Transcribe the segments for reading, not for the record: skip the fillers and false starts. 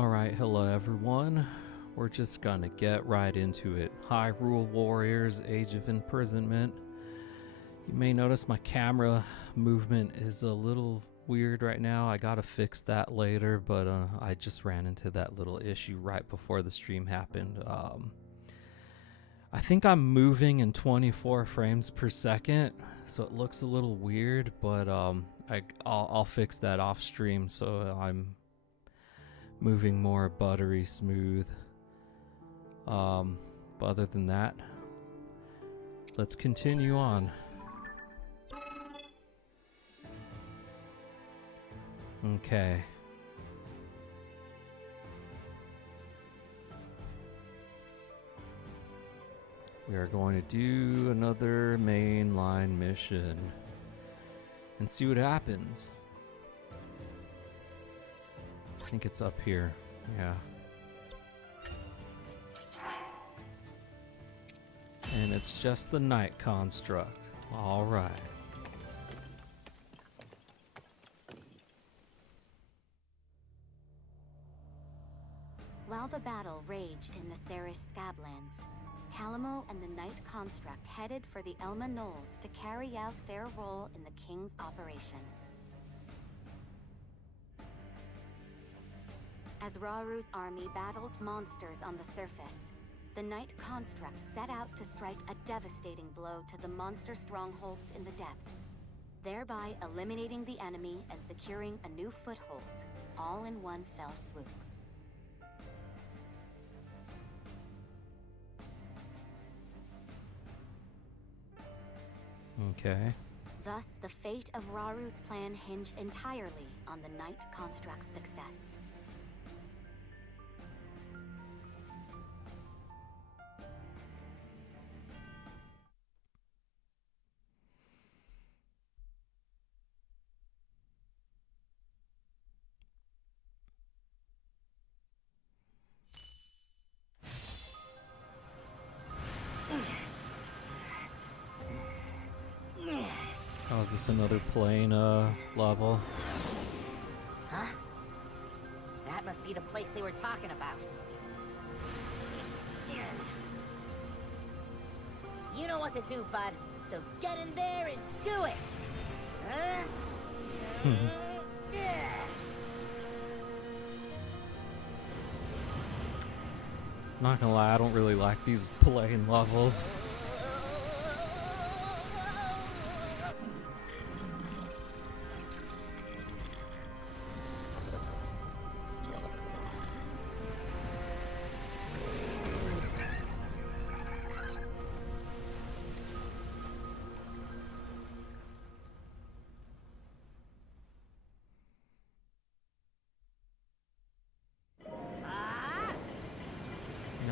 Alright, hello everyone. We're just gonna get right into it. Hyrule Warriors, Age of Imprisonment. You may notice my camera movement is a little weird right now. I gotta fix that later, but I just ran into that little issue right before the stream happened. I think I'm moving in 24 frames per second, so it looks a little weird, but I'll fix that off stream so I'm moving more buttery smooth. But other than that, let's continue on. Okay. We are going to do another mainline mission and see what happens. I think it's up here. Yeah. And it's just the night construct. All right. While the battle raged in the Ceres Scablands, Calamo and the Night Construct headed for the Elma Knolls to carry out their role in the King's operation. As Raru's army battled monsters on the surface, the Night Construct set out to strike a devastating blow to the monster strongholds in the depths, thereby eliminating the enemy and securing a new foothold, all in one fell swoop. Okay. Thus, the fate of Raru's plan hinged entirely on the Night Construct's success. Oh, is this another plane level? Huh? That must be the place they were talking about. You know what to do, bud. So get in there and do it! Huh? Not gonna lie, I don't really like these plane levels.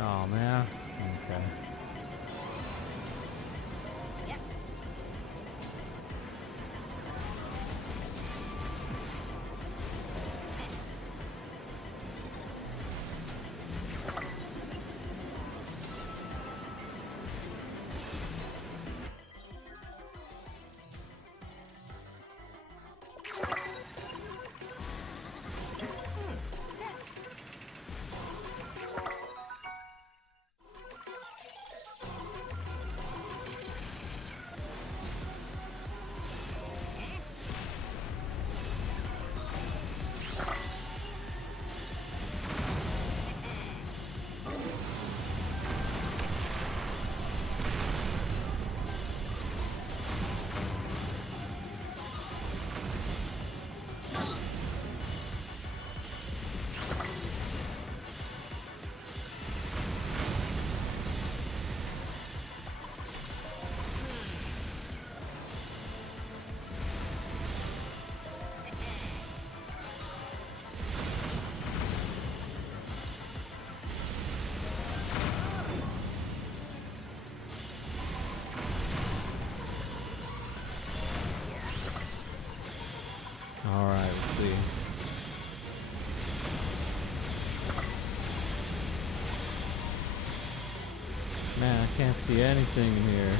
Oh man. Okay. Alright, let's see. Man, I can't see anything here.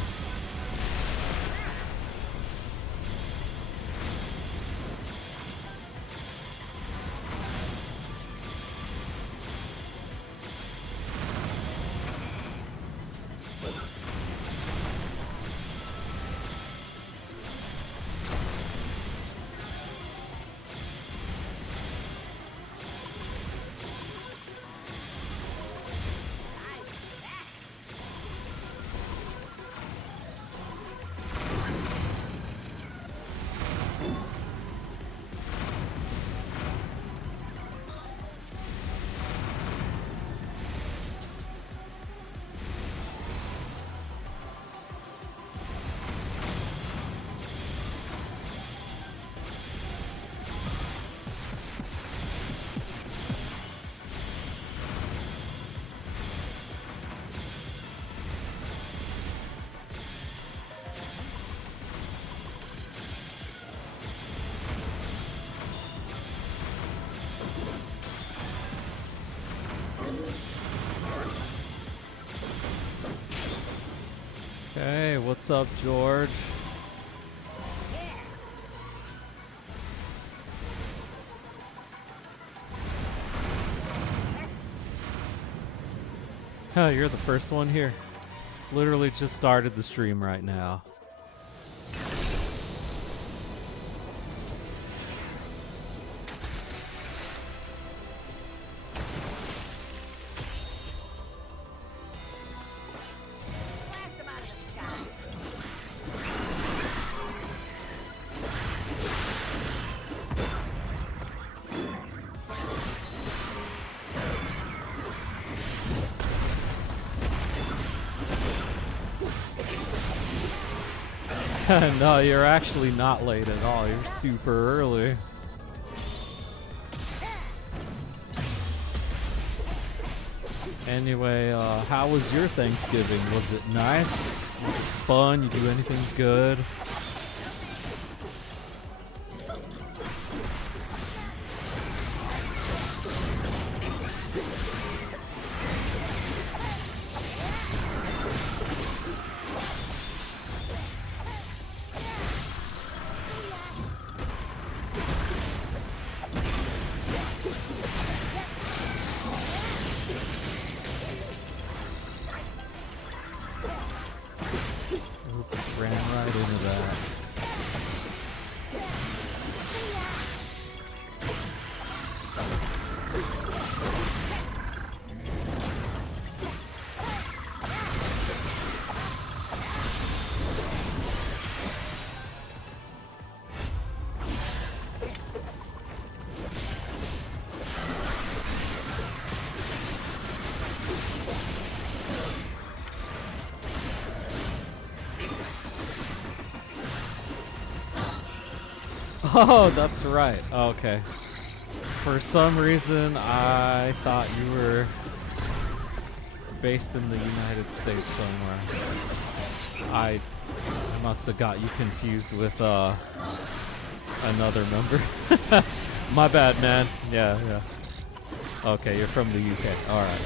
Hey, what's up, George? Huh, you're the first one here. Literally just started the stream right now. No, you're actually not late at all. You're super early. Anyway, how was your Thanksgiving? Was it nice? Was it fun? You do anything good? Oh, that's right. Okay. For some reason, I thought you were based in the United States somewhere. I must have got you confused with another member. My bad, man. Yeah. Okay, you're from the UK. All right.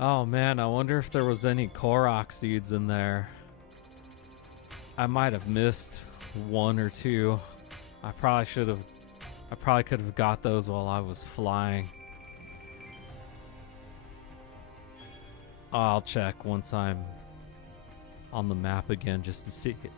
Oh man, I wonder if there was any Korok seeds in there. I might have missed one or two. I probably could have got those while I was flying. I'll check once I'm on the map again just to see it.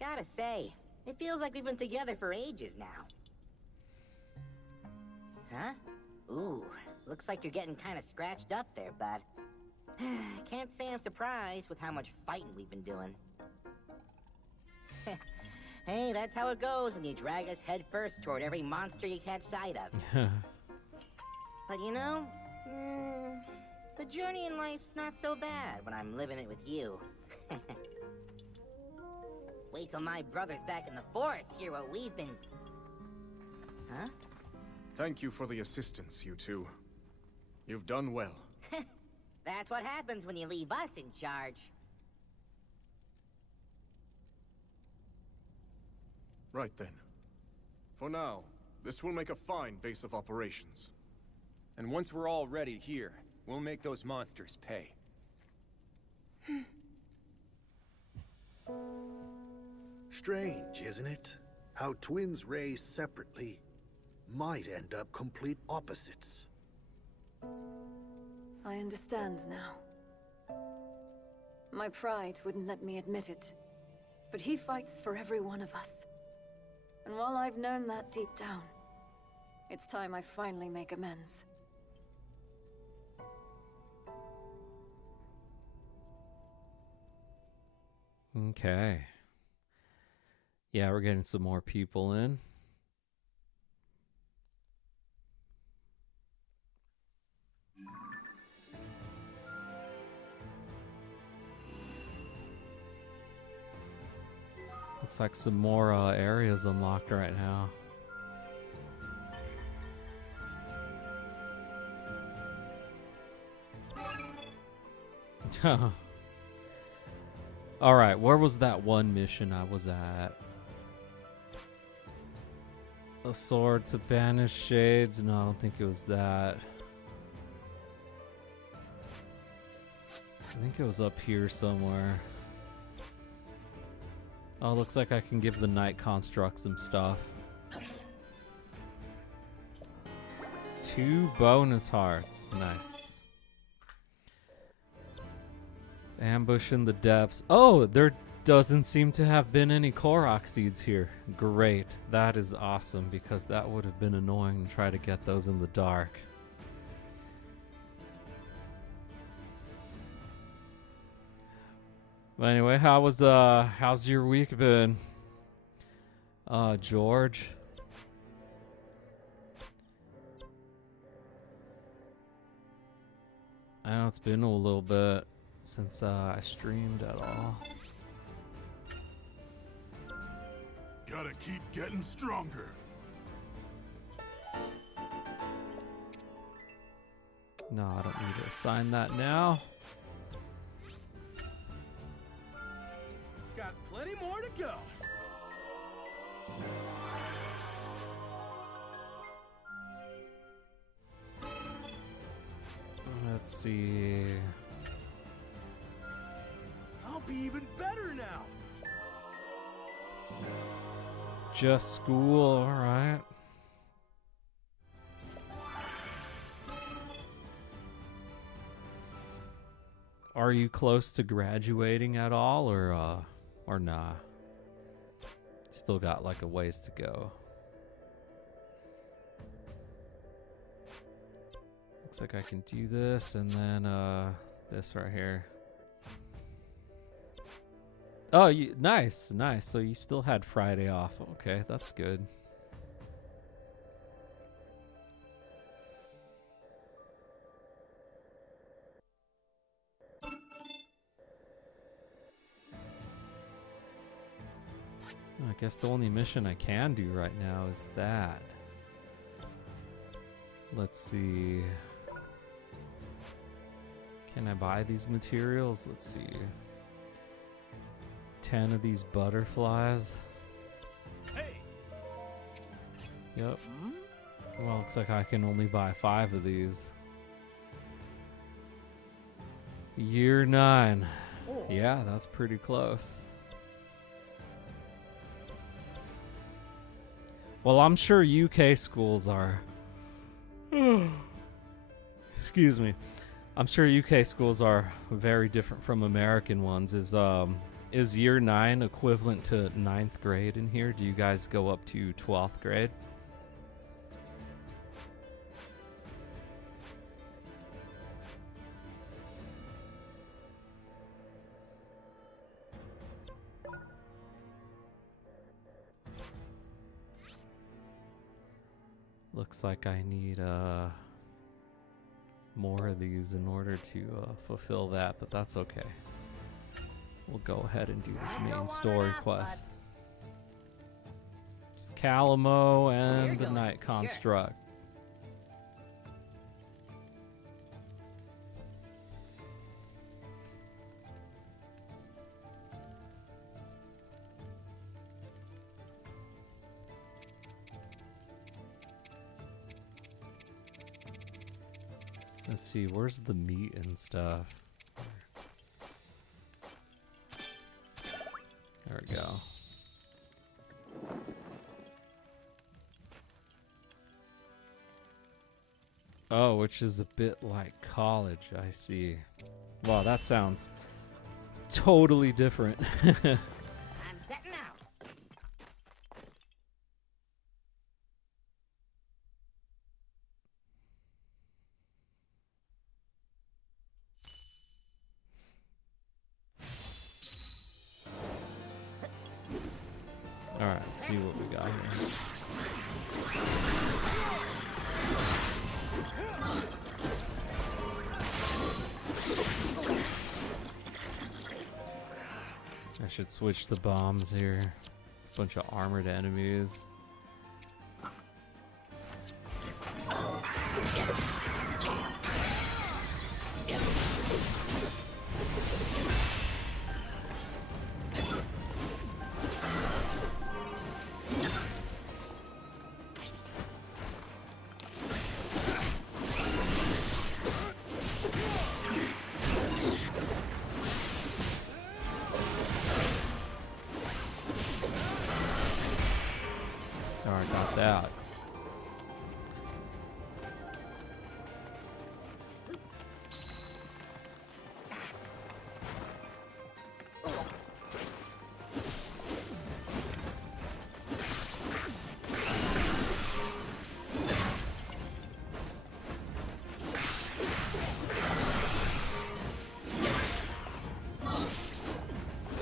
Gotta say, it feels like we've been together for ages now. Huh? Ooh, looks like you're getting kind of scratched up there, bud. Can't say I'm surprised with how much fighting we've been doing. Hey, that's how it goes when you drag us headfirst toward every monster you catch sight of. But you know, the journey in life's not so bad when I'm living it with you. Wait till my brother's back in the forest, hear what we've been... Huh? Thank you for the assistance, you two. You've done well. That's what happens when you leave us in charge. Right then. For now, this will make a fine base of operations. And once we're all ready here, we'll make those monsters pay. Strange, isn't it? How twins raised separately might end up complete opposites. I understand now. My pride wouldn't let me admit it, but he fights for every one of us. while I've known that deep down, it's time I finally make amends. Okay. Yeah, we're getting some more people in. Looks like some more areas unlocked right now. Alright, where was that one mission I was at? A sword to banish shades? No, I don't think it was that. I think it was up here somewhere. Oh, looks like I can give the Night Construct some stuff. 2 bonus hearts. Nice. Ambush in the depths. Oh, there doesn't seem to have been any Korok seeds here. Great. That is awesome, because that would have been annoying to try to get those in the dark. But anyway, how's your week been? George? I know it's been a little bit since I streamed at all. Gotta keep getting stronger. No, I don't need to assign that now. Got plenty more to go. Let's see. I'll be even better now. Just school, alright. Are you close to graduating at all, or nah? Still got like a ways to go. Looks like I can do this and then this right here. Oh, nice, nice. So you still had Friday off. Okay, that's good. I guess the only mission I can do right now is that. Let's see. Can I buy these materials? Let's see. 10 of these butterflies. Hey. Yep. Well, looks like I can only buy 5 of these. Year 9. Yeah, that's pretty close. Well, I'm sure UK schools are. Excuse me. I'm sure UK schools are very different from American ones. Is year 9 equivalent to 9th grade in here? Do you guys go up to 12th grade? Looks like I need more of these in order to fulfill that, but that's okay. We'll go ahead and do this main story quest. Just Calamo and the Night Construct. Let's see, where's the meat and stuff? There we go. Oh, which is a bit like college, I see. Wow, that sounds totally different. I'm setting out. Alright, let's see what we got here. I should switch the bombs here. There's a bunch of armored enemies. Alright, got that.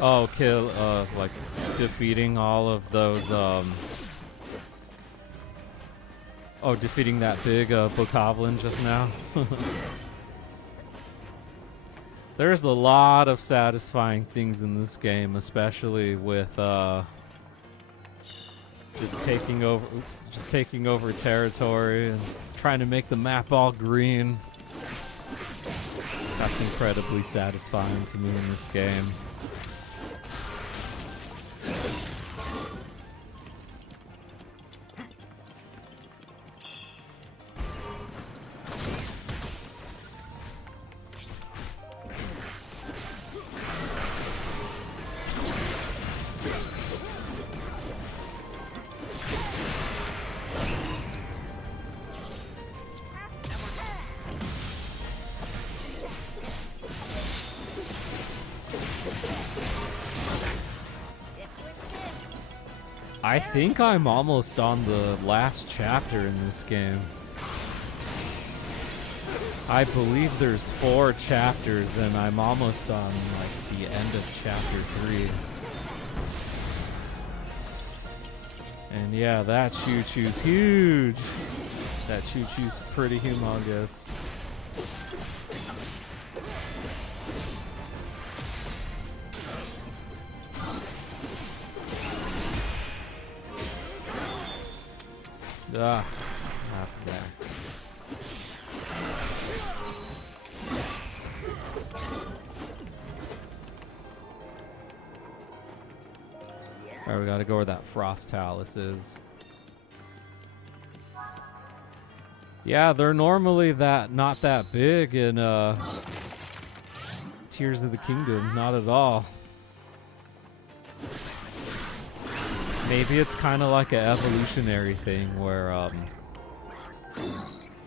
Oh, kill, like, defeating all of those, oh, defeating that big, bokoblin just now. There's a lot of satisfying things in this game, especially with, just taking over territory and trying to make the map all green. That's incredibly satisfying to me in this game. I think I'm almost on the last chapter in this game. I believe there's 4 chapters and I'm almost on like the end of chapter 3. And yeah, that choo-choo's huge. That choo-choo's pretty humongous. Ah, not there. Alright, we gotta go where that frost talus is. Yeah, they're normally not that big in Tears of the Kingdom, not at all. Maybe it's kind of like an evolutionary thing where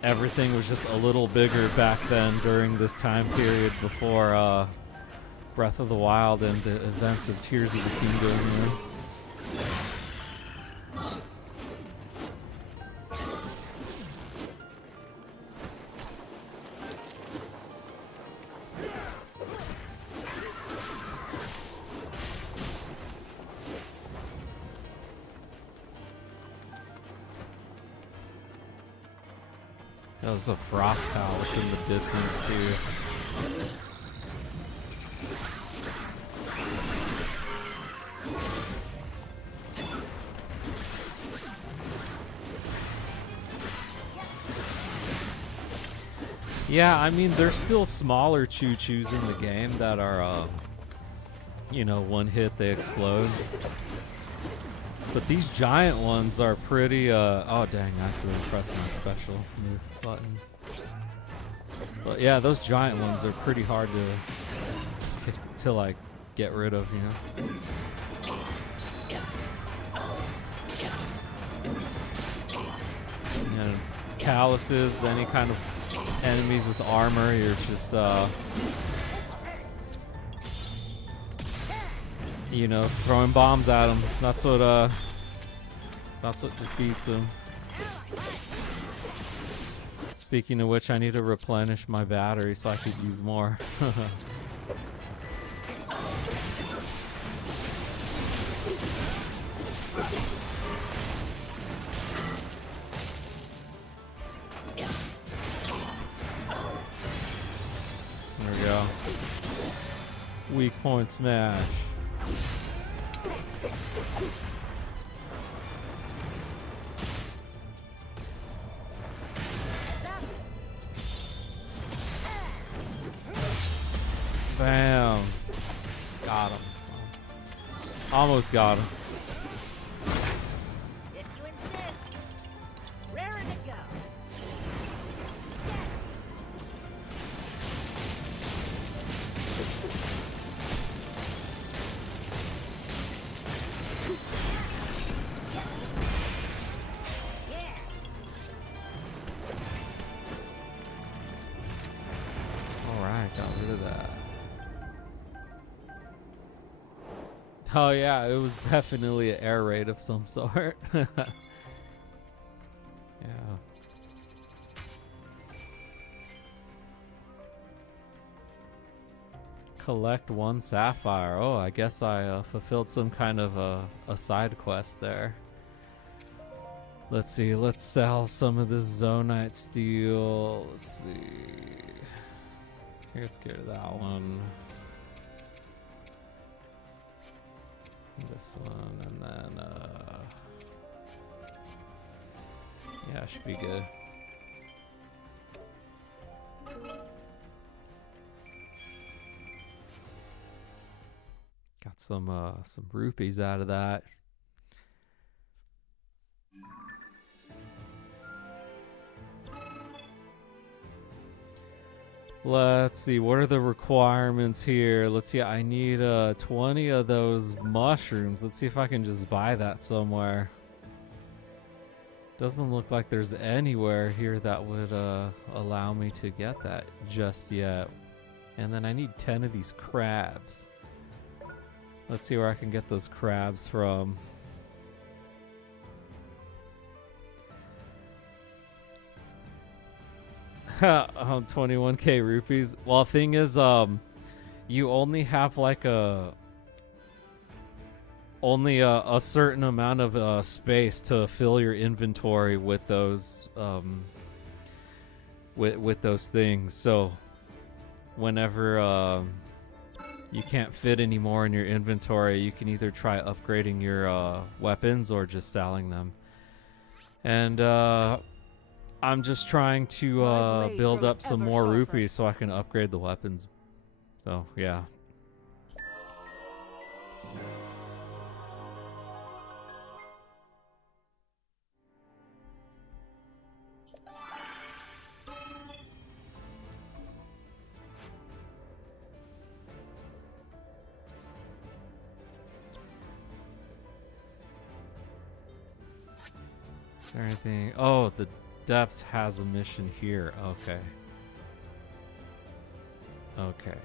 everything was just a little bigger back then during this time period before Breath of the Wild and the events of Tears of the Kingdom. You know? There's a frost talus in the distance too. Yeah, I mean, there's still smaller choo-choos in the game that are, you know, one hit they explode. But these giant ones are pretty, oh dang, I accidentally pressed my special move button. But yeah, those giant ones are pretty hard to like, get rid of, you know? And taluses, any kind of enemies with armor, you're just, you know, throwing bombs at them. That's what defeats them. Speaking of which, I need to replenish my battery so I could use more. weak point smash. Bam. Got him. Almost got him. If you insist. Raring to go. Alright, got rid of that. Oh yeah, it was definitely an air raid of some sort. Yeah. Collect 1 sapphire. Oh, I guess I fulfilled some kind of a side quest there. Let's see, let's sell some of this Zonite steel. Let's see. Here, let's get that one. This one, and then, yeah, should be good. Got some rupees out of that. Let's see, what are the requirements here? Let's see, I need 20 of those mushrooms. Let's see if I can just buy that somewhere. Doesn't look like there's anywhere here that would allow me to get that just yet. And then I need 10 of these crabs. Let's see where I can get those crabs from. 21k rupees. Well, thing is, you only have like a certain amount of space to fill your inventory with those with those things. So whenever you can't fit any more in your inventory, you can either try upgrading your weapons or just selling them. And I'm just trying to build up some more rupees so I can upgrade the weapons. So, yeah. Is there anything? Oh, the Depths has a mission here. Okay. Okay.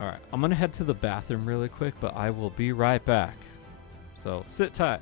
Alright. I'm going to head to the bathroom really quick, but I will be right back. So, sit tight.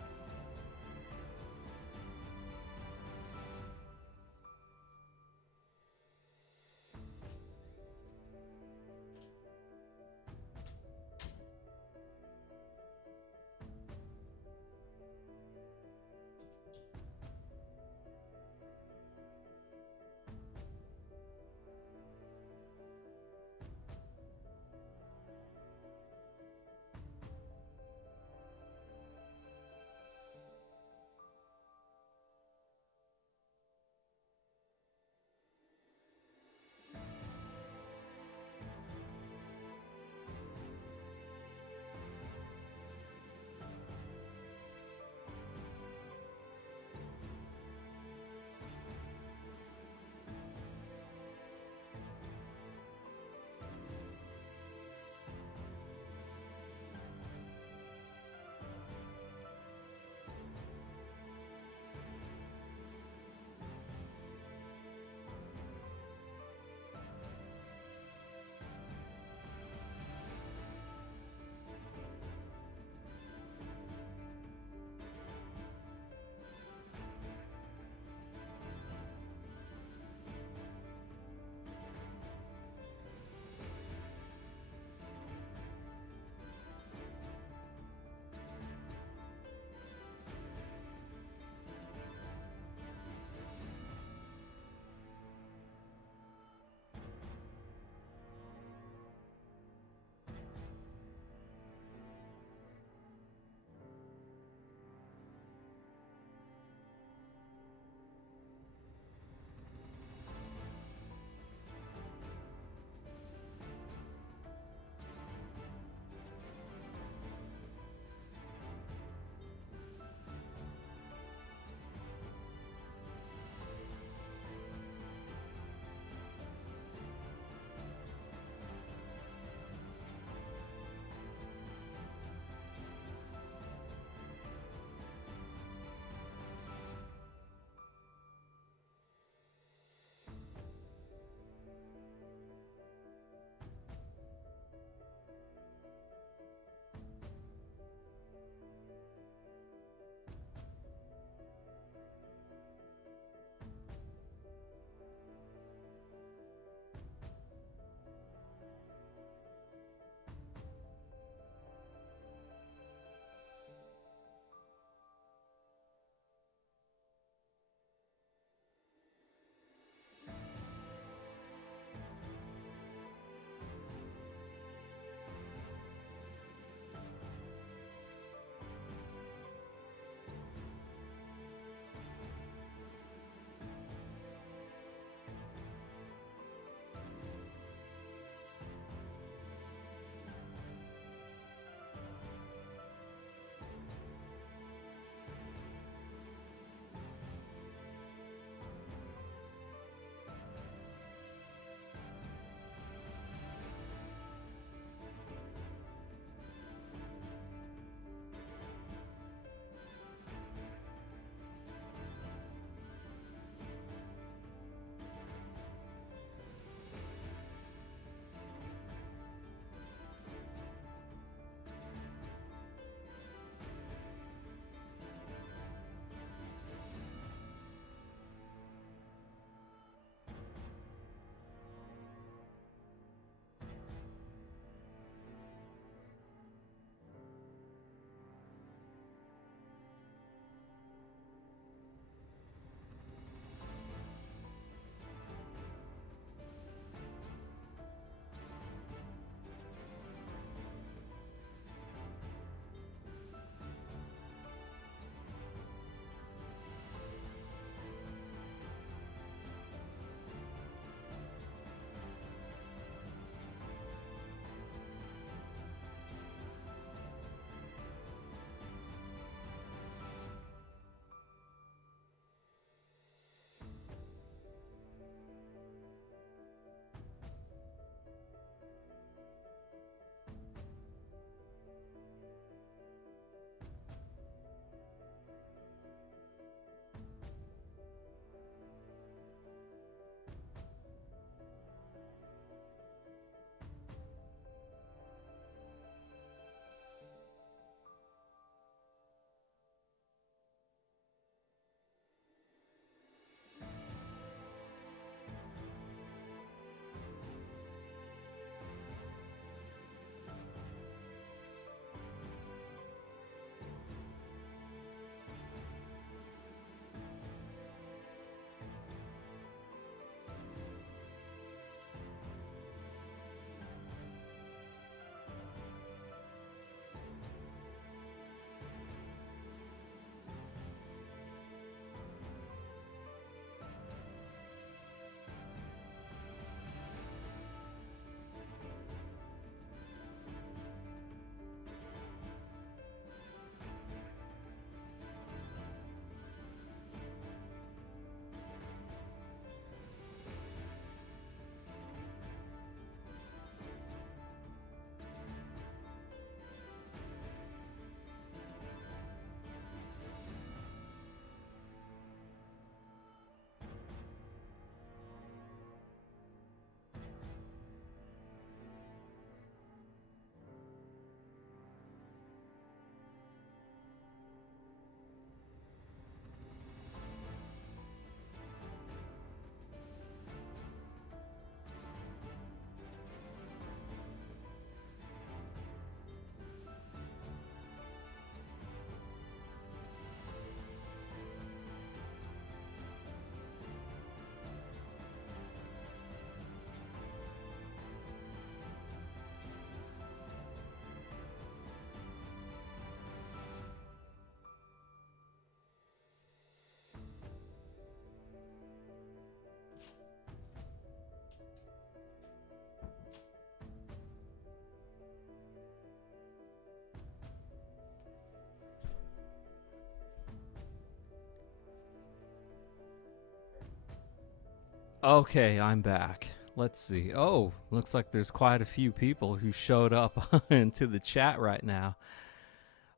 Okay, I'm back. Let's see. Oh, looks like there's quite a few people who showed up into the chat right now.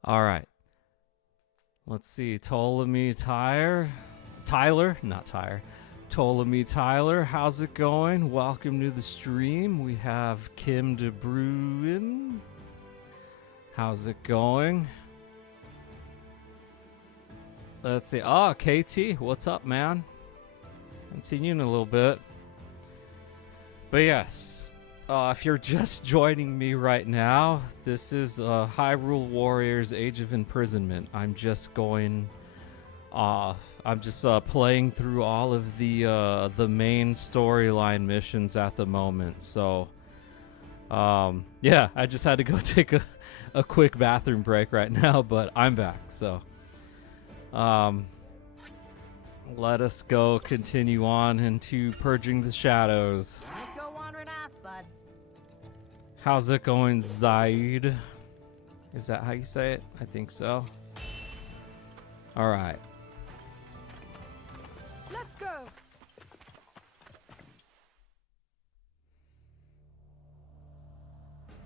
All right. Let's see. Ptolemy Tyler, not Tyre. Ptolemy Tyler, how's it going? Welcome to the stream. We have Kim De Bruin. How's it going? Let's see. Oh, KT, what's up, man? Haven't seen you in a little bit. But yes, if you're just joining me right now, this is Hyrule Warriors Age of Imprisonment. I'm just going I'm just playing through all of the main storyline missions at the moment. So yeah, I just had to go take a quick bathroom break right now, but I'm back. So let us go continue on into Purging the Shadows. Go wandering off, bud. How's it going, Zaid? Is that how you say it? I think so. All right. Let's go.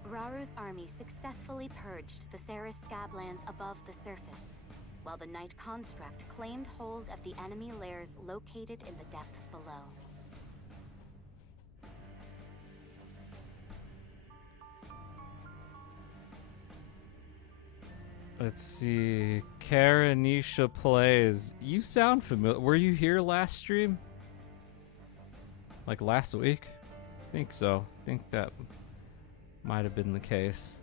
Raru's army successfully purged the Ceres Scablands above the surface, while the Night Construct claimed hold of the enemy lairs located in the depths below. Let's see. Karanisha plays. You sound familiar. Were you here last stream? Like last week? I think so. I think that might have been the case.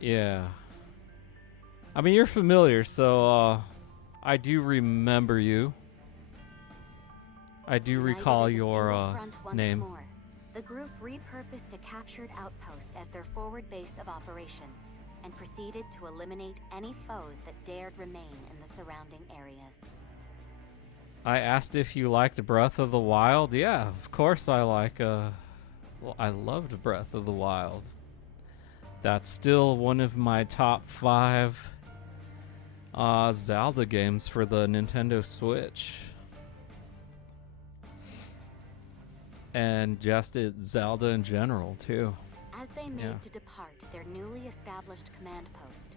Yeah. I mean, you're familiar, so I do remember you. I do recall your name. More. The group repurposed a captured outpost as their forward base of operations and proceeded to eliminate any foes that dared remain in the surrounding areas. I asked if you liked Breath of the Wild. Yeah, of course I like well, I loved Breath of the Wild. That's still one of my top 5 Zelda games for the Nintendo Switch. And just Zelda in general, too. As they made to depart their newly established command post,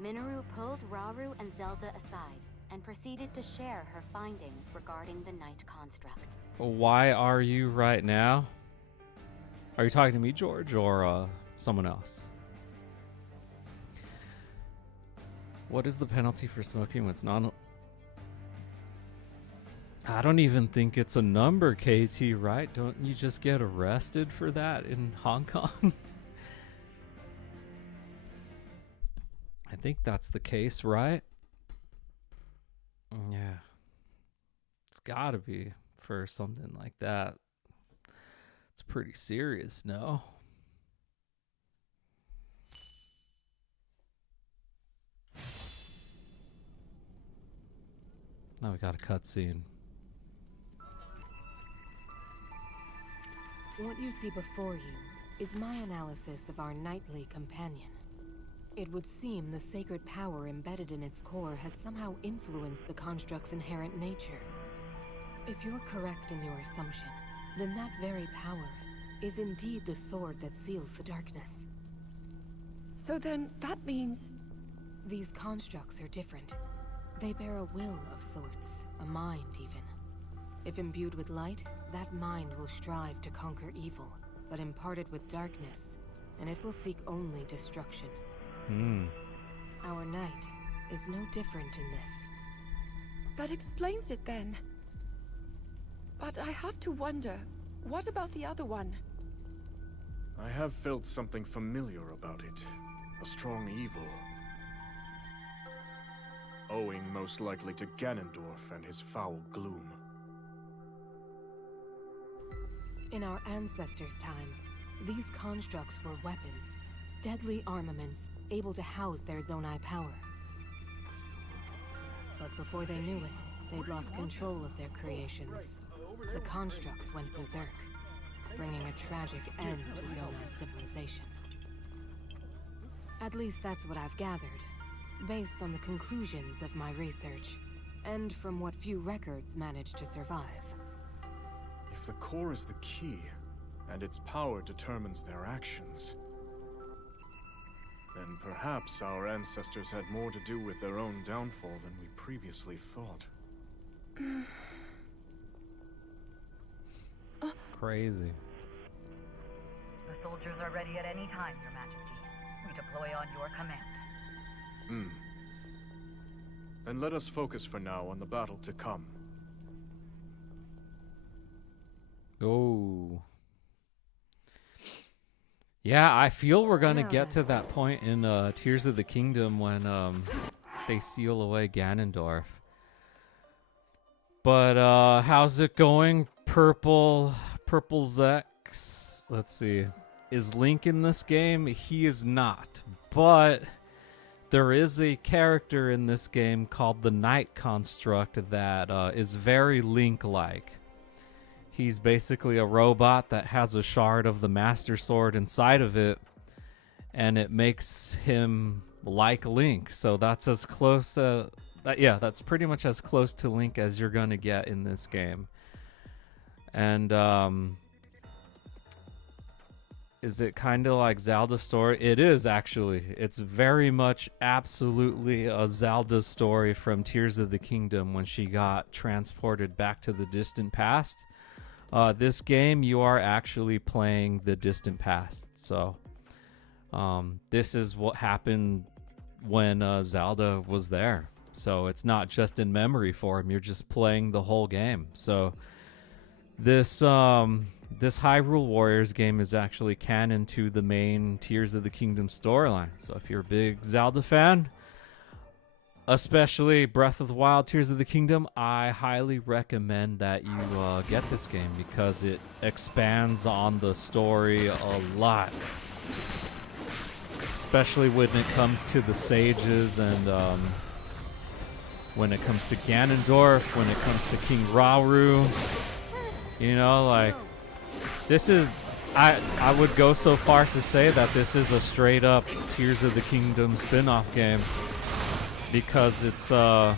Minoru pulled Rauru and Zelda aside and proceeded to share her findings regarding the Night Construct. Why are you right now? Are you talking to me, George, or someone else? What is the penalty for smoking what's non... I don't even think it's a number, KT, right? Don't you just get arrested for that in Hong Kong? I think that's the case, right? Yeah. It's gotta be for something like that. It's pretty serious, no? Now we got a cutscene. What you see before you is my analysis of our knightly companion. It would seem the sacred power embedded in its core has somehow influenced the construct's inherent nature. If you're correct in your assumption, then that very power is indeed the sword that seals the darkness. So then, that means... These constructs are different. They bear a will of sorts, a mind even. If imbued with light, that mind will strive to conquer evil, but imparted with darkness, and it will seek only destruction. Our knight is no different in this. That explains it then. But I have to wonder, what about the other one? I have felt something familiar about it. A strong evil. Owing most likely to Ganondorf and his foul gloom. In our ancestors' time, these constructs were weapons, deadly armaments, able to house their Zonai power. But before they knew it, they'd lost control of their creations. The constructs went berserk. bringing a tragic end to Zona's civilization. At least that's what I've gathered, based on the conclusions of my research, and from what few records managed to survive. If the core is the key, and its power determines their actions, then perhaps our ancestors had more to do with their own downfall than we previously thought. Crazy. The soldiers are ready at any time, Your Majesty. We deploy on your command. Then let us focus for now on the battle to come. Oh. Yeah, I feel we're gonna get to that point in Tears of the Kingdom when they seal away Ganondorf. But how's it going, Purple Zex? Let's see. Is Link in this game? He is not. But there is a character in this game called the Knight Construct that is very Link-like. He's basically a robot that has a shard of the Master Sword inside of it, and it makes him like Link. So that's as close, that's pretty much as close to Link as you're gonna get in this game. And is it kind of like Zelda's story? It is, actually. It's very much absolutely a Zelda story from Tears of the Kingdom when she got transported back to the distant past. This game, you are actually playing the distant past. So this is what happened when Zelda was there. So it's not just in memory form. You're just playing the whole game. So this Hyrule Warriors game is actually canon to the main Tears of the Kingdom storyline. So if you're a big Zelda fan, especially Breath of the Wild, Tears of the Kingdom, I highly recommend that you get this game because it expands on the story a lot. Especially when it comes to the sages and when it comes to Ganondorf, when it comes to King Rauru. You know, like, this is, I would go so far to say that this is a straight up Tears of the Kingdom spin-off game. Because it's so,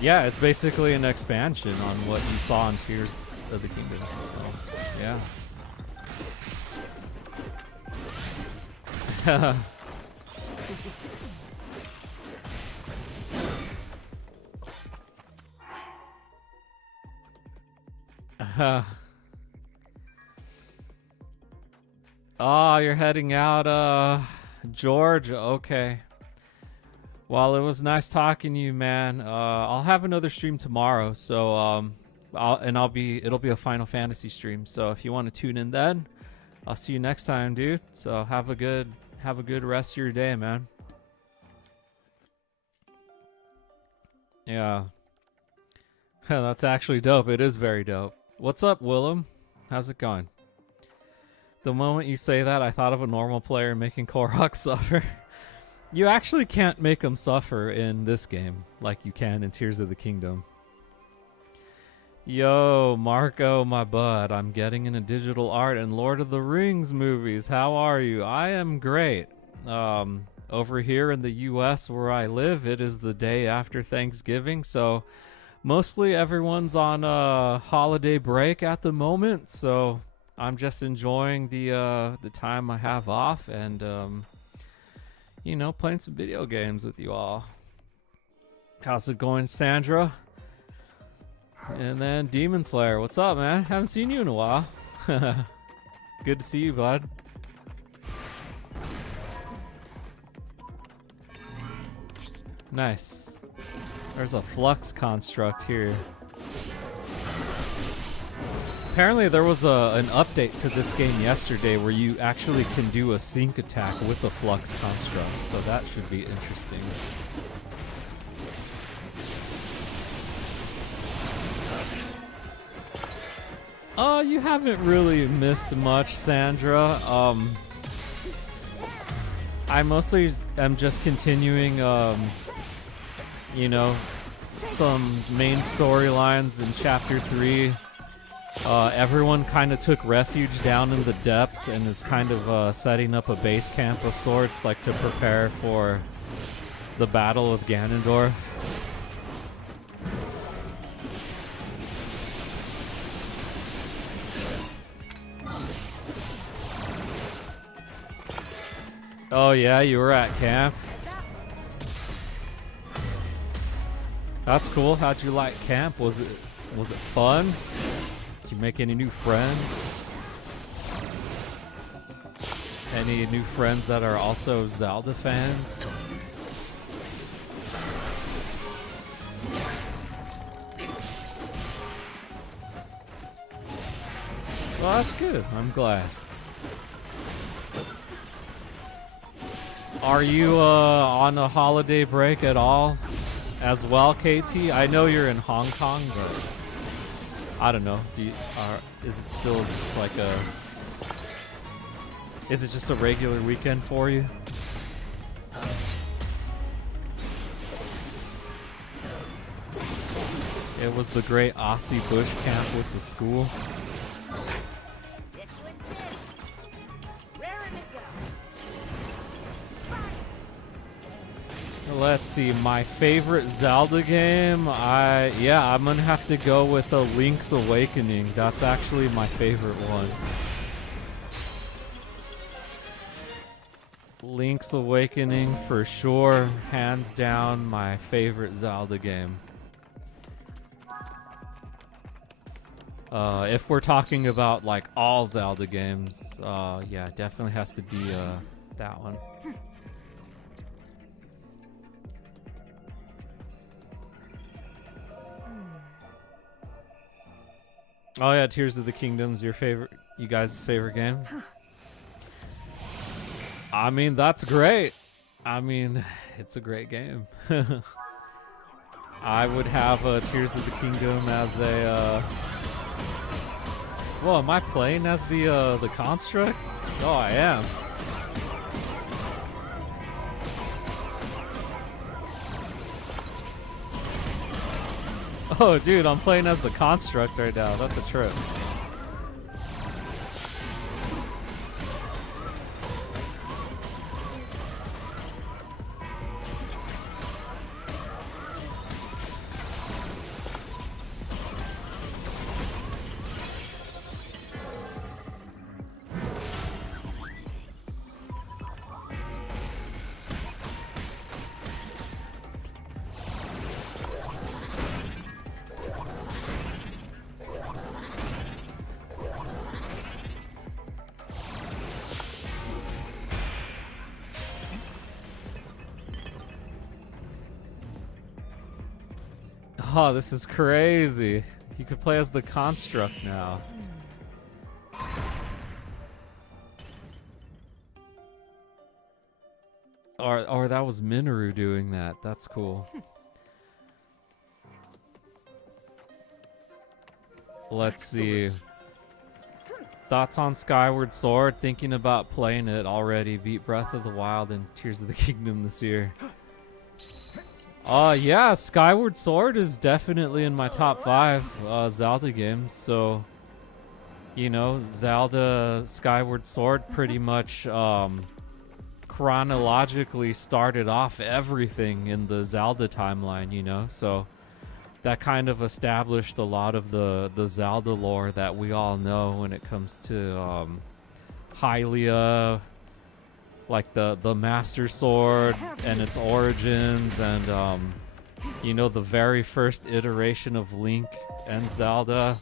yeah, it's basically an expansion on what you saw in Tears of the Kingdom. So, yeah. Oh, you're heading out, George? Okay. Well, it was nice talking to you, man. I'll have another stream tomorrow, so it'll be a Final Fantasy stream. So if you want to tune in then, I'll see you next time, dude. So have a good rest of your day, man. Yeah. That's actually dope. It is very dope. What's up, Willem? How's it going? The moment you say that, I thought of a normal player making Korok suffer. You actually can't make him suffer in this game like you can in Tears of the Kingdom. Yo, Marco, my bud. I'm getting into digital art and Lord of the Rings movies. How are you? I am great. Over here in the US where I live, it is the day after Thanksgiving, so mostly everyone's on a holiday break at the moment, so I'm just enjoying the time I have off and, you know, playing some video games with you all. How's it going, Sandra? And then Demon Slayer. What's up, man? Haven't seen you in a while. Good to see you, bud. Nice. There's a flux construct here. Apparently there was an update to this game yesterday where you actually can do a sync attack with a flux construct, so that should be interesting. You haven't really missed much, Sandra. I mostly am just continuing, you know, some main storylines in Chapter 3. Everyone kind of took refuge down in the depths and is kind of setting up a base camp of sorts, like to prepare for the Battle of Ganondorf. Oh yeah, you were at camp? That's cool. How'd you like camp? Was it fun? Did you make any new friends? Any new friends that are also Zelda fans? Well, that's good. I'm glad. Are you on a holiday break at all as well, KT? I know you're in Hong Kong, but I don't know. Is it still just like is it just a regular weekend for you? It was the great Aussie Bush camp with the school. Let's see, my favorite Zelda game, I'm gonna have to go with a Link's Awakening. That's actually my favorite one. Link's Awakening for sure, hands down my favorite Zelda game. If we're talking about like all Zelda games, yeah, definitely has to be that one. Oh yeah, Tears of the Kingdom's you guys' favorite game? I mean, that's great. I mean, it's a great game. I would have Tears of the Kingdom as a well, am I playing as the construct? Oh, I am. Oh, dude, I'm playing as the construct right now. That's a trip. Oh, this is crazy. You could play as the construct now. Or that was Minoru doing that. That's cool. Let's see. Thoughts on Skyward Sword? Thinking about playing it already. Beat Breath of the Wild and Tears of the Kingdom this year. Yeah, Skyward Sword is definitely in my top 5 Zelda games. So, you know, Zelda Skyward Sword pretty much chronologically started off everything in the Zelda timeline, you know? So that kind of established a lot of the Zelda lore that we all know when it comes to Hylia, like the Master Sword and its origins, and you know, the very first iteration of Link and Zelda.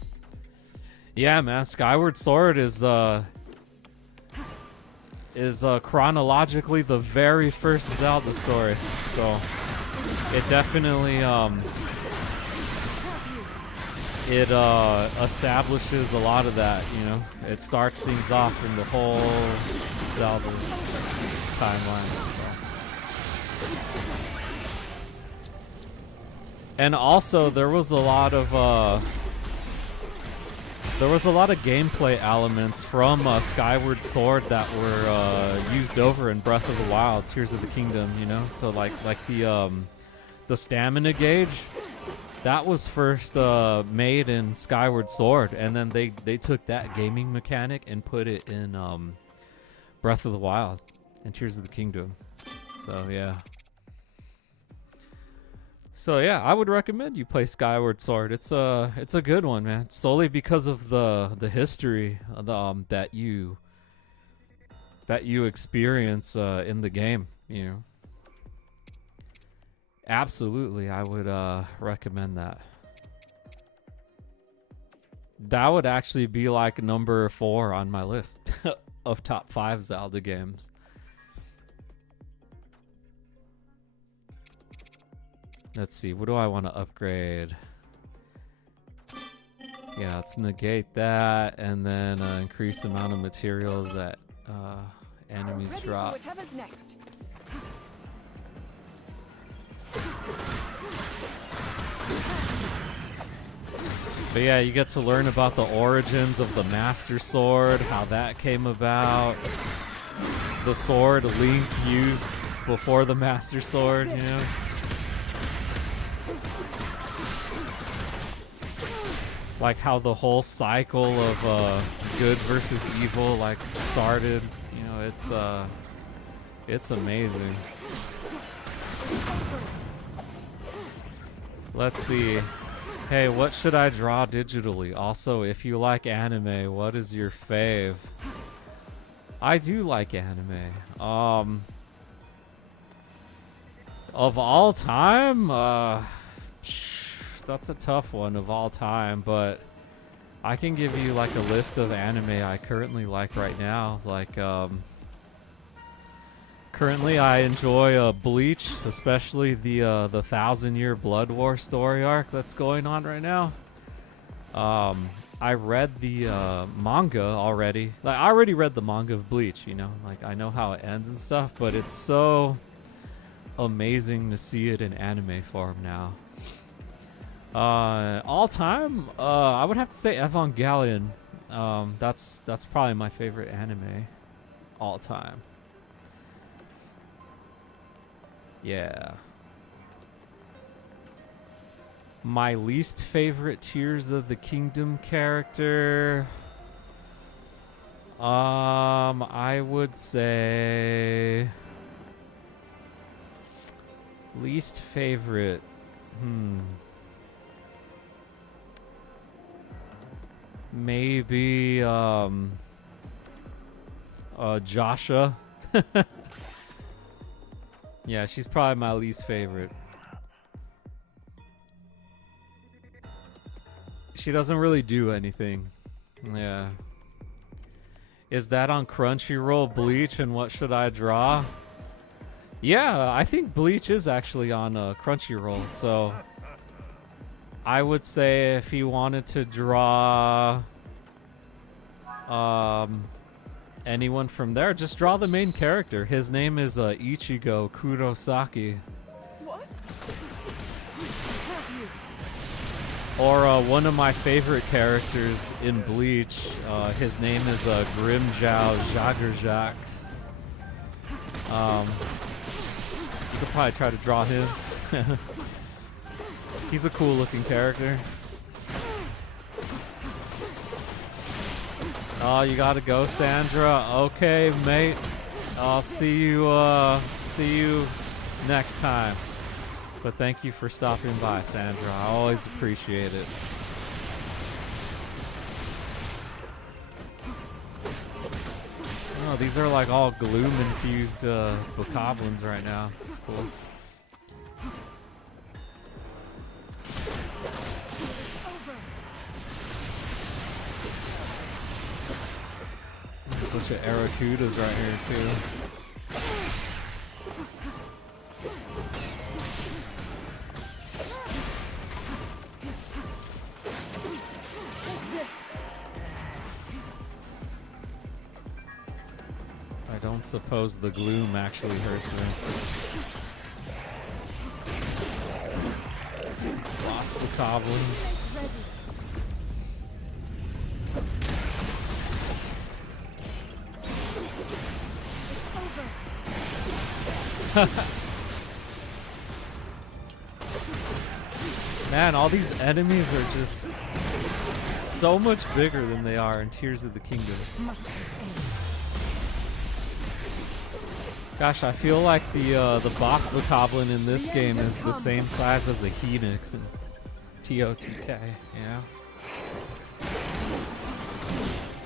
Yeah, man, Skyward Sword is chronologically the very first Zelda story. So it definitely it establishes a lot of that, you know. It starts things off in the whole Zelda timeline. So. And also there was a lot of gameplay elements from Skyward Sword that were used over in Breath of the Wild, Tears of the Kingdom, you know. So like the stamina gauge That was first made in Skyward Sword, and then they took that gaming mechanic and put it in Breath of the Wild and Tears of the Kingdom. So yeah. So yeah, I would recommend you play Skyward Sword. It's a good one, man. Solely because of the history that you experience in the game, you know. Absolutely, I would recommend that. That would actually be like number 4 on my list of top 5 Zelda games. Let's see, what do I want to upgrade? Yeah, let's negate that, and then increase the amount of materials that enemies drop. Whatever's next. But yeah, you get to learn about the origins of the Master Sword, how that came about. The sword Link used before the Master Sword, you know? Like how the whole cycle of good versus evil like started. You know, it's amazing. Let's see. Hey, what should I draw digitally? Also, if you like anime, what is your fave? I do like anime. Of all time, that's a tough one of all time, but I can give you like a list of anime I currently like right now. Like, currently I enjoy Bleach, especially the 1,000-year Blood War story arc that's going on right now. I read the manga already. Like, I already read the manga of Bleach, you know? Like, I know how it ends and stuff, but it's so amazing to see it in anime form now. All time, I would have to say Evangelion. That's probably my favorite anime all time. Yeah. My least favorite Tears of the Kingdom character, I would say least favorite. Maybe Joshua. Yeah, she's probably my least favorite. She doesn't really do anything. Yeah. Is that on Crunchyroll, Bleach, and what should I draw? Yeah, I think Bleach is actually on Crunchyroll, so I would say if you wanted to draw anyone from there, just draw the main character. His name is Ichigo Kurosaki. What? Or one of my favorite characters in Bleach, his name is Grimjow Jagerjax. You could probably try to draw him. He's a cool looking character. Oh, you gotta go, Sandra. Okay, mate. I'll see you next time. But thank you for stopping by, Sandra. I always appreciate it. Oh, these are like all gloom-infused bokoblins right now. That's cool. A bunch of Aracudas right here too. I don't suppose the gloom actually hurts me. Lost bokoblin. Man, all these enemies are just so much bigger than they are in Tears of the Kingdom. Gosh, I feel like the boss bokoblin in this game is the same size as a Phoenix in TOTK, yeah.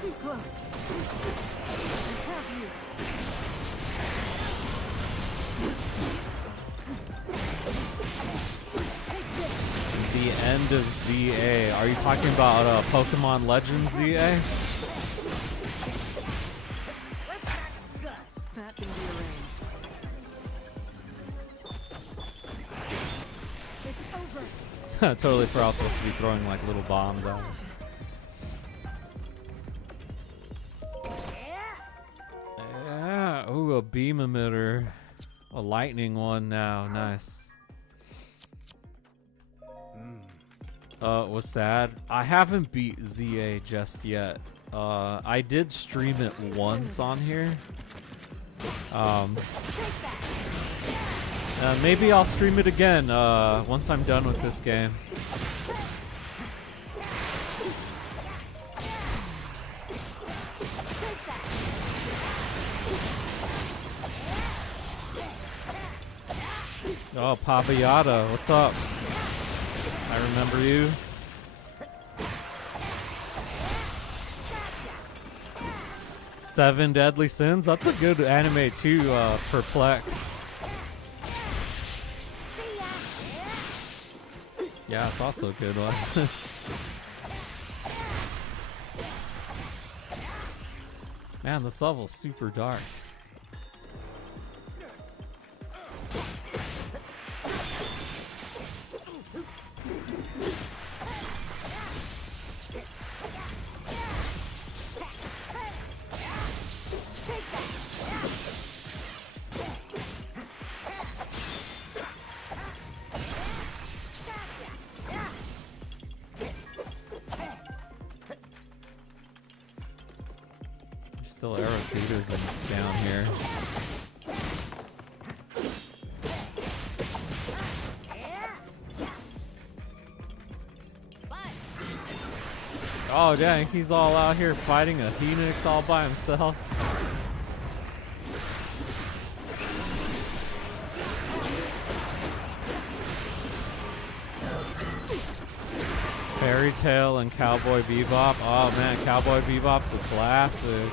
Too close. I have you. The end of ZA. Are you talking about Pokemon Legends ZA? That can be arranged. It's over. Totally forgot I was supposed to be throwing like little bombs out. Yeah. Ooh, a beam emitter. A lightning one now. Nice. Was sad. I haven't beat ZA just yet. I did stream it once on here. Maybe I'll stream it again once I'm done with this game. Oh, Papa Yada, what's up? I remember you. Seven Deadly Sins? That's a good anime too, Perplex. Yeah, it's also a good one. Man, this level's super dark. Still Arrow down here. Oh dang, he's all out here fighting a Phoenix all by himself. Fairy Tail and Cowboy Bebop. Oh man, Cowboy Bebop's a classic.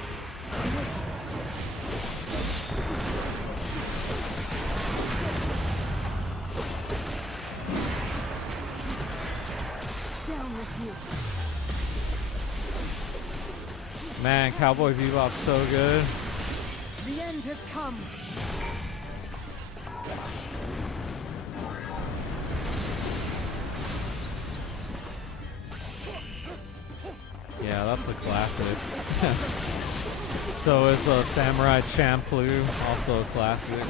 Down with you. Man, Cowboy Bebop's so good. The end has come. Yeah, that's a classic. So is Samurai Champloo, also a classic.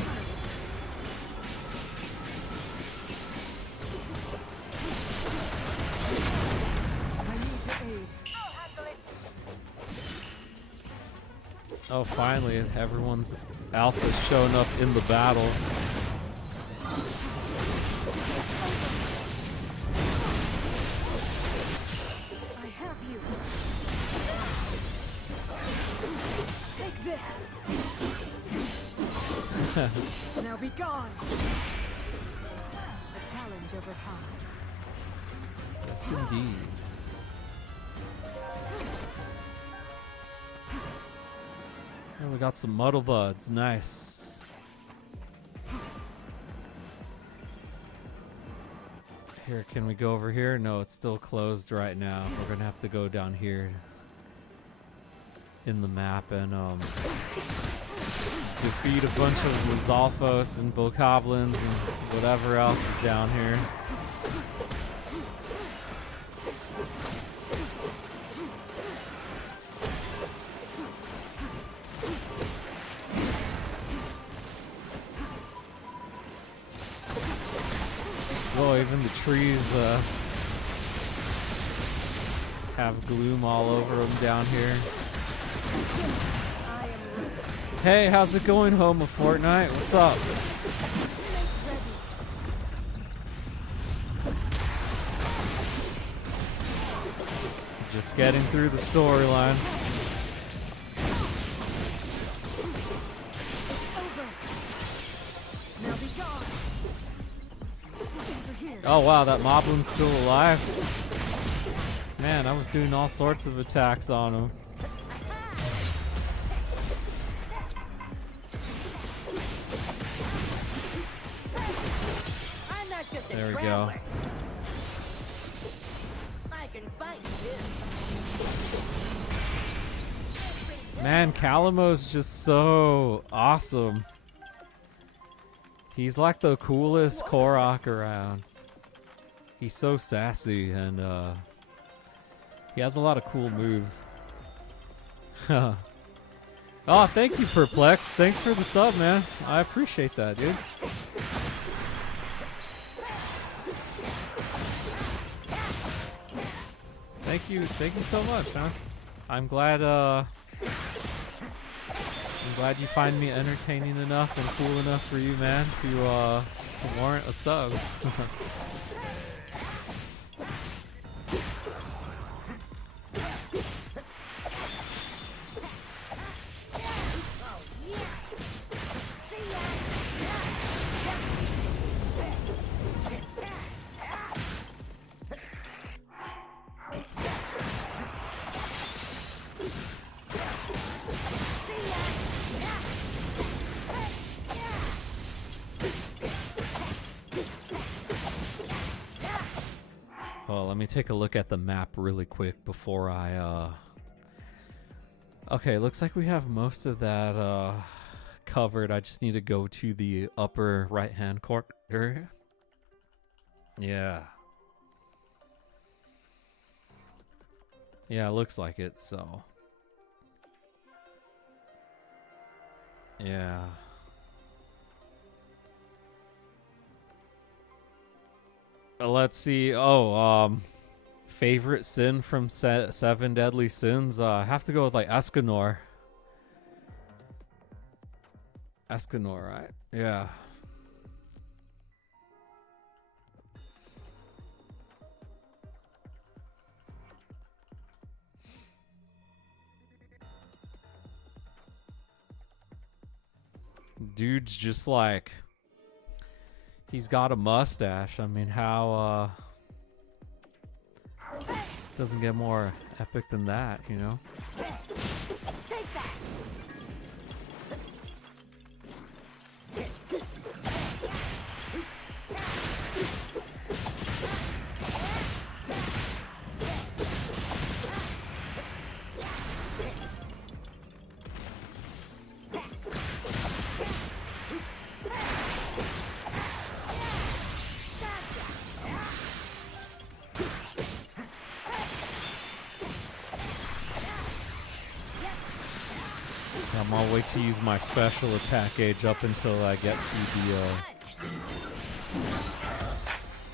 Oh, finally, everyone else has shown up in the battle. Now be gone. A challenge overcome. Yes, indeed. Oh, we got some Muddle Buds. Nice. Here, can we go over here? No, it's still closed right now. We're gonna have to go down here in the map and defeat a bunch of Lizalfos and Bokoblins and whatever else is down here. Oh, even the trees have gloom all over them down here. Hey, how's it going, home of Fortnite? What's up? Just getting through the storyline. Oh wow, that moblin's still alive. Man, I was doing all sorts of attacks on him. There we go. I can fight too. Man, Calamo's just so awesome. He's like the coolest Korok around. He's so sassy and he has a lot of cool moves. Oh, thank you, Perplex. Thanks for the sub, man. I appreciate that, dude. Thank you so much, huh? I'm glad you find me entertaining enough and cool enough for you, man, to warrant a sub. Let me take a look at the map really quick before I okay, looks like we have most of that covered. I just need to go to the upper right hand corner. Yeah, it looks like it, so yeah. Let's see. Oh, favorite sin from Seven Deadly Sins. I have to go with like Escanor. Escanor, right? Yeah. Dude's just like, he's got a mustache. I mean, how doesn't get more epic than that, you know? I'll wait to use my special attack gauge up until I get to the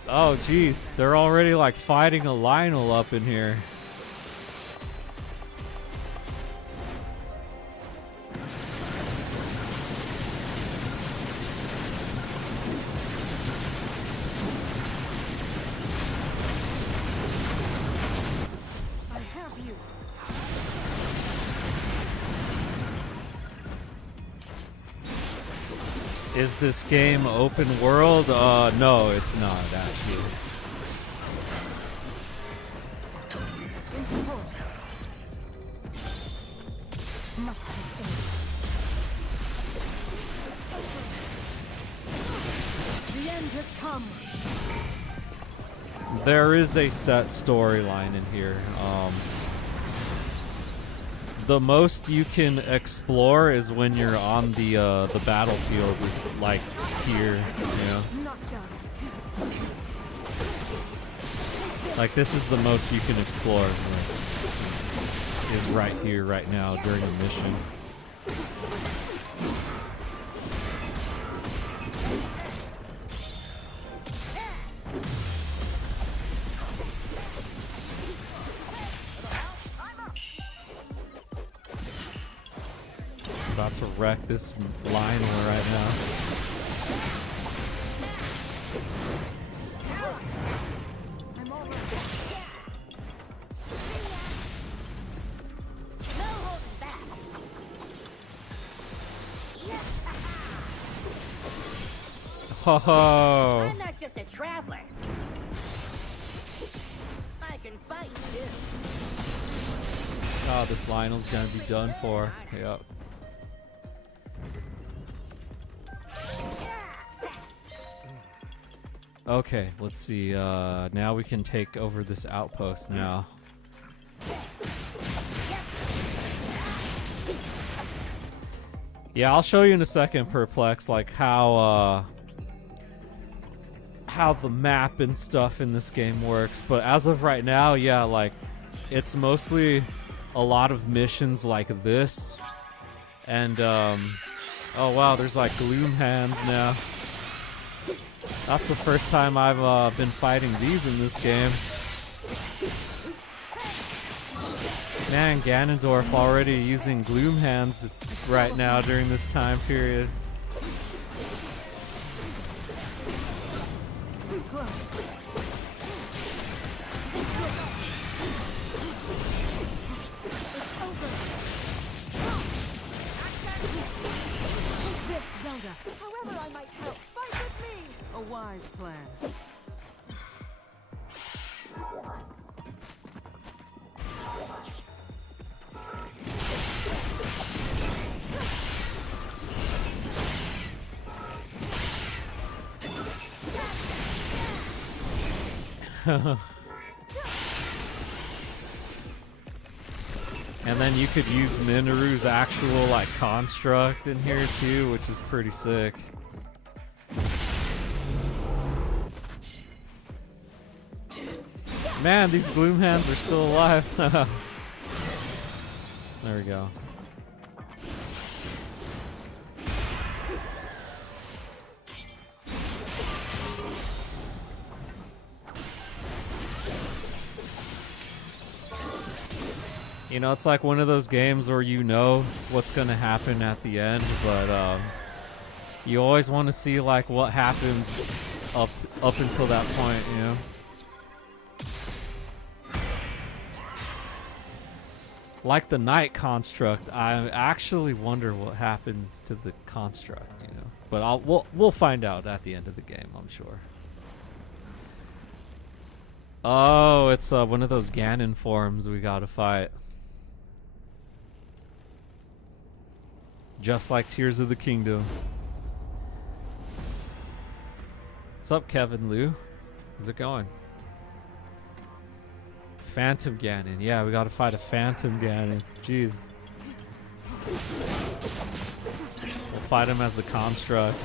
oh geez, they're already like fighting a Lionel up in here. Is this game open world? No, it's not actually. The end has come. There is a set storyline in here. The most you can explore is when you're on the battlefield, like here, you know. Like this is the most you can explore. Like, is right here, right now, during a mission. About to wreck this Lionel right now. Ho ho! I'm not just a traveler. I can fight too. Oh, this Lionel's gonna be done for. Yep. Okay, let's see. Now we can take over this outpost now. Yeah, I'll show you in a second, Perplex, like how the map and stuff in this game works. But as of right now, yeah, like it's mostly a lot of missions like this. And oh wow, there's like gloom hands now. That's the first time I've been fighting these in this game. Man, Ganondorf already using gloom hands right now during this time period. Too close. It's over. Take this, Zelda. However I might help, fight with me. A wise plan. And then you could use Minoru's actual like construct in here too, which is pretty sick. Man, these gloom hands are still alive. There we go. You know, it's like one of those games where you know what's going to happen at the end, but you always want to see like what happens up until that point, you know? Like the Knight construct, I actually wonder what happens to the construct, you know? But we'll find out at the end of the game, I'm sure. Oh, it's one of those Ganon forms we gotta fight. Just like Tears of the Kingdom. What's up, Kevin Liu? How's it going? Phantom Ganon. Yeah, we gotta fight a Phantom Ganon. Jeez. We'll fight him as the construct.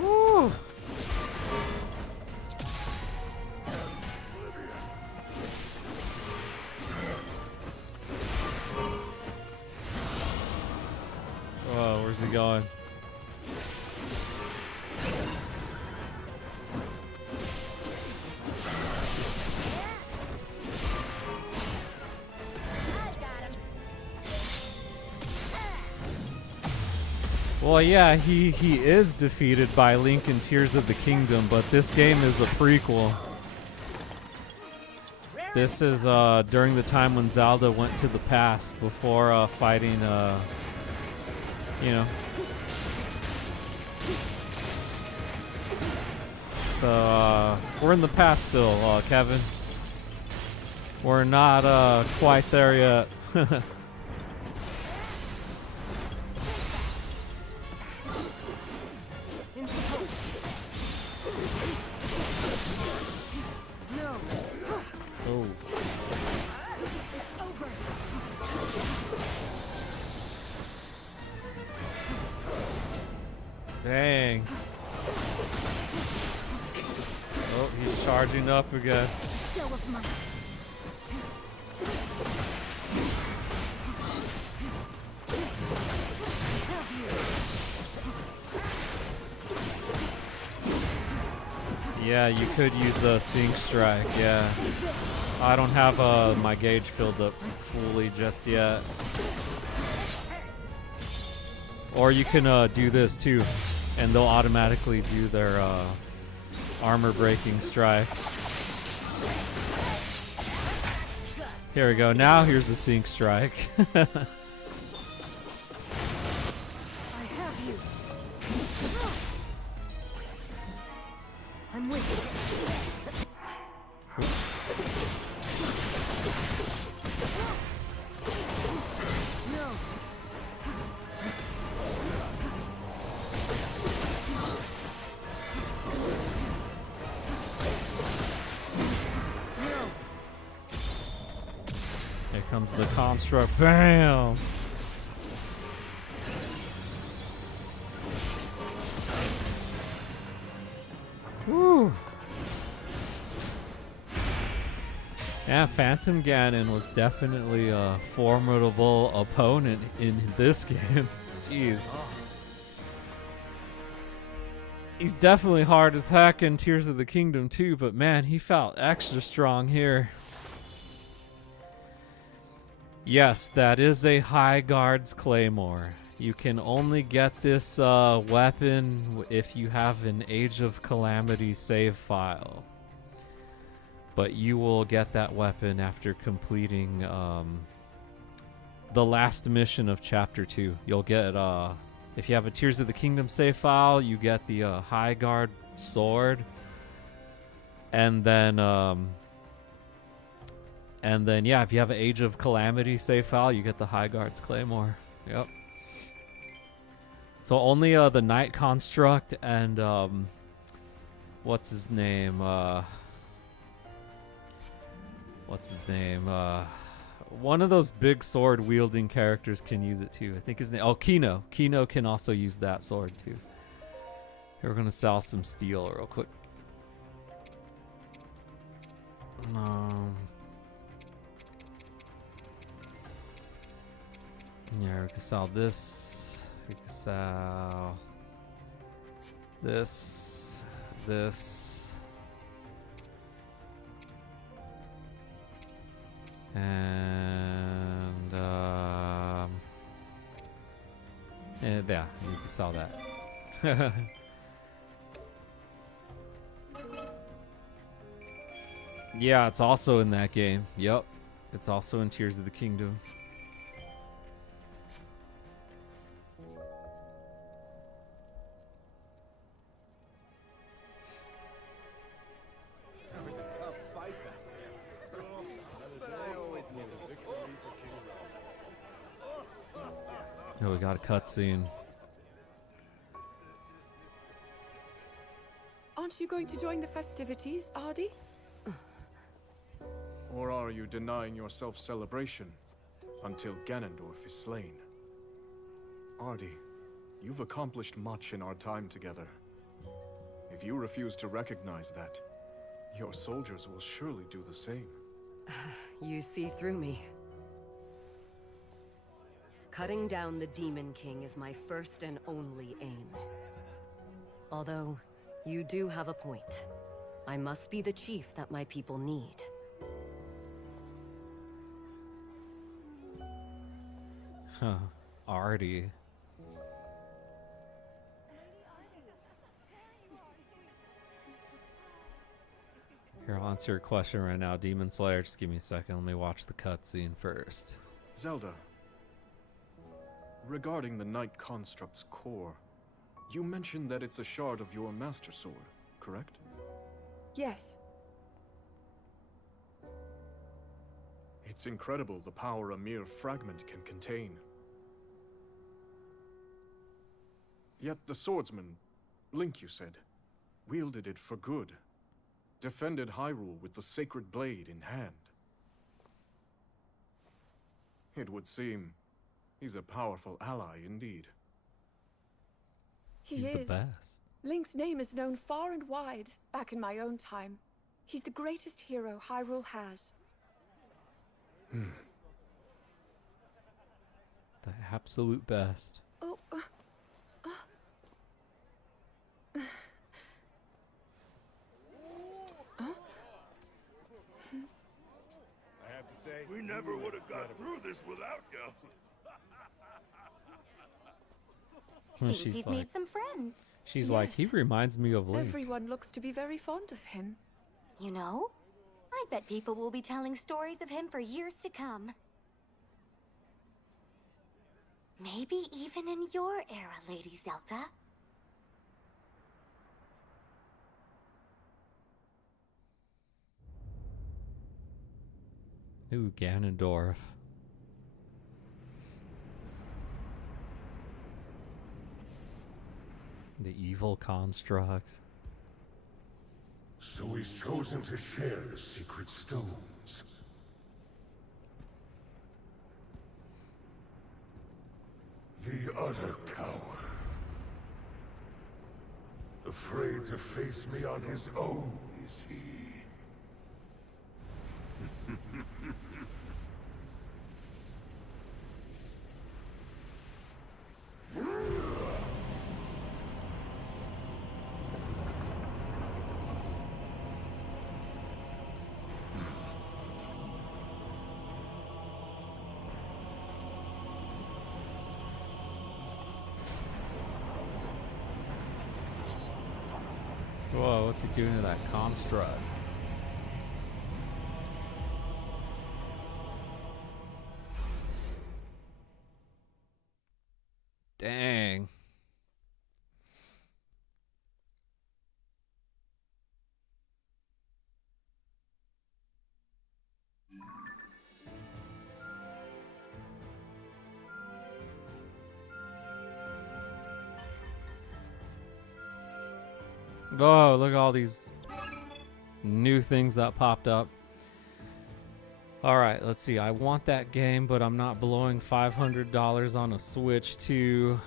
Woo! Whoa, where's he going? Well, yeah, he is defeated by Link in Tears of the Kingdom, but this game is a prequel. This is during the time when Zelda went to the past before fighting, you know. So, we're in the past still, Kevin. We're not quite there yet. Oh. Dang. Oh, he's charging up again. Yeah, you could use a Sync Strike, yeah. I don't have my gauge filled up fully just yet. Or you can do this too, and they'll automatically do their armor-breaking strike. Here we go. Now here's the sync strike. I have you. I'm with you. No. Here comes the construct. Bam! Woo! Yeah, Phantom Ganon was definitely a formidable opponent in this game. Jeez. He's definitely hard as heck in Tears of the Kingdom too, but man, he felt extra strong here. Yes, that is a High Guard's Claymore. You can only get this weapon if you have an Age of Calamity save file. But you will get that weapon after completing the last mission of Chapter 2. You'll get, if you have a Tears of the Kingdom save file, you get the High Guard sword. And then, yeah, if you have an Age of Calamity save file, you get the High Guard's Claymore. Yep. So only the Knight Construct and, what's his name? One of those big sword wielding characters can use it too. I think his name. Oh, Kino. Kino can also use that sword too. Here, we're gonna sell some steel real quick. Yeah, we can sell this. We can sell this. And yeah, you can sell that. Yeah, it's also in that game. Yep, it's also in Tears of the Kingdom. Oh, we got a cutscene. Aren't you going to join the festivities, Ardy? Or are you denying yourself celebration until Ganondorf is slain? Ardy, you've accomplished much in our time together. If you refuse to recognize that, your soldiers will surely do the same. You see through me. Cutting down the Demon King is my first and only aim. Although, you do have a point. I must be the chief that my people need. Huh. Artie. Here, I'll answer your question right now, Demon Slayer. Just give me a second. Let me watch the cutscene first. Zelda, regarding the Knight Construct's core, you mentioned that it's a shard of your Master Sword, correct? Yes. It's incredible the power a mere fragment can contain. Yet the swordsman, Link you said, wielded it for good. Defended Hyrule with the sacred blade in hand. It would seem he's a powerful ally indeed. He's the best. Link's name is known far and wide, back in my own time. He's the greatest hero Hyrule has. The absolute best. Oh. I have to say, we never would have got through this without you. Seems She's he's like- made some friends. She's like, he Yes. reminds me of Link. Everyone looks to be very fond of him. You know, I bet people will be telling stories of him for years to come. Maybe even in your era, Lady Zelda. Ooh, Ganondorf. The evil construct. So he's chosen to share the secret stones. The utter coward. Afraid to face me on his own, is he? Whoa, what's he doing to that construct? Dang. Oh, look at all these new things that popped up. All right, let's see. I want that game, but I'm not blowing $500 on a Switch 2.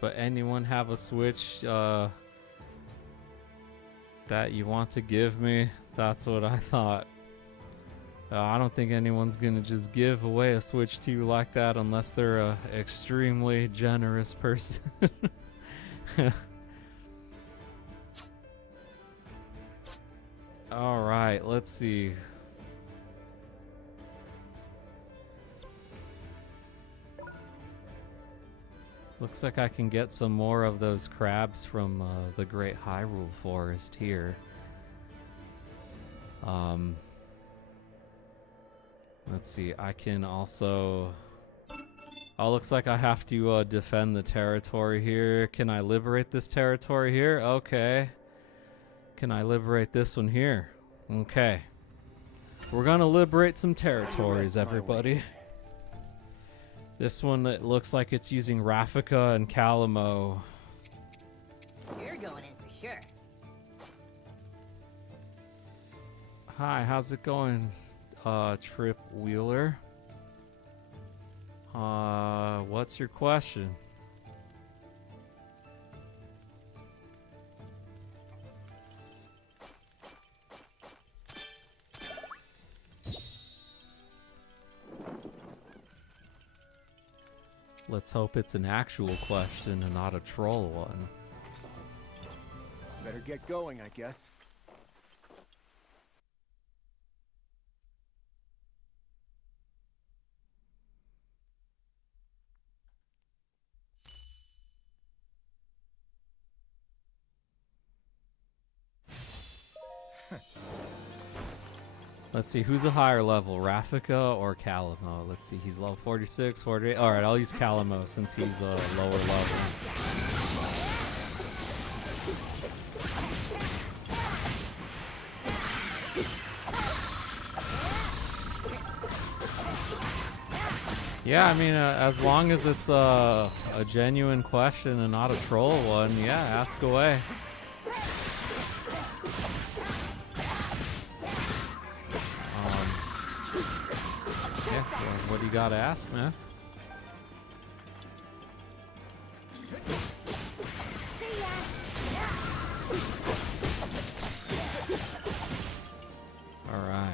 But anyone have a Switch that you want to give me? That's what I thought. I don't think anyone's gonna just give away a Switch 2 like that unless they're a extremely generous person. All right, let's see. Looks like I can get some more of those crabs from the Great Hyrule Forest here. Let's see, I can also... Oh, looks like I have to defend the territory here. Can I liberate this territory here? Okay. Can I liberate this one here? Okay. We're gonna liberate some territories, everybody. This one, it looks like it's using Raffica and Calamo. You're going in for sure. Hi, how's it going, Trip Wheeler? What's your question? Let's hope it's an actual question and not a troll one. Better get going, I guess. Let's see, who's a higher level, Raffica or Calamo? Let's see, he's level 46, 48. All right, I'll use Calamo since he's a lower level. Yeah, I mean, as long as it's a genuine question and not a troll one, yeah, ask away. What do you gotta ask, man? All right.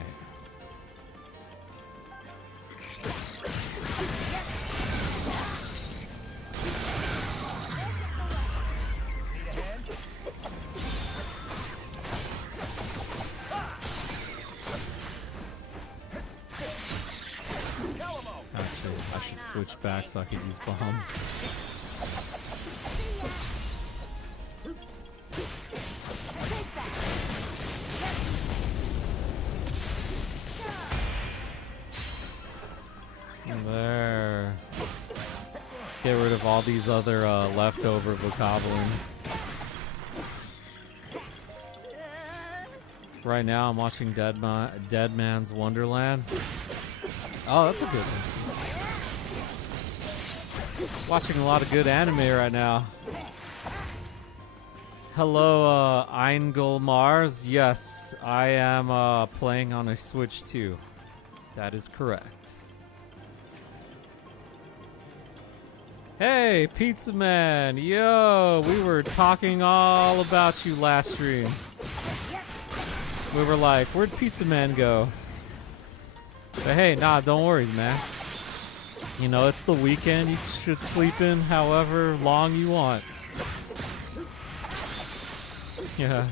Actually, I should switch back so I could use bombs. There. Let's get rid of all these other leftover bokoblins. Right now, I'm watching Dead Man's Wonderland. Oh, that's a good one. Watching a lot of good anime right now. Hello, Eingel Mars. Yes, I am playing on a Switch too. That is correct. Hey, Pizza Man. Yo, we were talking all about you last stream. We were like, where'd Pizza Man go? But hey, nah, don't worry, man. You know, it's the weekend. You should sleep in however long you want. Yeah.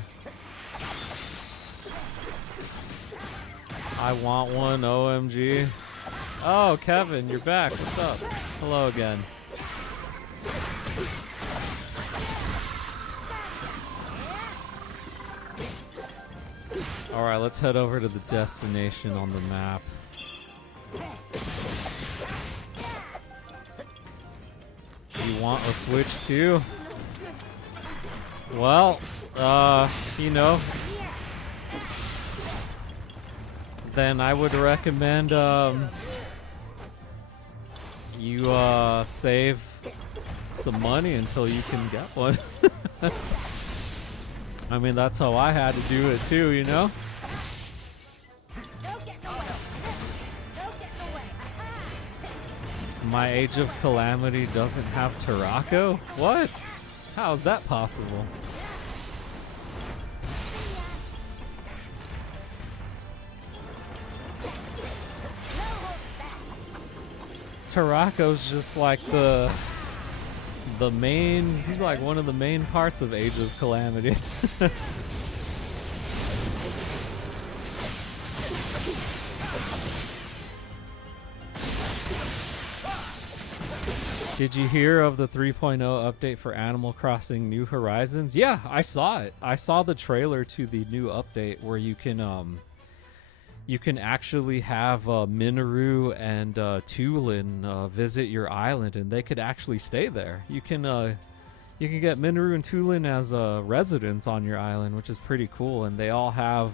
I want one, OMG. Oh, Kevin, you're back. What's up? Hello again. Alright, let's head over to the destination on the map. You want a Switch too? Well, you know, then I would recommend you save some money until you can get one. I mean, that's how I had to do it too, you know? My Age of Calamity doesn't have Tarako? What? How is that possible? Tarako's just like the main, he's like one of the main parts of Age of Calamity. Did you hear of the 3.0 update for Animal Crossing New Horizons? Yeah, I saw it. I saw the trailer to the new update where you can actually have Minoru and Tulin visit your island, and they could actually stay there. You can get Minoru and Tulin as residents on your island, which is pretty cool. And they all have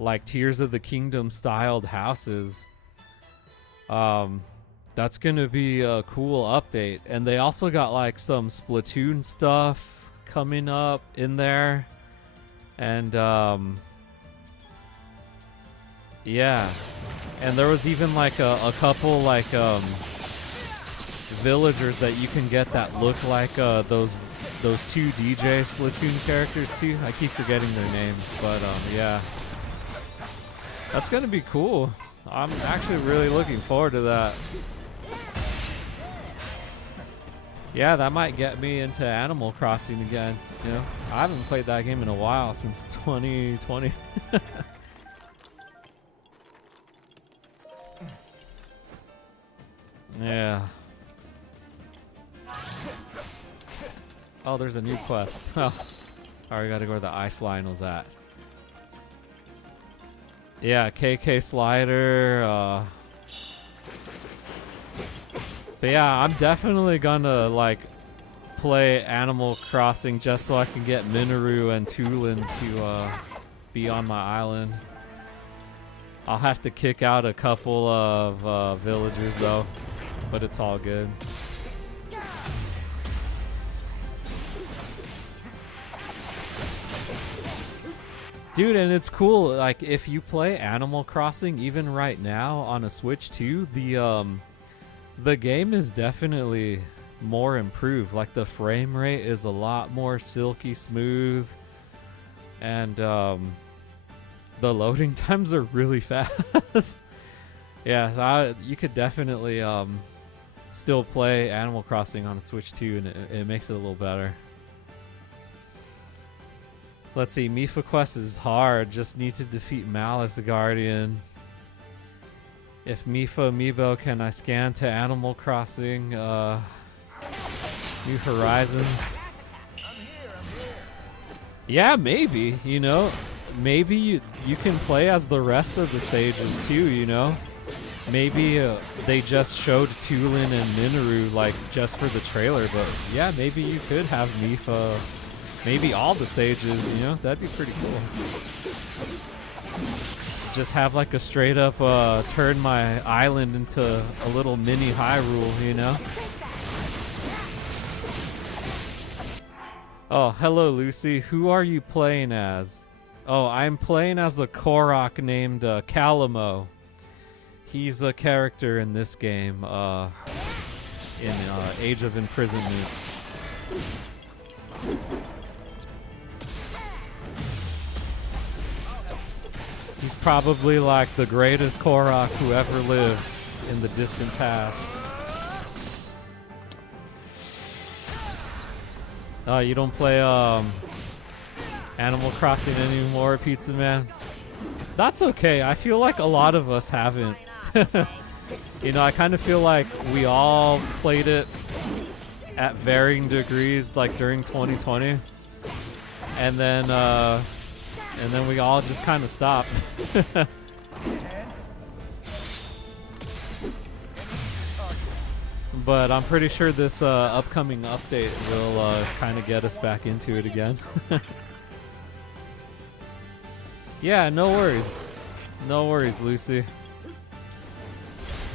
like Tears of the Kingdom styled houses. That's gonna be a cool update. And they also got like some Splatoon stuff coming up in there, and yeah, and there was even like a couple like villagers that you can get that look like those two DJ Splatoon characters too. I keep forgetting their names, but yeah, that's gonna be cool. I'm actually really looking forward to that. Yeah, that might get me into Animal Crossing again. You know, I haven't played that game in a while, since 2020. Yeah. Oh, there's a new quest. Oh, alright, gotta go where the ice line was at. Yeah, KK Slider. But yeah, I'm definitely gonna like play Animal Crossing just so I can get Minoru and Tulin to be on my island. I'll have to kick out a couple of villagers though, but it's all good. Dude, and it's cool, like if you play Animal Crossing even right now on a Switch too, the game is definitely more improved. Like the frame rate is a lot more silky smooth, and the loading times are really fast. Yeah, so you could definitely still play Animal Crossing on a Switch too, and it makes it a little better. Let's see, Mifa Quest is hard, just need to defeat Malice Guardian. If Mifa Amiibo, can I scan to Animal Crossing New Horizons? Yeah, maybe, you know. Maybe you can play as the rest of the sages too, you know. maybe they just showed Tulin and Minoru like just for the trailer, but yeah, maybe you could have Mipha, maybe all the sages, you know, that'd be pretty cool. Just have like a straight up turn my island into a little mini Hyrule, you know? Oh, hello Lucy. Who are you playing as? Oh, I'm playing as a Korok named Calamo. He's a character in this game, in Age of Imprisonment. He's probably like the greatest Korok who ever lived in the distant past. Oh, you don't play Animal Crossing anymore, Pizza Man? That's okay. I feel like a lot of us haven't. You know, I kind of feel like we all played it at varying degrees, like during 2020, and then we all just kind of stopped. But I'm pretty sure this upcoming update will kind of get us back into it again. Yeah, no worries. No worries, Lucy.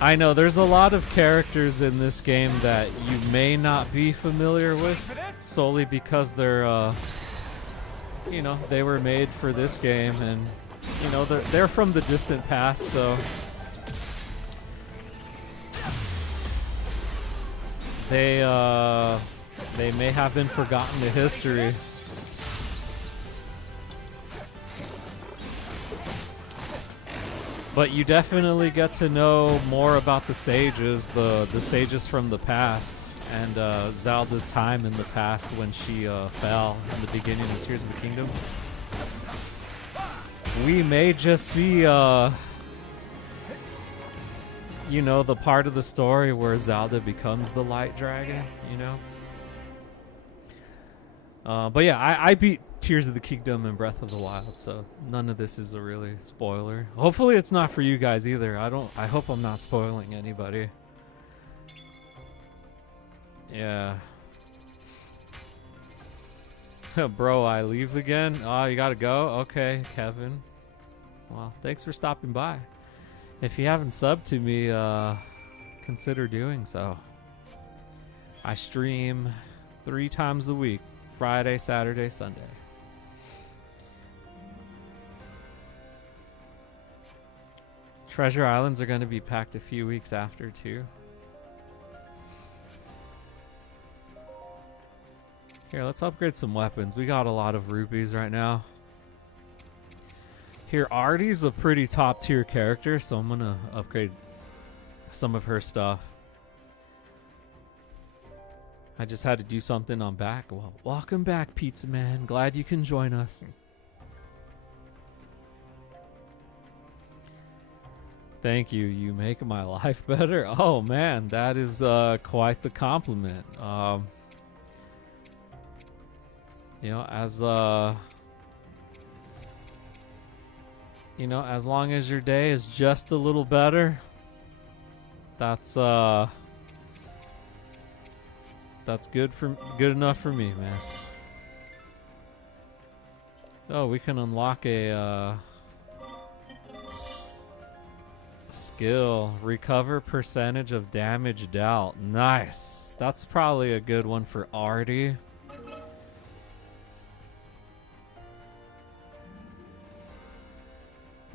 I know there's a lot of characters in this game that you may not be familiar with solely because they're you know, they were made for this game, and you know, they're from the distant past, so they may have been forgotten to history. But you definitely get to know more about the sages, the sages from the past, and Zelda's time in the past when she fell in the beginning of Tears of the Kingdom. We may just see, you know, the part of the story where Zelda becomes the light dragon, you know? But yeah, I beat Tears of the Kingdom and Breath of the Wild, so none of this is a really spoiler. Hopefully it's not for you guys either. I hope I'm not spoiling anybody. Yeah. Bro, I leave again? Oh, you gotta go? Okay, Kevin. Well, thanks for stopping by. If you haven't subbed to me, consider doing so. I stream 3 times a week. Friday, Saturday, Sunday. Treasure Islands are going to be packed a few weeks after, too. Here, let's upgrade some weapons. We got a lot of rupees right now. Here, Artie's a pretty top tier character, so I'm going to upgrade some of her stuff. I just had to do something on back. Well, welcome back, Pizza Man. Glad you can join us. Thank you. You make my life better. Oh man, that is quite the compliment. You know, as you know, as long as your day is just a little better, that's good enough for me, man. Oh, we can unlock a skill. Recover percentage of damage dealt. Nice. That's probably a good one for Artie.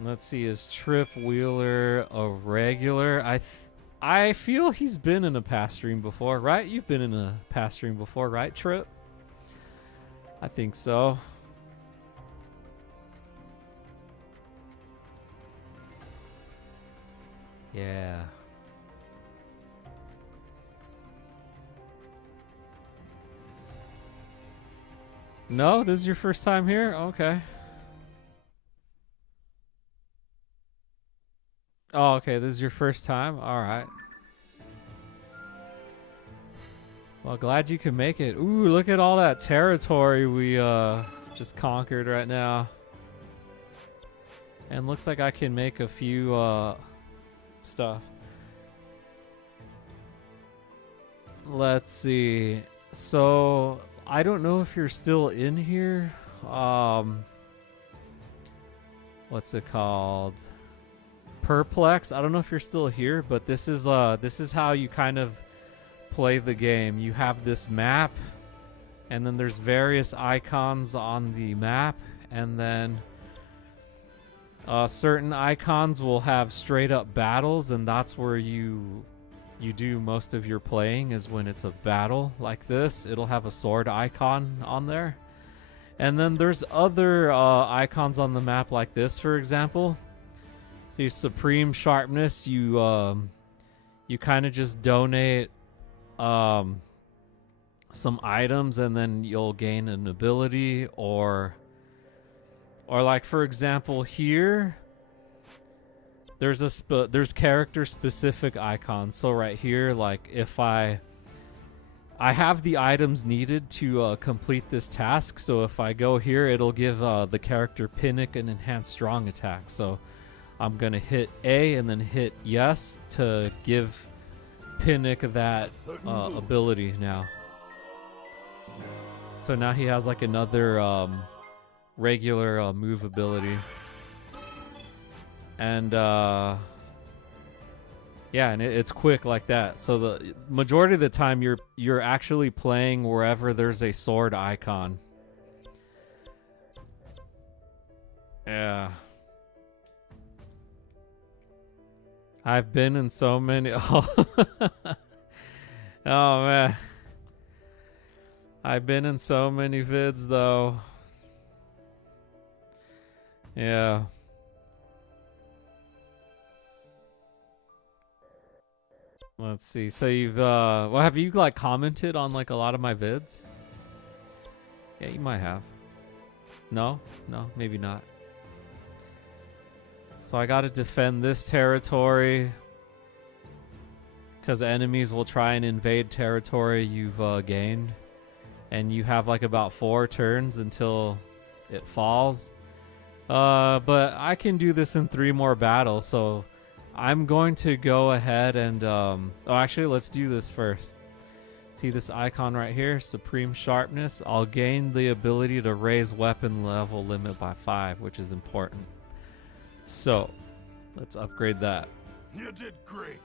Let's see, is Trip Wheeler a regular? I feel he's been in a past stream before, right? You've been in a past stream before, right, Trip? I think so. Yeah. No, this is your first time here? Okay. Oh, okay, this is your first time? Alright. Well, glad you can make it. Ooh, look at all that territory we just conquered right now. And looks like I can make a few stuff. Let's see. So I don't know if you're still in here. What's it called? Perplex. I don't know if you're still here, but this is how you kind of play the game. You have this map, and then there's various icons on the map, and then certain icons will have straight up battles, and that's where you do most of your playing, is when it's a battle like this. It'll have a sword icon on there. And then there's other icons on the map like this, for example. The Supreme Sharpness, you kind of just donate some items, and then you'll gain an ability, or like, for example, here there's character specific icons. So right here, like, if I have the items needed to complete this task, so if I go here, it'll give the character Pinnock an enhanced strong attack. So I'm gonna hit A and then hit yes to give Pinnock that ability now. So now he has like another regular move ability. And yeah, and it's quick like that. So the majority of the time you're actually playing wherever there's a sword icon. Yeah. I've been in so many oh man. I've been in so many vids though. Yeah. Let's see. So you've well, have you like commented on like a lot of my vids? Yeah, you might have. No, maybe not. So I got to defend this territory because enemies will try and invade territory you've gained, and you have like about 4 turns until it falls. But I can do this in 3 more battles, so I'm going to go ahead and oh, actually, let's do this first. See this icon right here, Supreme Sharpness? I'll gain the ability to raise weapon level limit by 5, which is important. So, let's upgrade that. You did great.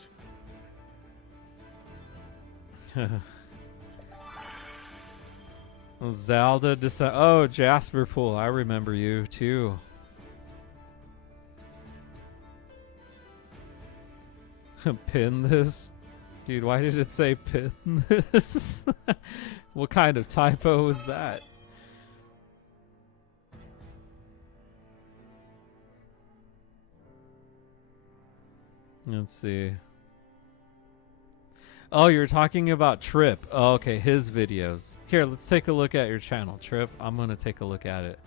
Zelda oh, Jasper Pool, I remember you too. Pin this? Dude, why did it say pin this? What kind of typo was that? Let's see. Oh, you're talking about Trip. Oh, okay, his videos. Here, let's take a look at your channel, Trip. I'm gonna take a look at it.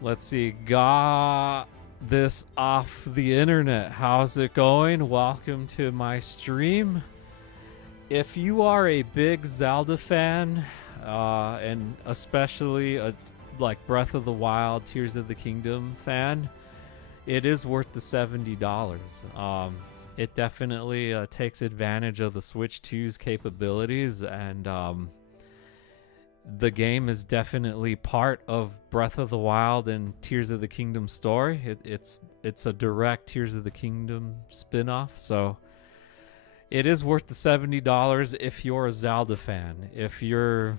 Let's see. Got this off the internet. How's it going? Welcome to my stream. If you are a big Zelda fan, and especially a like Breath of the Wild, Tears of the Kingdom fan, it is worth the $70. It definitely takes advantage of the Switch 2's capabilities, and the game is definitely part of Breath of the Wild and Tears of the Kingdom story. It's a direct Tears of the Kingdom spin-off, so it is worth the $70 if you're a Zelda fan. If you're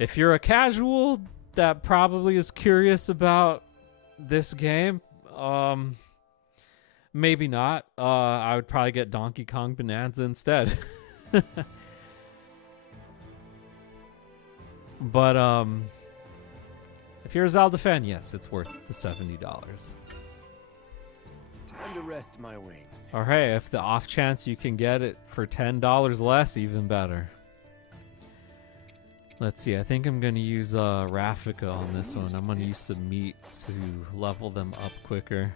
a casual that probably is curious about this game, maybe not. I would probably get Donkey Kong Bonanza instead. But if you're a Zelda fan, yes, it's worth the $70. Time to rest my wings. Or hey, if the off chance you can get it for $10 less, even better. Let's see, I think I'm going to use Rafika on this one. I'm going to use some meat to level them up quicker.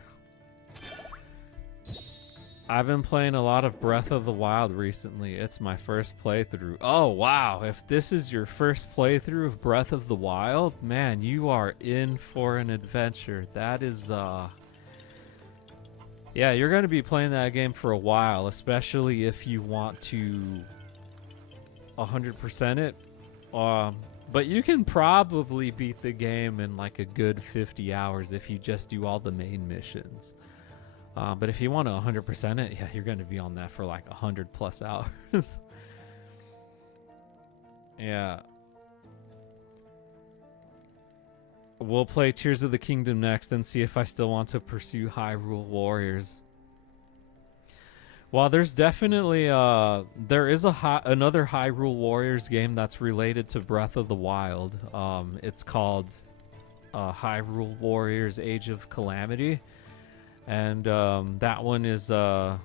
I've been playing a lot of Breath of the Wild recently. It's my first playthrough. Oh, wow. If this is your first playthrough of Breath of the Wild, man, you are in for an adventure. That is, Yeah, you're going to be playing that game for a while, especially if you want to 100% it. But you can probably beat the game in like a good 50 hours if you just do all the main missions. But if you want to 100% it, yeah, you're going to be on that for like 100 plus hours. Yeah. We'll play Tears of the Kingdom next and see if I still want to pursue Hyrule Warriors. Well, there's definitely there is another Hyrule Warriors game that's related to Breath of the Wild. It's called Hyrule Warriors Age of Calamity, and that one is it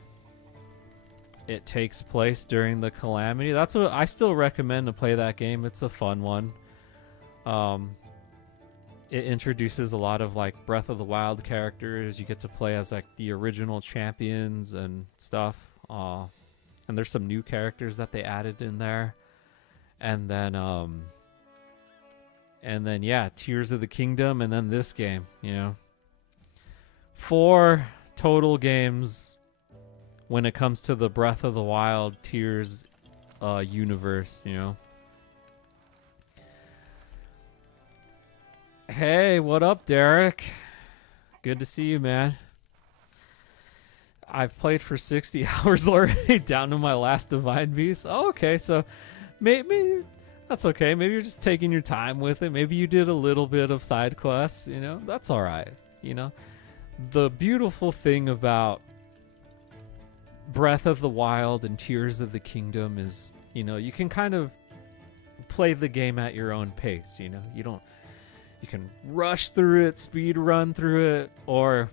takes place during the Calamity. That's what I still recommend to play that game. It's a fun one. It introduces a lot of like Breath of the Wild characters. You get to play as like the original champions and stuff. And there's some new characters that they added in there. And then yeah, Tears of the Kingdom, and then this game, you know. 4 total games when it comes to the Breath of the Wild Tears universe, you know. Hey, what up, Derek? Good to see you, man. I've played for 60 hours already, down to my last Divine Beast. Oh, okay, so maybe that's okay. Maybe you're just taking your time with it. Maybe you did a little bit of side quests, you know? That's all right, you know? The beautiful thing about Breath of the Wild and Tears of the Kingdom is, you know, you can kind of play the game at your own pace, you know? You can rush through it, speed run through it, or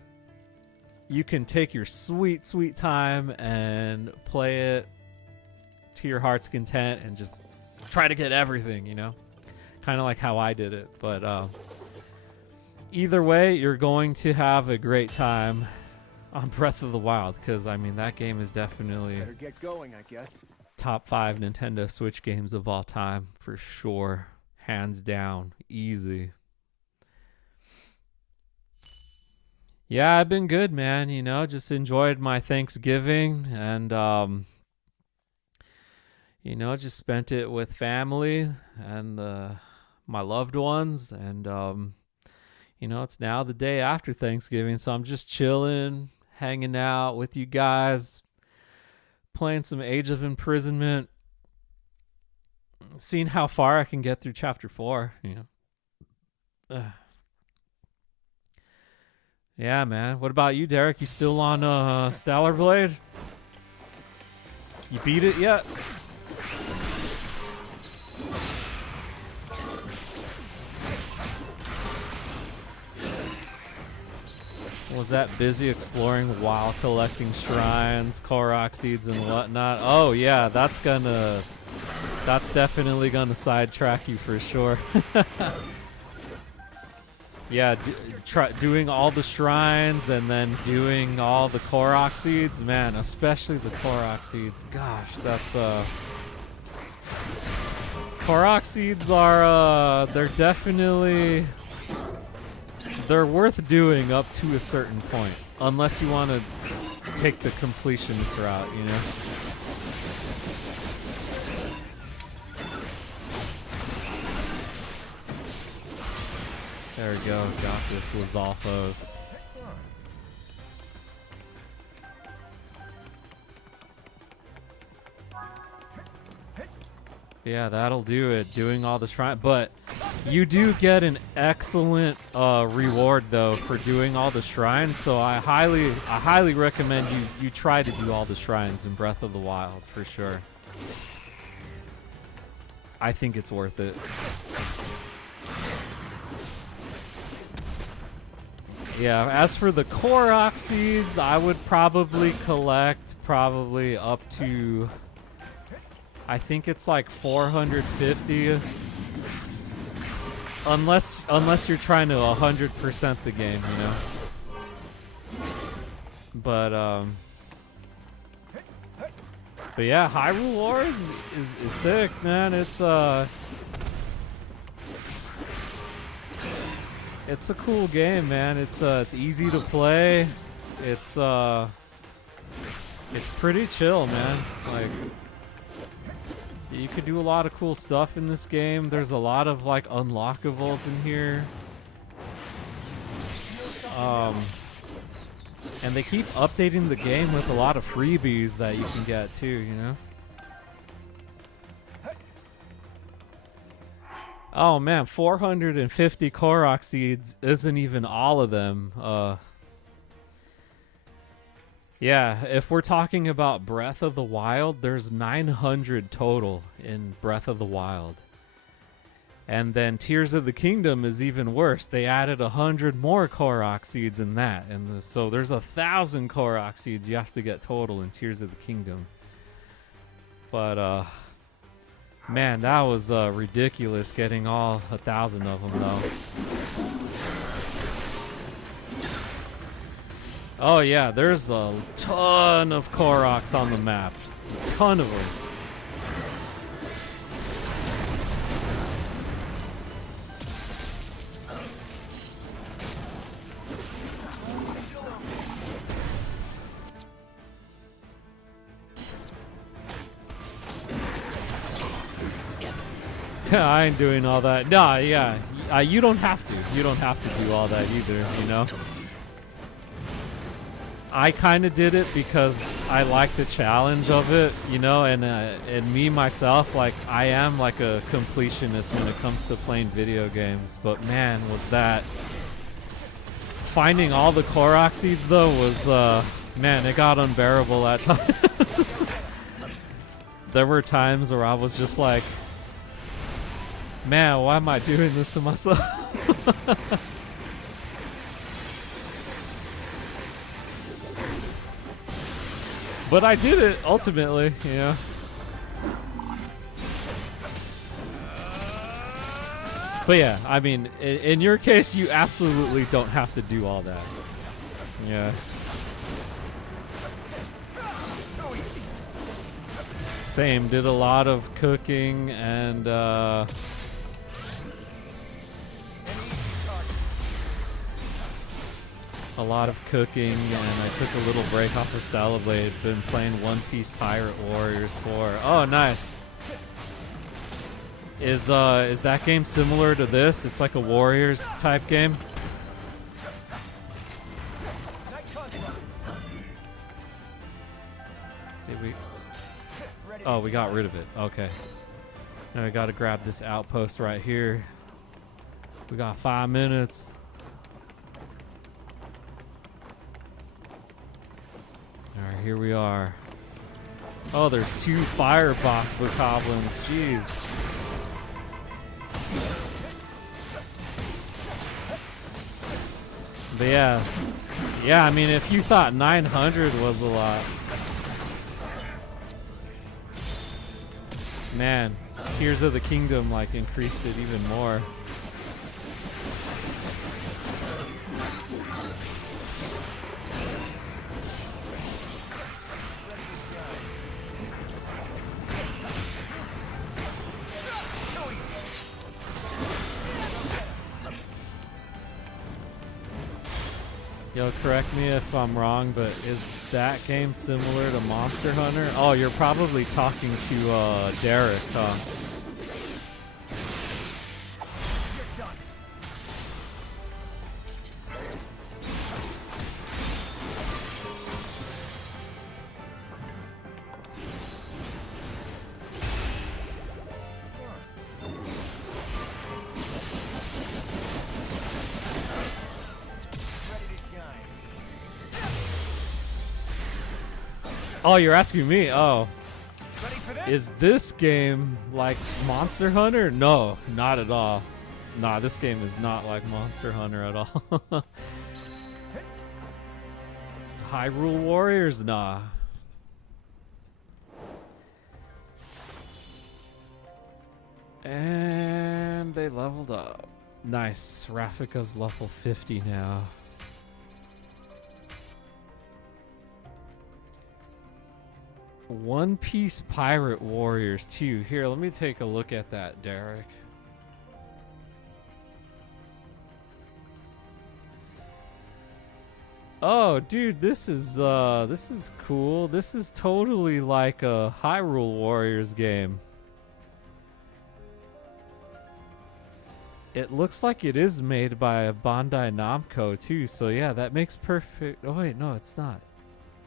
you can take your sweet, sweet time and play it to your heart's content and just try to get everything, you know? Kind of like how I did it. But either way, you're going to have a great time on Breath of the Wild, because, I mean, that game is definitely better get going, I guess. Top 5 Nintendo Switch games of all time, for sure. Hands down. Easy. Yeah, I've been good, man. You know, just enjoyed my Thanksgiving and, you know, just spent it with family and my loved ones. And, you know, it's now the day after Thanksgiving, so I'm just chilling, hanging out with you guys, playing some Age of Imprisonment, seeing how far I can get through Chapter 4, you know. Yeah, man. What about you, Derek? You still on Stellar Blade? You beat it yet? Was that busy exploring while collecting shrines, Korok seeds, and whatnot? Oh yeah, that's definitely gonna sidetrack you for sure. Yeah, doing all the shrines and then doing all the Korok seeds, man, especially the Korok seeds. Gosh, that's Korok seeds are they're worth doing up to a certain point, unless you want to take the completionist route, you know. There we go, got this Lizalfos. Yeah, that'll do it, doing all the shrine. But you do get an excellent reward, though, for doing all the shrines, so I highly recommend you try to do all the shrines in Breath of the Wild, for sure. I think it's worth it. Yeah, as for the Korok seeds, I would probably collect up to, I think it's like 450, unless you're trying to 100% the game, you know. But yeah, Hyrule Warriors is sick, man. It's a cool game, man. It's easy to play. it's pretty chill, man. Like, you could do a lot of cool stuff in this game. There's a lot of like unlockables in here. And they keep updating the game with a lot of freebies that you can get too, you know? Oh man, 450 Korok seeds isn't even all of them. Yeah, if we're talking about Breath of the Wild, there's 900 total in Breath of the Wild. And then Tears of the Kingdom is even worse. They added 100 more Korok seeds in that. And so there's 1,000 Korok seeds you have to get total in Tears of the Kingdom. But, man, that was ridiculous getting all 1,000 of them, though. Oh, yeah, there's a ton of Koroks on the map. A ton of them. I ain't doing all that. Nah, yeah. You don't have to. You don't have to do all that either, you know? I kind of did it because I like the challenge of it, you know? And me, myself, like, I am like a completionist when it comes to playing video games. But man, was that... Finding all the Korok seeds, though, was, man, it got unbearable at times. There were times where I was just like, man, why am I doing this to myself? But I did it, ultimately, you know. But yeah, I mean, in your case, you absolutely don't have to do all that. Yeah. Same, did a lot of cooking and, a lot of cooking, and I took a little break off of Stella Blade. Been playing One Piece Pirate Warriors 4. Oh, nice. Is that game similar to this? It's like a Warriors type game. Did we? Oh, we got rid of it. Okay. Now we got to grab this outpost right here. We got 5 minutes. Alright, here we are. Oh, there's 2 fire boss bokoblins. Jeez. But yeah. Yeah, I mean, if you thought 900 was a lot. Man, Tears of the Kingdom, like, increased it even more. Yo, correct me if I'm wrong, but is that game similar to Monster Hunter? Oh, you're probably talking to Derek, huh? Oh, you're asking me? Oh. Is this game like Monster Hunter? No, not at all. Nah, this game is not like Monster Hunter at all. Hyrule Warriors? Nah. And they leveled up. Nice. Rafika's level 50 now. One Piece Pirate Warriors 2. Here, let me take a look at that, Derek. Oh, dude, this is cool. This is totally like a Hyrule Warriors game. It looks like it is made by a Bandai Namco too, so yeah, that makes perfect. Oh wait, no, it's not.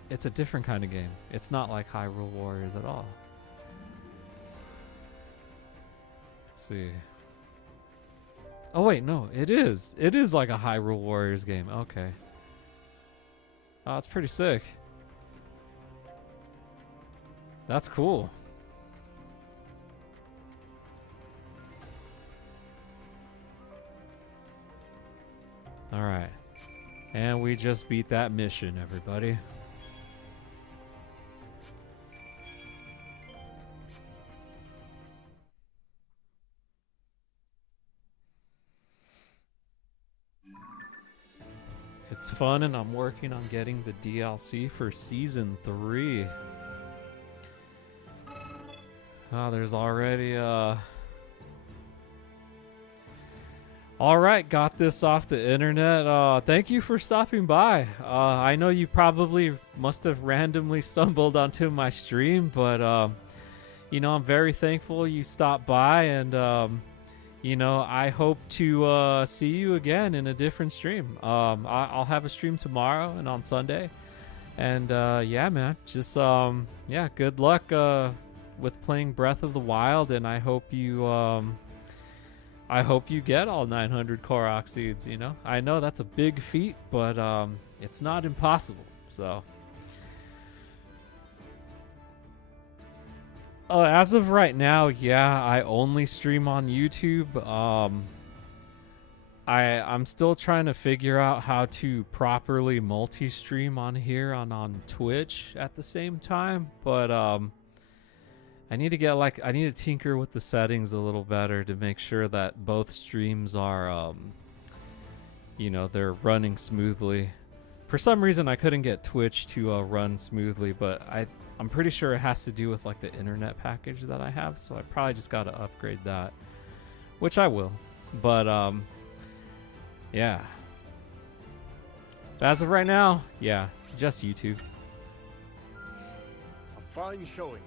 It's a different kind of game. It's not like Hyrule Warriors at all. Let's see. Oh wait, no, it is. It is like a Hyrule Warriors game. Okay. Oh, it's pretty sick. That's cool. All right. And we just beat that mission, everybody. It's fun, and I'm working on getting the DLC for Season 3. Oh, there's already Alright, got this off the internet. Thank you for stopping by. I know you probably must have randomly stumbled onto my stream, but you know, I'm very thankful you stopped by, and you know, I hope to see you again in a different stream. I'll have a stream tomorrow and on Sunday. And yeah, man, just yeah, good luck with playing Breath of the Wild, and I hope you get all 900 Korok seeds, you know. I know that's a big feat, but it's not impossible. So as of right now, yeah, I only stream on YouTube. I'm still trying to figure out how to properly multi-stream on here on Twitch at the same time, but I need to tinker with the settings a little better to make sure that both streams are you know, they're running smoothly. For some reason I couldn't get Twitch to run smoothly, but I'm pretty sure it has to do with like the internet package that I have, so I probably just got to upgrade that, which I will. But yeah. But as of right now, yeah, just YouTube. A fine showing.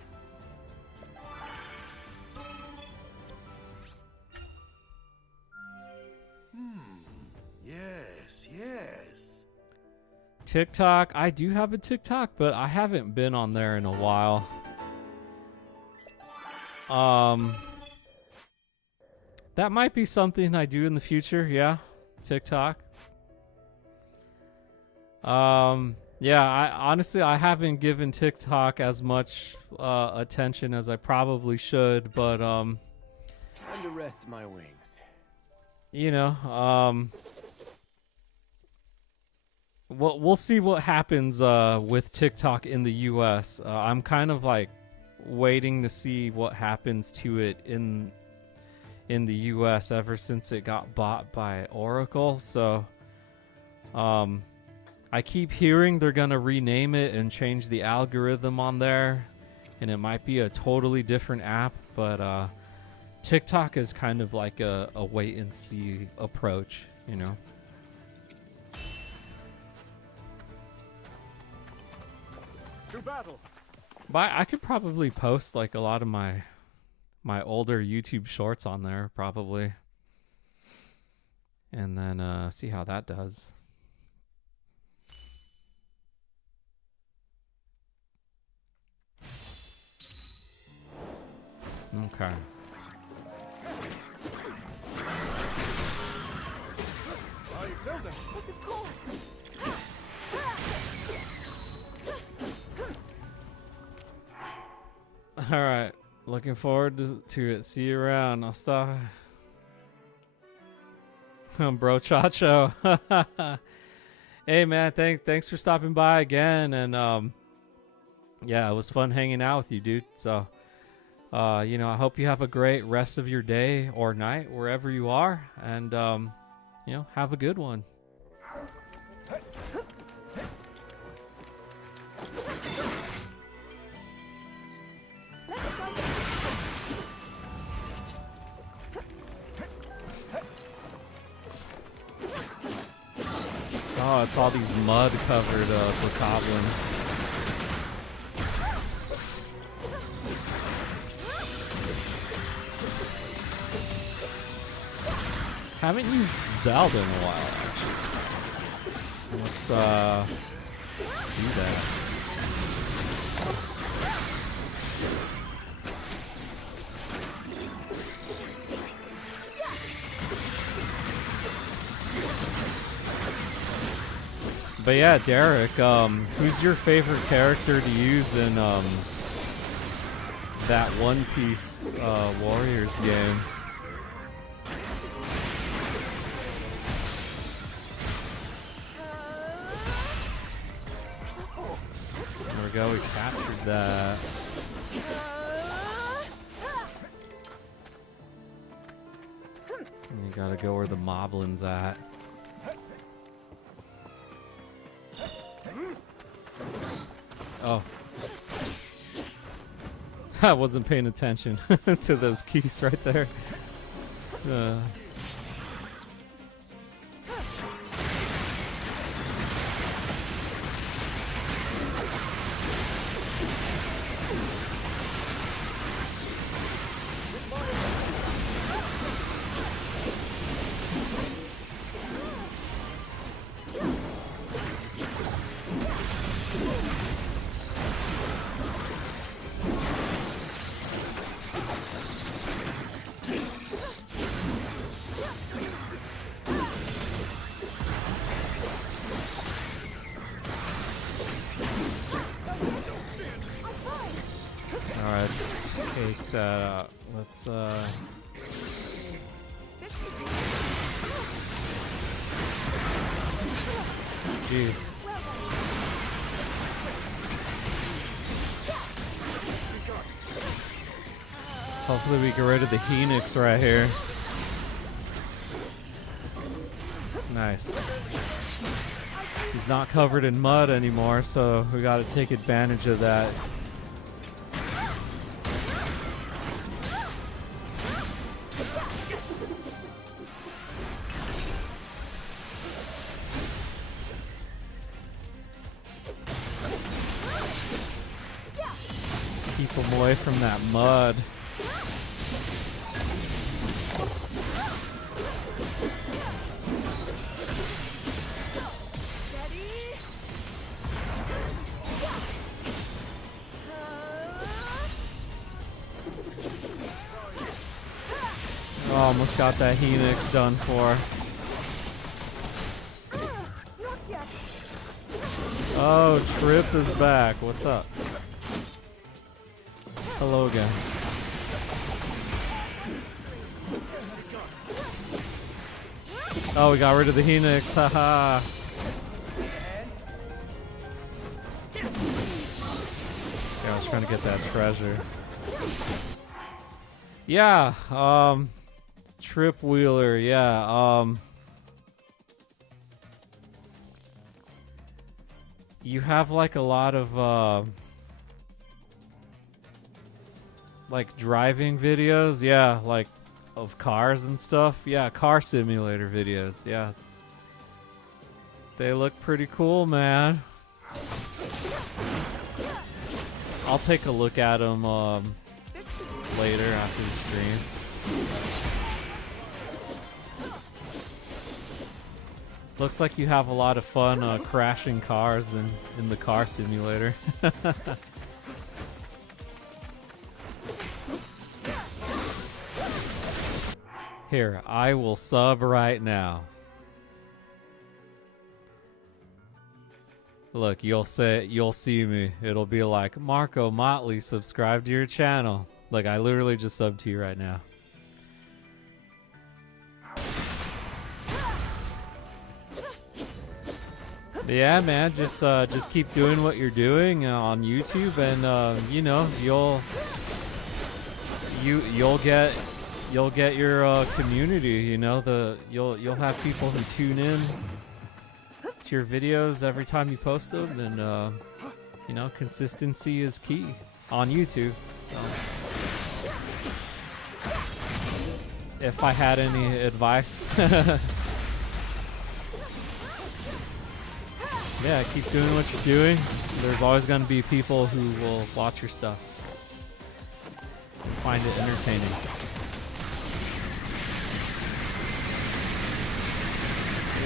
Yes. TikTok, I do have a TikTok, but I haven't been on there in a while. That might be something I do in the future, yeah. TikTok. Yeah, I honestly haven't given TikTok as much attention as I probably should, but Time to rest my wings. You know, we'll see what happens with TikTok in the US. I'm kind of like waiting to see what happens to it in the US ever since it got bought by Oracle. So I keep hearing they're gonna rename it and change the algorithm on there, and it might be a totally different app, but TikTok is kind of like a wait and see approach, you know. To battle. But I could probably post like a lot of my older YouTube shorts on there, probably, and then see how that does. Okay. Zelda. Yes, of course. All right, looking forward to it. See you around. I'll stop. Bro Chacho. Hey man, thanks for stopping by again, and yeah, it was fun hanging out with you, dude. So you know, I hope you have a great rest of your day or night wherever you are, and you know, have a good one. Oh, it's all these mud-covered bokoblins. Haven't used Zelda in a while, actually. Let's do that. But yeah, Derek, who's your favorite character to use in that One Piece Warriors game? There we go, we captured that. And you gotta go where the moblins at. Oh. I wasn't paying attention to those keys right there. Alright, let's take that out. Let's jeez. Hopefully we get rid of the Phoenix right here. Nice. He's not covered in mud anymore, so we gotta take advantage of that. Keep him away from that mud. Oh, almost got that Phoenix done for. Oh, Trip is back. What's up? Hello again. Oh, we got rid of the Phoenix. Haha. Yeah, I was trying to get that treasure. Yeah, Trip Wheeler, yeah, you have like a lot of like driving videos, yeah, like of cars and stuff. Yeah, car simulator videos, yeah. They look pretty cool, man. I'll take a look at them later after the stream. Looks like you have a lot of fun crashing cars in the car simulator. Here, I will sub right now. Look, you'll see me. It'll be like, Marco Motley, subscribe to your channel. Like, I literally just subbed to you right now. Yeah, man, just keep doing what you're doing on YouTube, and you know, you'll get your community. You know, you'll have people who tune in to your videos every time you post them, and you know, consistency is key on YouTube. So, if I had any advice. Yeah, keep doing what you're doing. There's always going to be people who will watch your stuff. Find it entertaining.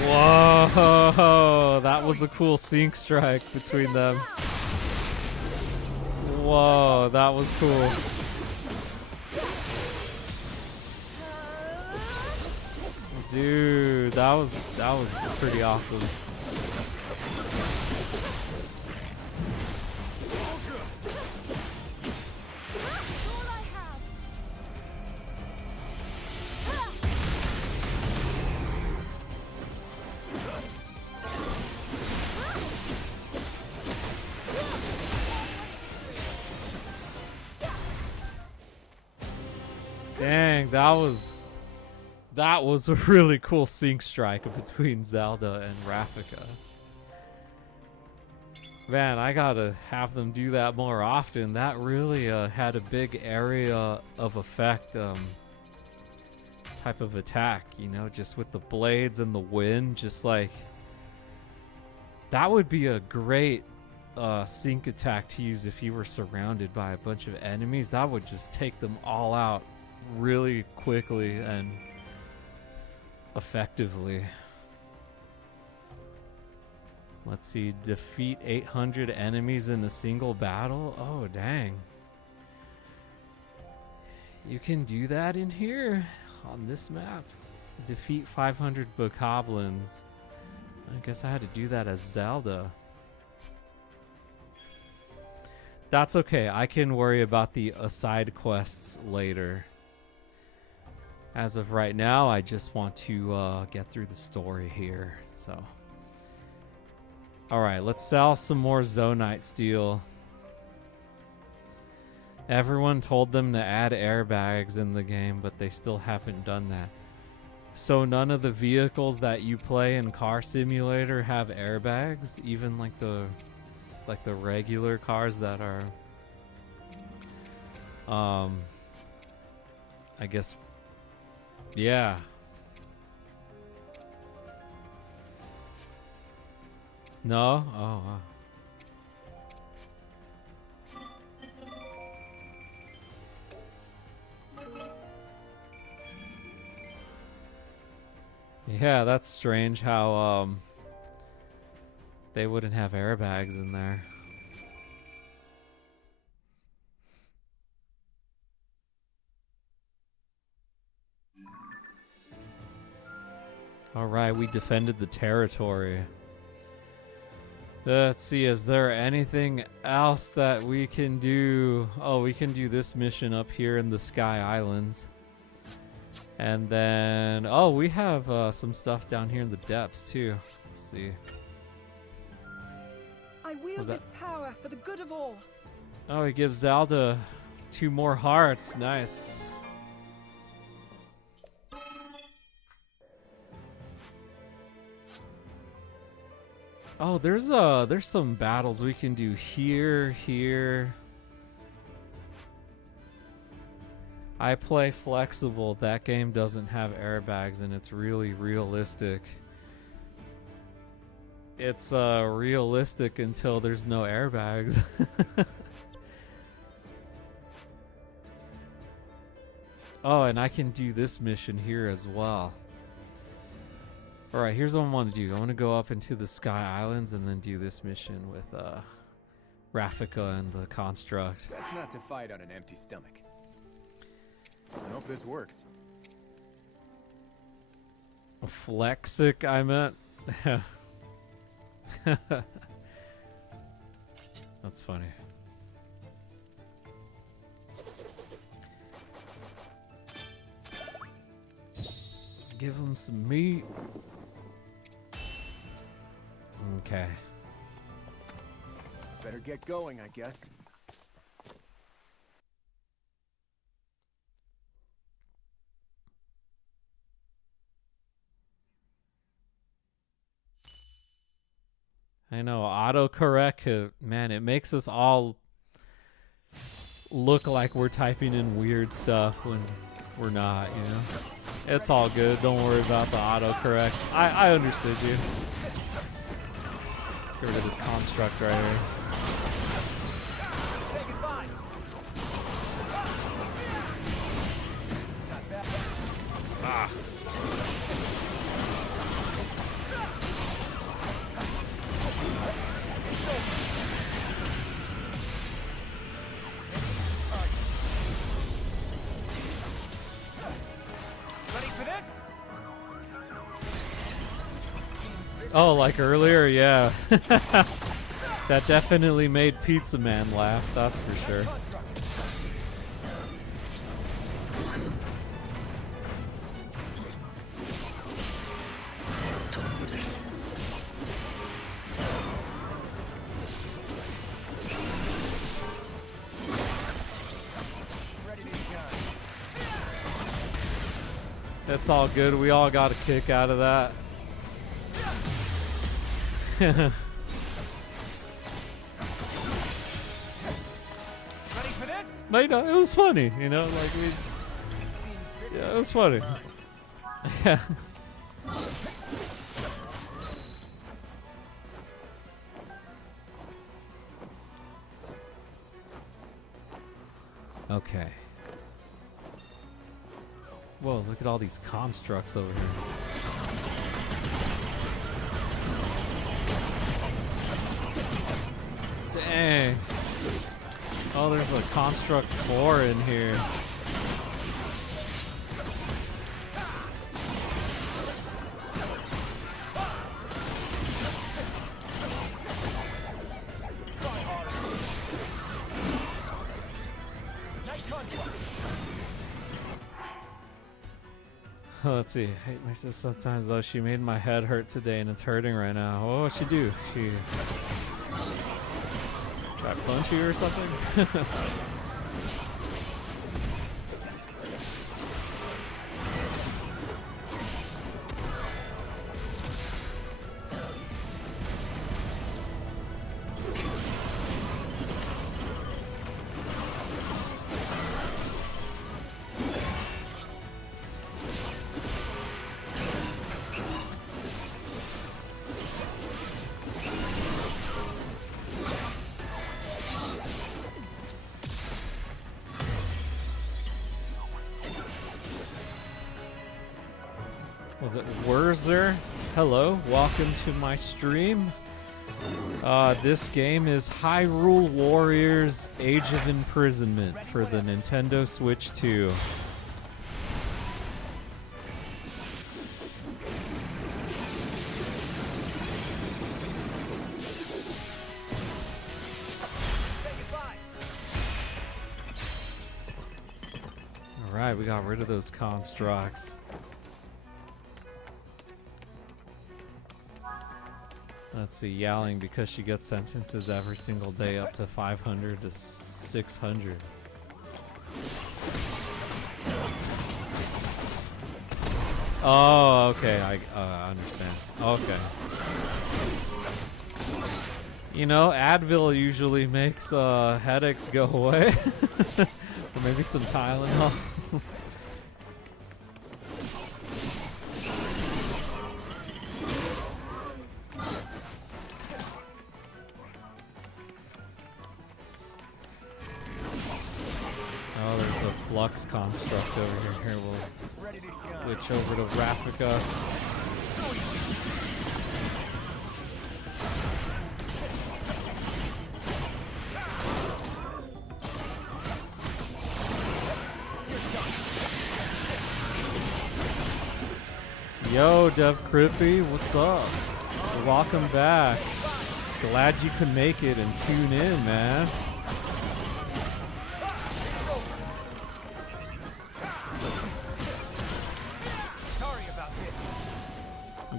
Whoa, that was a cool sync strike between them. Whoa, that was cool. Dude, that was pretty awesome. Dang, that was a really cool sync strike between Zelda and Rafika. Man, I gotta have them do that more often. That really had a big area of effect type of attack, you know, just with the blades and the wind, just like that would be a great sync attack to use if you were surrounded by a bunch of enemies. That would just take them all out really quickly and effectively. Let's see, defeat 800 enemies in a single battle. Oh, dang. You can do that in here on this map. Defeat 500 bokoblins. I guess I had to do that as Zelda. That's okay. I can worry about the side quests later. As of right now, I just want to get through the story here. So, all right, let's sell some more Zonite steel. Everyone told them to add airbags in the game, but they still haven't done that. So none of the vehicles that you play in Car Simulator have airbags, even like the regular cars that are I guess, yeah. No? Oh, wow. Yeah, that's strange how they wouldn't have airbags in there. All right, we defended the territory. Let's see, is there anything else that we can do? Oh, we can do this mission up here in the Sky Islands. And then, oh, we have some stuff down here in the depths too. Let's see. I wield this power for the good of all. Oh, he gives Zelda 2 more hearts. Nice. Oh, there's some battles we can do here. I play flexible. That game doesn't have airbags and it's really realistic. It's realistic until there's no airbags. Oh, and I can do this mission here as well. Alright, here's what I want to do. I want to go up into the Sky Islands and then do this mission with Rafika and the Construct. Best not to fight on an empty stomach. I hope this works. Flexic, I meant. That's funny. Just give him some meat. Okay. Better get going, I guess. I know, autocorrect, man, it makes us all look like we're typing in weird stuff when we're not, you know? It's all good, don't worry about the autocorrect. I understood you. It's Get rid of this construct right here. Say goodbye. Ah. Ready for this? Oh, like earlier? Yeah. That definitely made Pizza Man laugh, that's for sure. That's all good. We all got a kick out of that. Ready for this? But, you know, it was funny, you know, like yeah, it was funny. Yeah. Okay. Whoa, look at all these constructs over here. Dang. Oh, there's a construct 4 in here. Let's see. I hate my sister sometimes though. She made my head hurt today and it's hurting right now. What would she do? She try to punch you or something? Was it Wurzer? Hello, welcome to my stream. This game is Hyrule Warriors Age of Imprisonment for the Nintendo Switch 2. Alright, we got rid of those constructs. Let's see, yowling because she gets sentences every single day up to 500 to 600. Oh, okay, I understand. Okay. You know, Advil usually makes headaches go away. Or maybe some Tylenol. Flux construct over here. Here we'll switch over to Raffica. Yo, Dev Crippy, what's up? Welcome back. Glad you could make it and tune in, man.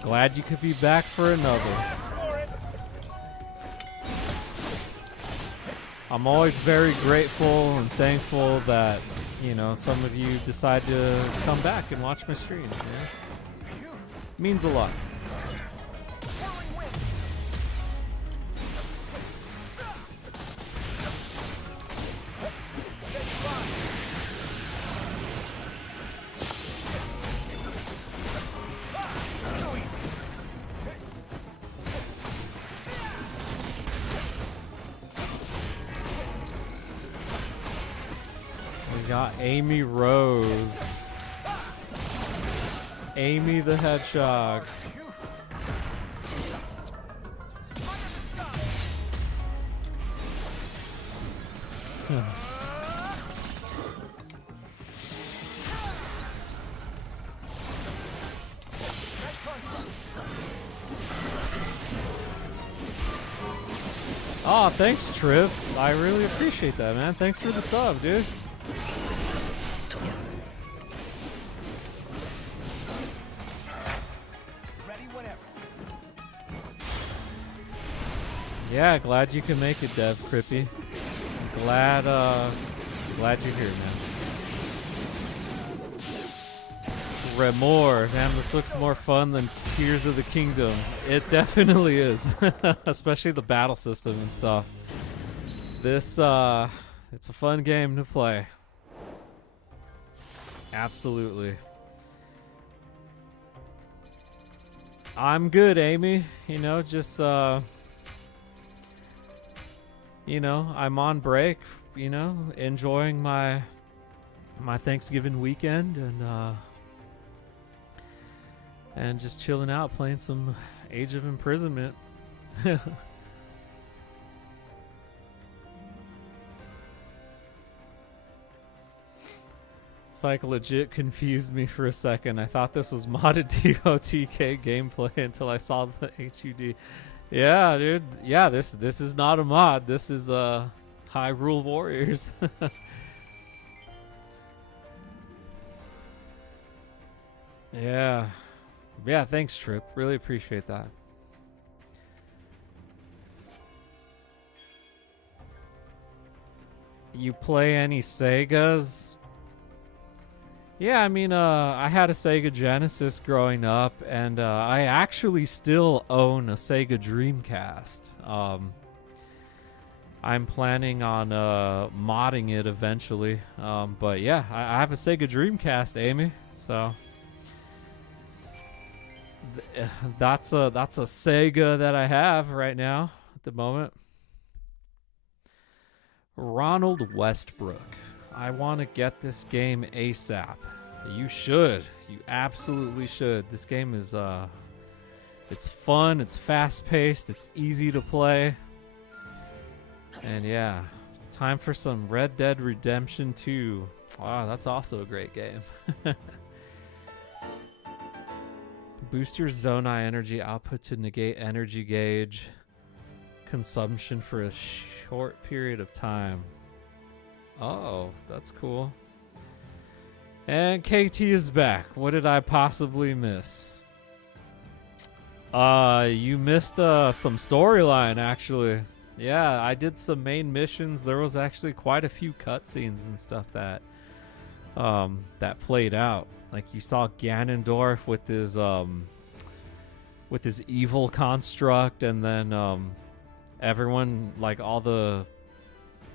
Glad you could be back for another. I'm always very grateful and thankful that, you know, some of you decide to come back and watch my streams. Yeah? Means a lot. got Amy Rose. Amy the Hedgehog. Oh, thanks, Triv. I really appreciate that, man. Thanks for the sub, dude. Yeah, glad you can make it, Dev Crippy. Glad you're here, man. Remor, man, this looks more fun than Tears of the Kingdom. It definitely is, especially the battle system and stuff. This, it's a fun game to play. Absolutely. I'm good, Amy. You know, just, you know, I'm on break, you know, enjoying my Thanksgiving weekend and just chilling out, playing some Age of Imprisonment. It's like legit confused me for a second. I thought this was modded TOTK gameplay until I saw the HUD. Yeah, dude. Yeah, this is not a mod. This is Hyrule Warriors. Yeah. Yeah, thanks, Trip. Really appreciate that. You play any Segas? Yeah, I mean, I had a Sega Genesis growing up, and I actually still own a Sega Dreamcast. I'm planning on modding it eventually. But yeah, I have a Sega Dreamcast, Amy. So that's a Sega that I have right now at the moment. Ronald Westbrook. I want to get this game ASAP. You should. You absolutely should. This game is it's fun, it's fast-paced, it's easy to play. And yeah, time for some Red Dead Redemption 2. Wow, that's also a great game. Boost your Zonai energy output to negate energy gauge consumption for a short period of time. Oh, that's cool. And KT is back. What did I possibly miss? You missed some storyline, actually. Yeah, I did some main missions. There was actually quite a few cutscenes and stuff that that played out. Like you saw Ganondorf with his evil construct, and then everyone, like all the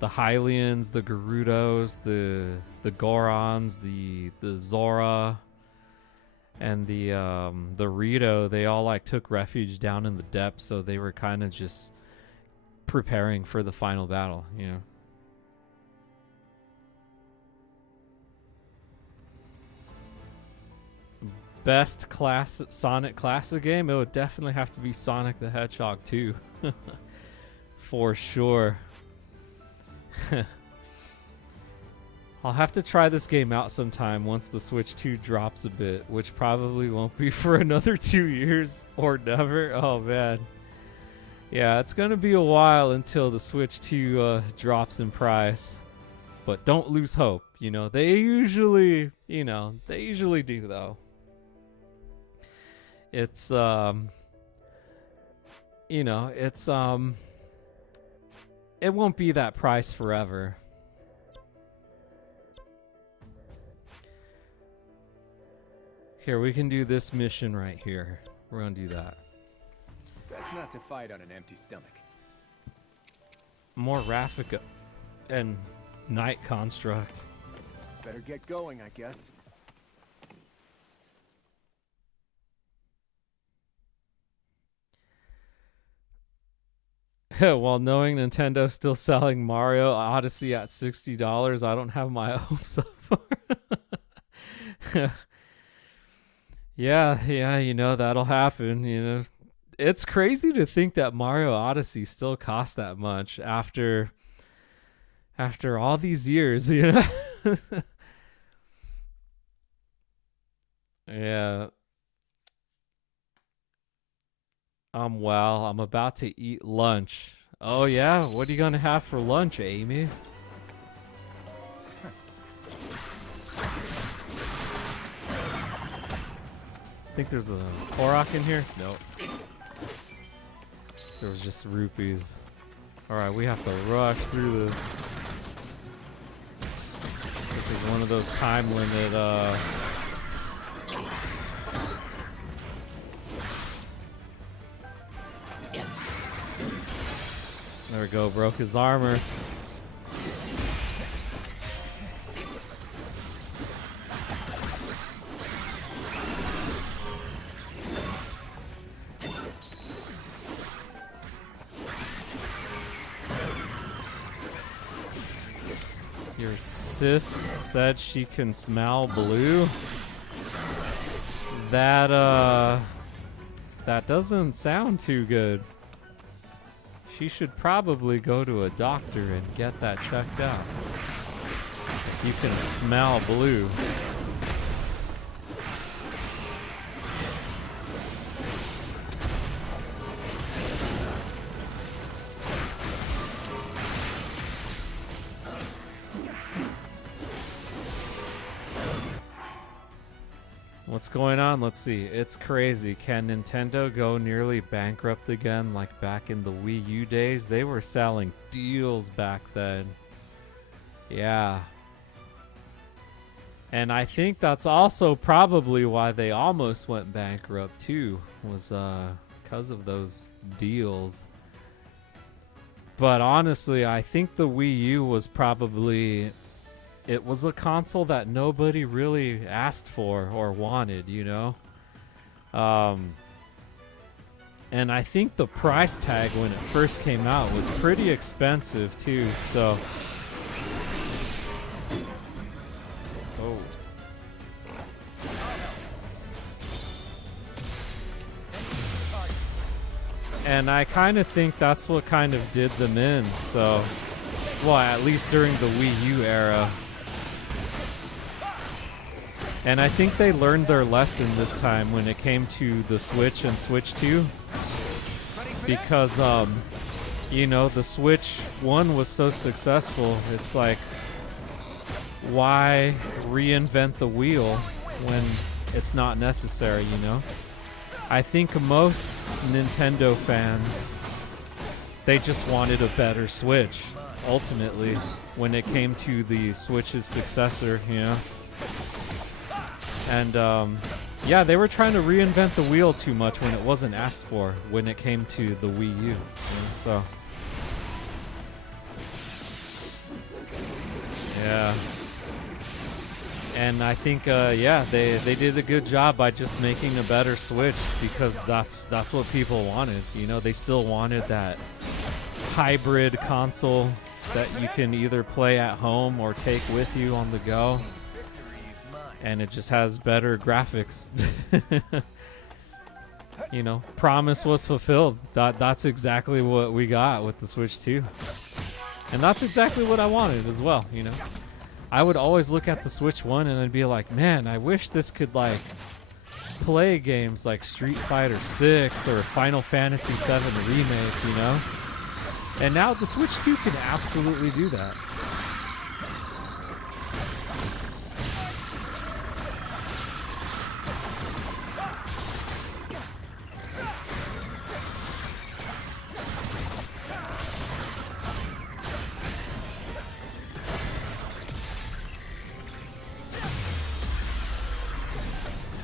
Hylians, the Gerudos, the Gorons, the Zora, and the Rito, they all like took refuge down in the depths, so they were kind of just preparing for the final battle, you know. Best Sonic classic game? It would definitely have to be Sonic the Hedgehog 2. For sure. I'll have to try this game out sometime once the Switch 2 drops a bit, which probably won't be for another 2 years or never. Oh man. Yeah, it's gonna be a while until the Switch 2 drops in price. But don't lose hope, you know. They usually do though. It's it won't be that price forever. Here, we can do this mission right here. We're gonna do that. Best not to fight on an empty stomach. More Raffica and Night Construct. Better get going, I guess. While knowing Nintendo's still selling Mario Odyssey at $60, I don't have my hopes up for. Yeah, you know, that'll happen, you know. It's crazy to think that Mario Odyssey still costs that much after all these years, you know. Yeah. Well, I'm about to eat lunch. Oh yeah, what are you gonna have for lunch, Amy? Think there's a Korok in here? Nope. There was just rupees. Alright, we have to rush through the... This is one of those time limit, There we go, broke his armor. Your sis said she can smell blue. That doesn't sound too good. She should probably go to a doctor and get that checked out. If you can smell blue. What's going on? Let's see. It's crazy. Can Nintendo go nearly bankrupt again like back in the Wii U days? They were selling deals back then. Yeah. And I think that's also probably why they almost went bankrupt too, was because of those deals. But honestly, I think the Wii U was probably... It was a console that nobody really asked for or wanted, you know? And I think the price tag when it first came out was pretty expensive too, so... Oh. And I kind of think that's what kind of did them in, so... Well, at least during the Wii U era. And I think they learned their lesson this time when it came to the Switch and Switch 2. Because, you know, the Switch 1 was so successful, it's like, why reinvent the wheel when it's not necessary, you know? I think most Nintendo fans, they just wanted a better Switch, ultimately, when it came to the Switch's successor, you know? And, yeah, they were trying to reinvent the wheel too much when it wasn't asked for when it came to the Wii U, you know? So... Yeah. And I think, yeah, they did a good job by just making a better Switch because that's what people wanted. You know, they still wanted that hybrid console that you can either play at home or take with you on the go. And it just has better graphics. You know, promise was fulfilled. That's exactly what we got with the Switch 2. And that's exactly what I wanted as well, you know. I would always look at the Switch 1 and I'd be like, man, I wish this could, like, play games like Street Fighter 6 or Final Fantasy 7 Remake, you know? And now the Switch 2 can absolutely do that.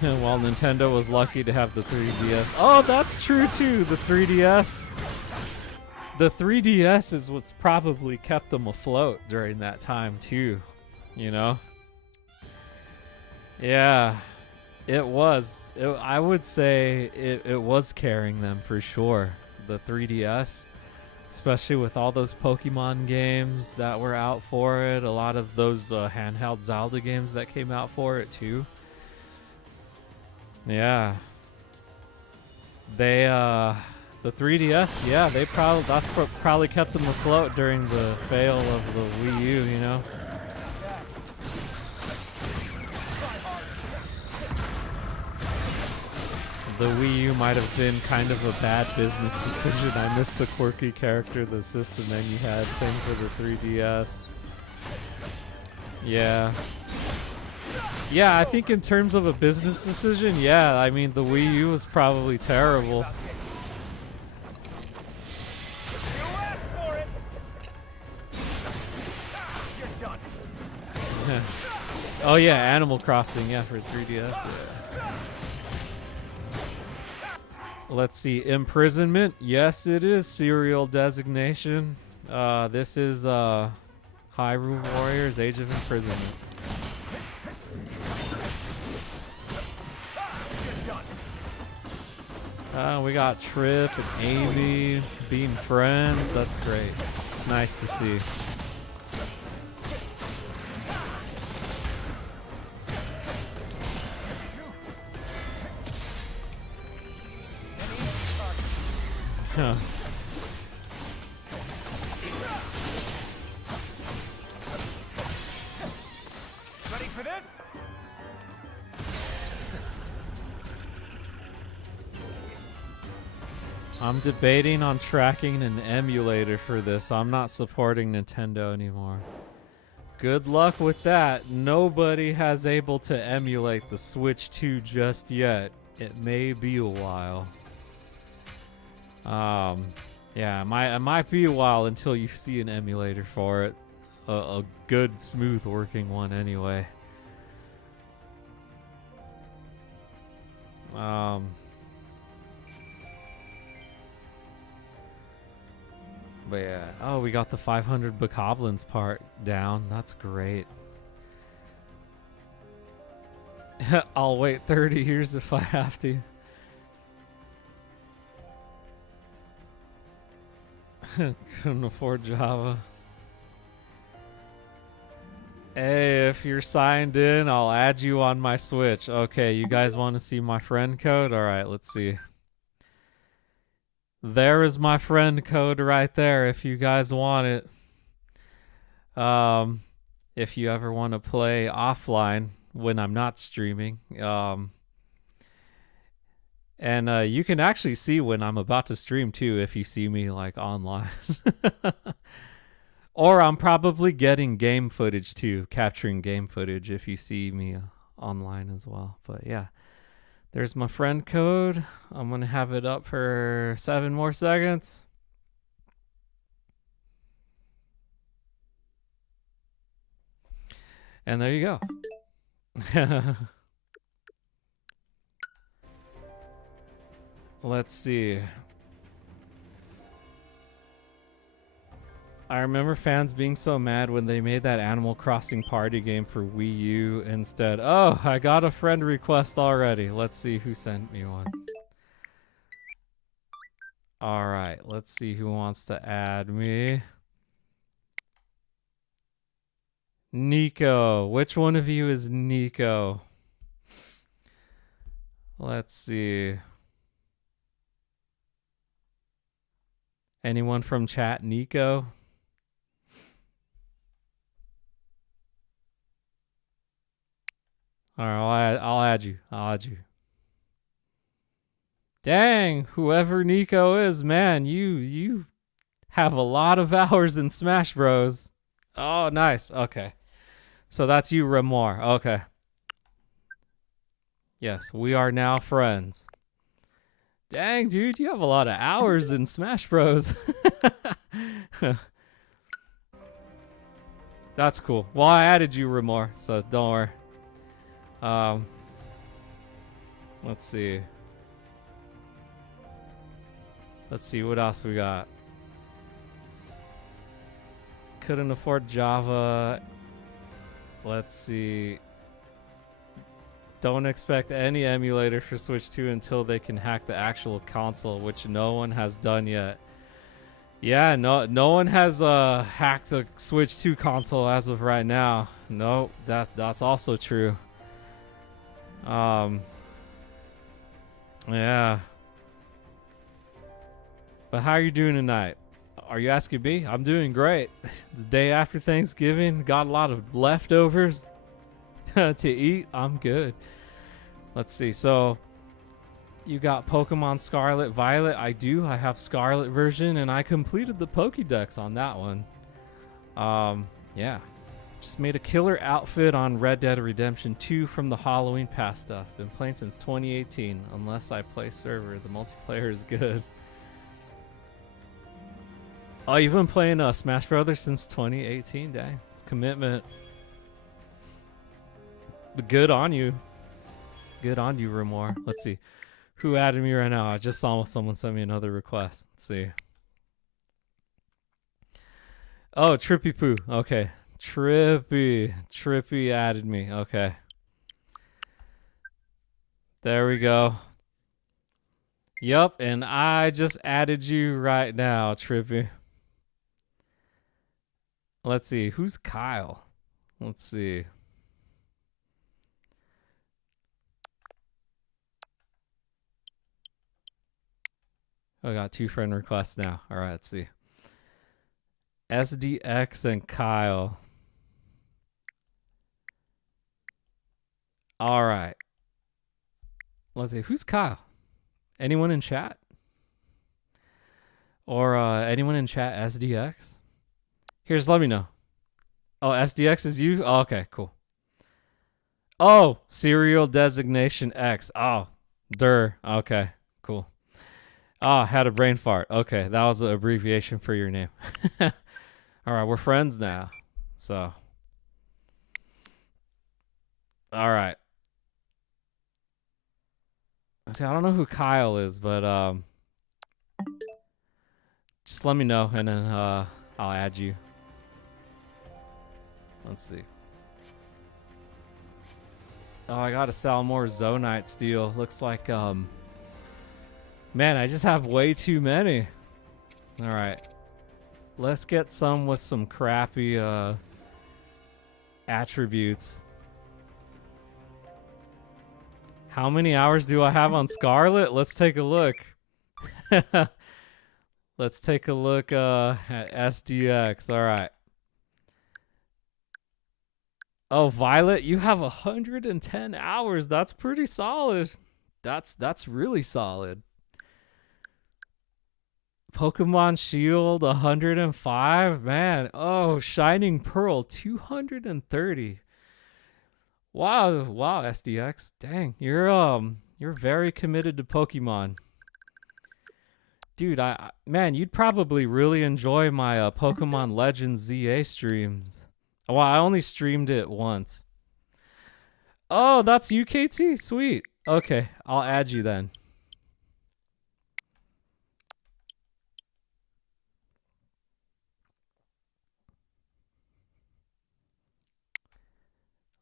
While Nintendo was lucky to have the 3DS. Oh, that's true too, the 3DS. The 3DS is what's probably kept them afloat during that time too, you know? Yeah, it was. I would say it was carrying them for sure, the 3DS. especially with all those Pokemon games that were out for it. A lot of those handheld Zelda games that came out for it too. Yeah. They the 3DS, yeah, they probably kept them afloat during the fail of the Wii U, you know. The Wii U might have been kind of a bad business decision. I missed the quirky character the system menu had. Same for the 3DS. Yeah. Yeah, I think in terms of a business decision, yeah, I mean, the Wii U was probably terrible. Oh yeah, Animal Crossing, yeah, for 3DS. Yeah. Let's see, Imprisonment. Yes, it is serial designation. This is Hyrule Warriors, Age of Imprisonment. We got Trip and Amy being friends. That's great. It's nice to see. Huh. Ready for this? I'm debating on tracking an emulator for this. I'm not supporting Nintendo anymore. Good luck with that. Nobody has able to emulate the Switch 2 just yet. It may be a while. Yeah, it might be a while until you see an emulator for it. A good, smooth working one anyway. But yeah. Oh, we got the 500 Bokoblins part down. That's great. I'll wait 30 years if I have to. Couldn't afford Java. Hey, if you're signed in, I'll add you on my Switch. Okay, you guys want to see my friend code? Alright, let's see. There is my friend code right there if you guys want it. If you ever want to play offline when I'm not streaming. And you can actually see when I'm about to stream too if you see me like online. Or I'm probably getting game footage too, capturing game footage if you see me online as well. But yeah, there's my friend code. I'm going to have it up for 7 more seconds. And there you go. Let's see. I remember fans being so mad when they made that Animal Crossing party game for Wii U instead. Oh, I got a friend request already. Let's see who sent me one. Alright, let's see who wants to add me. Nico. Which one of you is Nico? Let's see. Anyone from chat, Nico? Alright, I'll add you. I'll add you. Dang, whoever Nico is, man, you have a lot of hours in Smash Bros. Oh, nice. Okay. So that's you, Ramor. Okay. Yes, we are now friends. Dang, dude, you have a lot of hours in Smash Bros. That's cool. Well, I added you, Ramor, so don't worry. Let's see. Let's see what else we got. Couldn't afford Java. Let's see. Don't expect any emulator for Switch 2 until they can hack the actual console, which no one has done yet. Yeah, no one has hacked the Switch 2 console as of right now. Nope, that's also true. Yeah. But how are you doing tonight? Are you asking me? I'm doing great. It's the day after Thanksgiving. Got a lot of leftovers to eat. I'm good. Let's see. So you got Pokemon Scarlet Violet. I do. I have Scarlet version, and I completed the Pokédex on that one. Yeah. Just made a killer outfit on Red Dead Redemption 2 from the Halloween Pass stuff. Been playing since 2018. Unless I play server, the multiplayer is good. Oh, you've been playing Smash Brothers since 2018? Dang. It's commitment. But good on you. Good on you, Remor. Let's see. Who added me right now? I just saw someone sent me another request. Let's see. Oh, Trippy Poo. Okay. Trippy added me. Okay. There we go. Yup, and I just added you right now, Trippy. Let's see. Who's Kyle? Let's see. I got 2 friend requests now. All right, let's see. SDX and Kyle. All right. Let's see. Who's Kyle? Anyone in chat? Or anyone in chat SDX? Here's, let me know. Oh, SDX is you? Oh, okay, cool. Oh, serial designation X. Oh, okay, cool. Ah, had a brain fart. Okay, that was an abbreviation for your name. All right, we're friends now. So. All right. See, I don't know who Kyle is, but just let me know and then I'll add you. Let's see. Oh, I gotta sell more Zonite steel. Looks like man, I just have way too many. All right. Let's get some with some crappy attributes. How many hours do I have on Scarlet? Let's take a look. Let's take a look at SDX. All right. Oh, Violet, you have 110 hours. That's pretty solid. That's really solid. Pokemon Shield 105, man. Oh, Shining Pearl 230. Wow, SDX. Dang, you're very committed to Pokemon. Dude, man, you'd probably really enjoy my Pokemon Legends ZA streams. Well, I only streamed it once. Oh, that's UKT. Sweet. Okay, I'll add you then.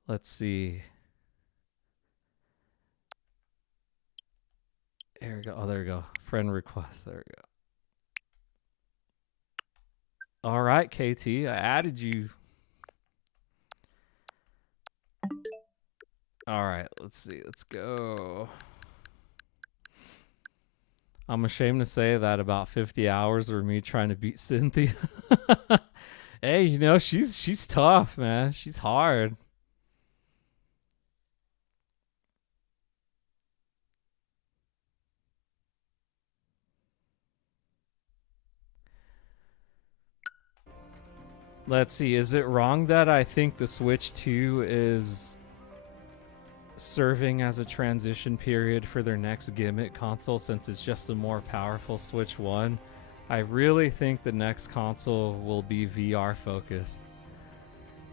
Let's see. There we go. Oh, there we go. Friend request. There we go. All right, KT. I added you. All right, let's see. Let's go. I'm ashamed to say that about 50 hours were me trying to beat Cynthia. Hey, you know, she's tough, man. She's hard. Let's see. Is it wrong that I think the Switch 2 is serving as a transition period for their next gimmick console since it's just a more powerful Switch 1? I really think the next console will be VR focused.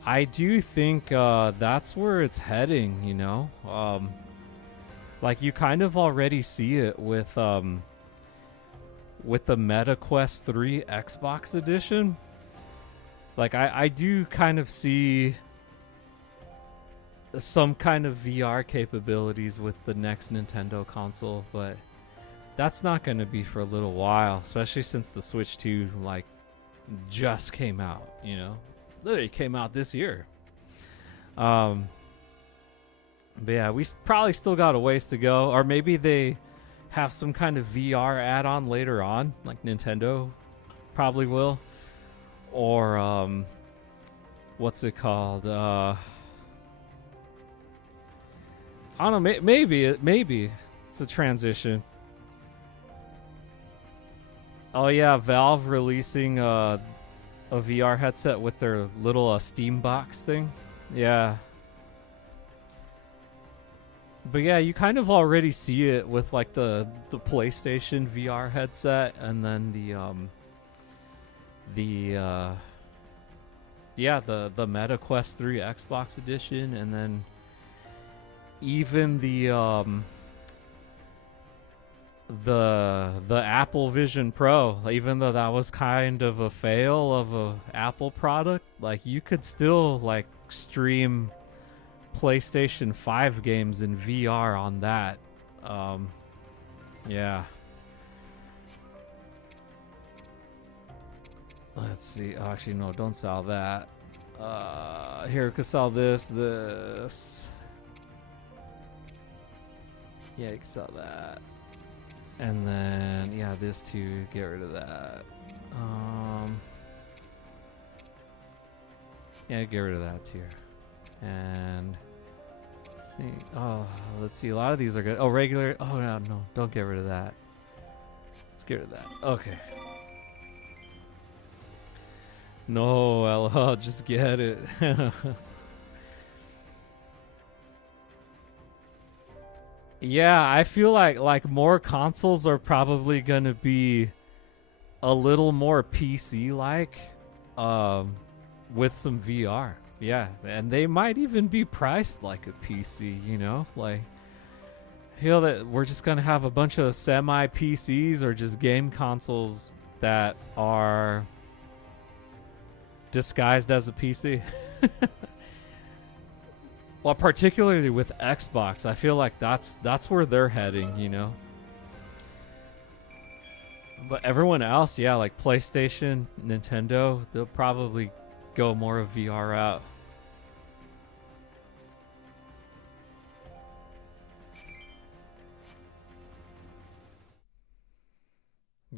I do think that's where it's heading, you know? Like you kind of already see it with the Meta Quest 3 Xbox edition. Like I do kind of see some kind of VR capabilities with the next Nintendo console, but that's not going to be for a little while, especially since the Switch 2 like just came out, you know. Literally came out this year. But yeah, we probably still got a ways to go, or maybe they have some kind of VR add-on later on, like Nintendo probably will, or what's it called? I don't know. Maybe it's a transition. Oh yeah, Valve releasing a VR headset with their little Steam box thing. Yeah. But yeah, you kind of already see it with like the PlayStation VR headset, and then the Meta Quest 3 Xbox edition, and then even the Apple Vision Pro. Even though that was kind of a fail of a Apple product, like you could still like stream PlayStation 5 games in VR on that. Yeah. Let's see. Oh, actually, no, don't sell that. Here, we could sell this. Yeah, you can sell that. And then, yeah, this too. Get rid of that. Yeah, get rid of that too. And see. Oh, let's see. A lot of these are good. Oh, regular. Oh no, don't get rid of that. Let's get rid of that. Okay. No, LOL, just get it. Yeah, I feel like more consoles are probably gonna be a little more PC-like, with some VR. Yeah, and they might even be priced like a PC, you know? Like, I feel that we're just gonna have a bunch of semi-PCs or just game consoles that are disguised as a PC. Well, particularly with Xbox, I feel like that's where they're heading, you know? But everyone else, yeah, like PlayStation, Nintendo, they'll probably go more of VR out.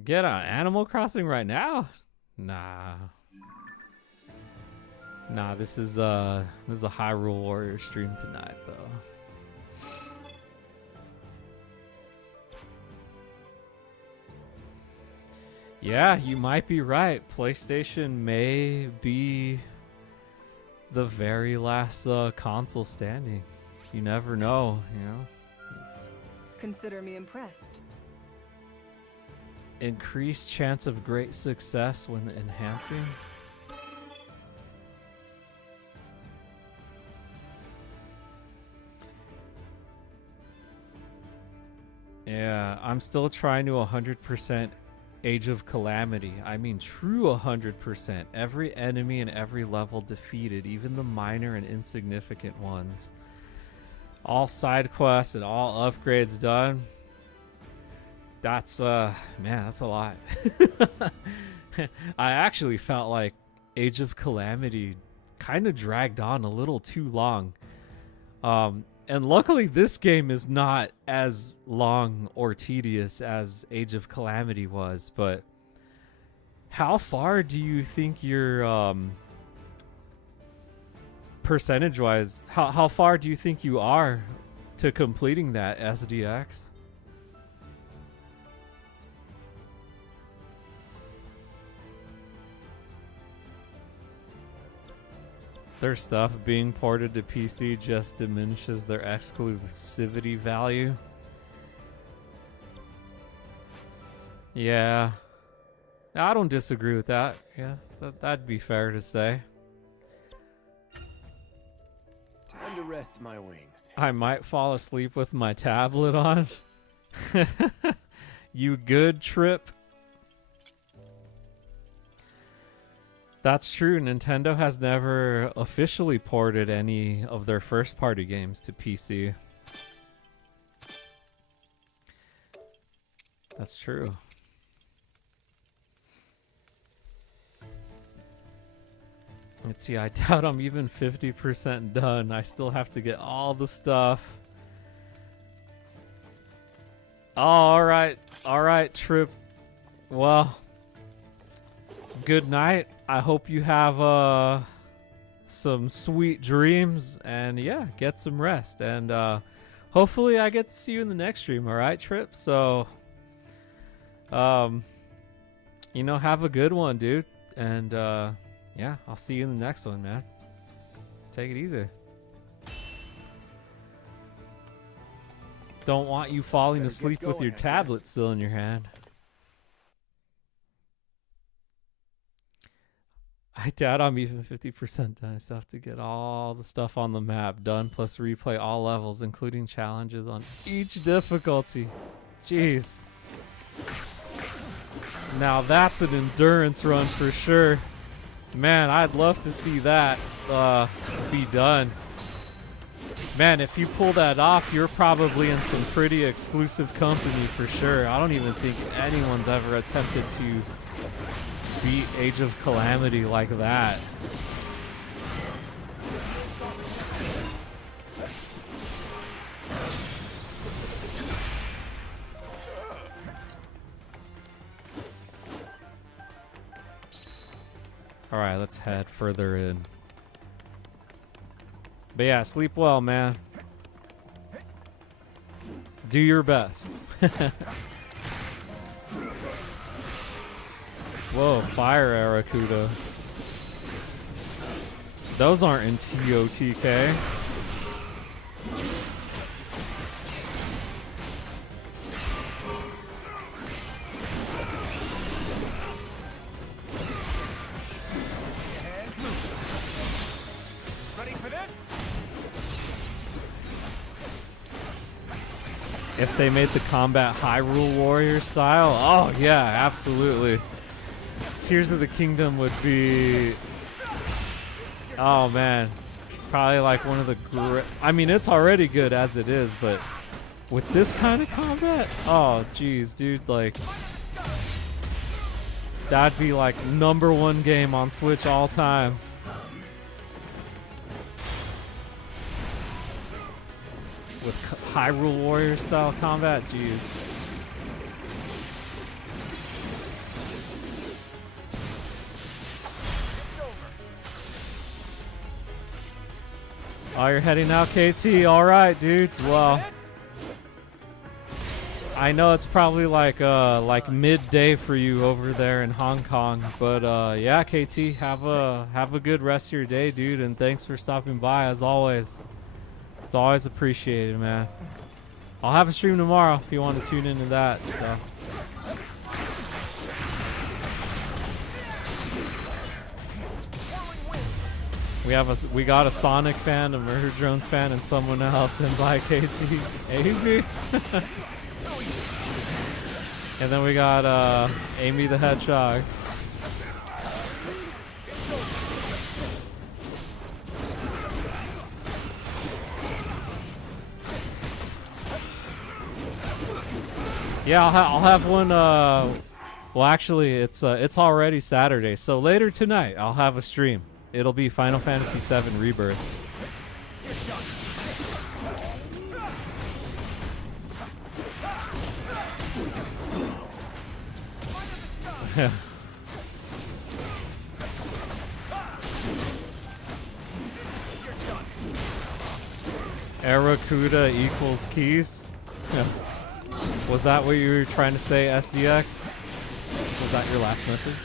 Get on Animal Crossing right now? Nah. Nah, this is a Hyrule Warriors stream tonight though. Yeah, you might be right. PlayStation may be the very last console standing. You never know, you know. Consider me impressed. Increased chance of great success when enhancing. Yeah, I'm still trying to 100% Age of Calamity. I mean, true 100%. Every enemy in every level defeated, even the minor and insignificant ones. All side quests and all upgrades done. That's, man, that's a lot. I actually felt like Age of Calamity kind of dragged on a little too long. And luckily this game is not as long or tedious as Age of Calamity was, but how far do you think you're, percentage-wise, how far do you think you are to completing that SDX? Their stuff being ported to PC just diminishes their exclusivity value. Yeah. I don't disagree with that. Yeah, that'd be fair to say. Time to rest my wings. I might fall asleep with my tablet on. You good, Trip? That's true. Nintendo has never officially ported any of their first-party games to PC. That's true. Let's see, I doubt I'm even 50% done. I still have to get all the stuff. Oh, alright, Trip. Well, good night. I hope you have some sweet dreams, and yeah, get some rest. And hopefully I get to see you in the next stream, alright, Trip? So, you know, have a good one, dude. And yeah, I'll see you in the next one, man. Take it easy. Don't want you falling asleep with your tablet still in your hand. I doubt I'm even 50% done. I still have to get all the stuff on the map done, plus replay all levels, including challenges on each difficulty. Jeez. Now that's an endurance run for sure. Man, I'd love to see that be done. Man, if you pull that off, you're probably in some pretty exclusive company for sure. I don't even think anyone's ever attempted to beat Age of Calamity like that. Alright, let's head further in. But yeah, sleep well, man. Do your best. Whoa, fire Aracuda. Those aren't in TOTK. If they made the combat Hyrule Warriors style, oh yeah, absolutely. Tears of the Kingdom would be, oh man, probably like one of the great. I mean, it's already good as it is, but with this kind of combat, oh geez, dude, like that'd be like #1 game on Switch all time. With Hyrule Warriors style combat, jeez. Oh, you're heading out, KT. All right, dude. Well, I know it's probably like midday for you over there in Hong Kong, but yeah, KT, have a good rest of your day, dude, and thanks for stopping by as always. It's always appreciated, man. I'll have a stream tomorrow if you want to tune into that. So. We got a Sonic fan, a Murder Drones fan, and someone else in by KT. Amy. And then we got Amy the Hedgehog. Yeah, I'll have one. Well, actually, it's already Saturday, so later tonight I'll have a stream. It'll be Final Fantasy VII Rebirth. Aracuda equals keys. Was that what you were trying to say, SDX? Was that your last message?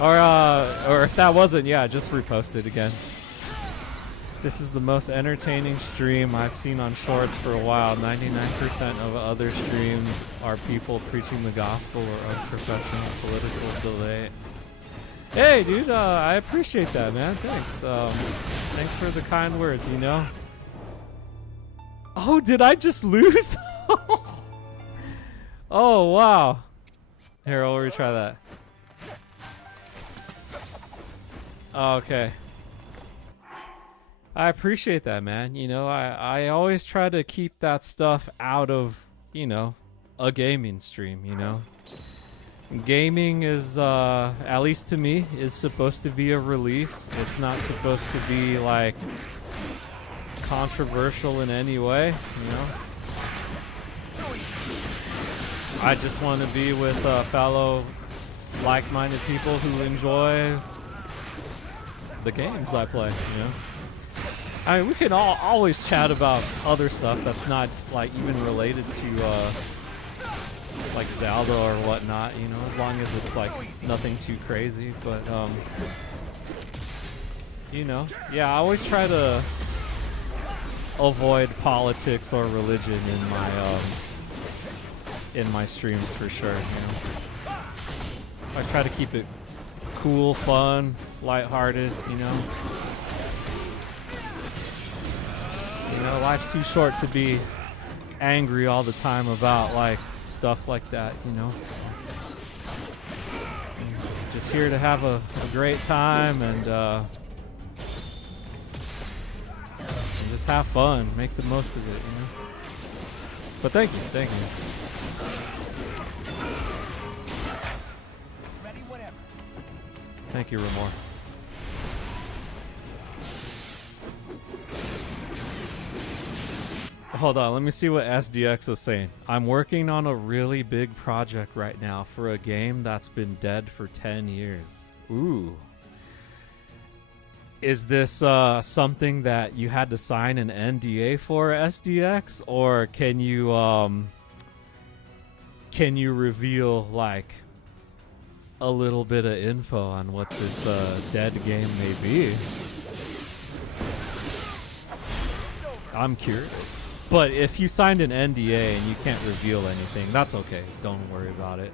Or if that wasn't, yeah, just repost it again. This is the most entertaining stream I've seen on Shorts for a while. 99% of other streams are people preaching the gospel or unprofessional political delay. Hey, dude, I appreciate that, man. Thanks. Thanks for the kind words, you know? Oh, did I just lose? Oh, wow. Here, I'll retry that. Oh, okay. I appreciate that, man. You know, I always try to keep that stuff out of, you know, a gaming stream, you know. Gaming is, at least to me, is supposed to be a release. It's not supposed to be, like, controversial in any way, you know. I just want to be with fellow like-minded people who enjoy the games I play, you know. I mean, we can always chat about other stuff that's not, like, even related to, like Zelda or whatnot, you know, as long as it's, like, nothing too crazy. But, you know, yeah, I always try to avoid politics or religion in my streams for sure, you know. I try to keep it cool, fun, lighthearted, you know. You know, life's too short to be angry all the time about, like, stuff like that, you know. Just here to have a great time and just have fun, make the most of it, you know. But thank you. Thank you, Ramor. Hold on, let me see what SDX was saying. I'm working on a really big project right now for a game that's been dead for 10 years. Ooh. Is this something that you had to sign an NDA for, SDX? Or can you reveal, like, a little bit of info on what this dead game may be? I'm curious. But if you signed an NDA and you can't reveal anything, that's okay. Don't worry about it.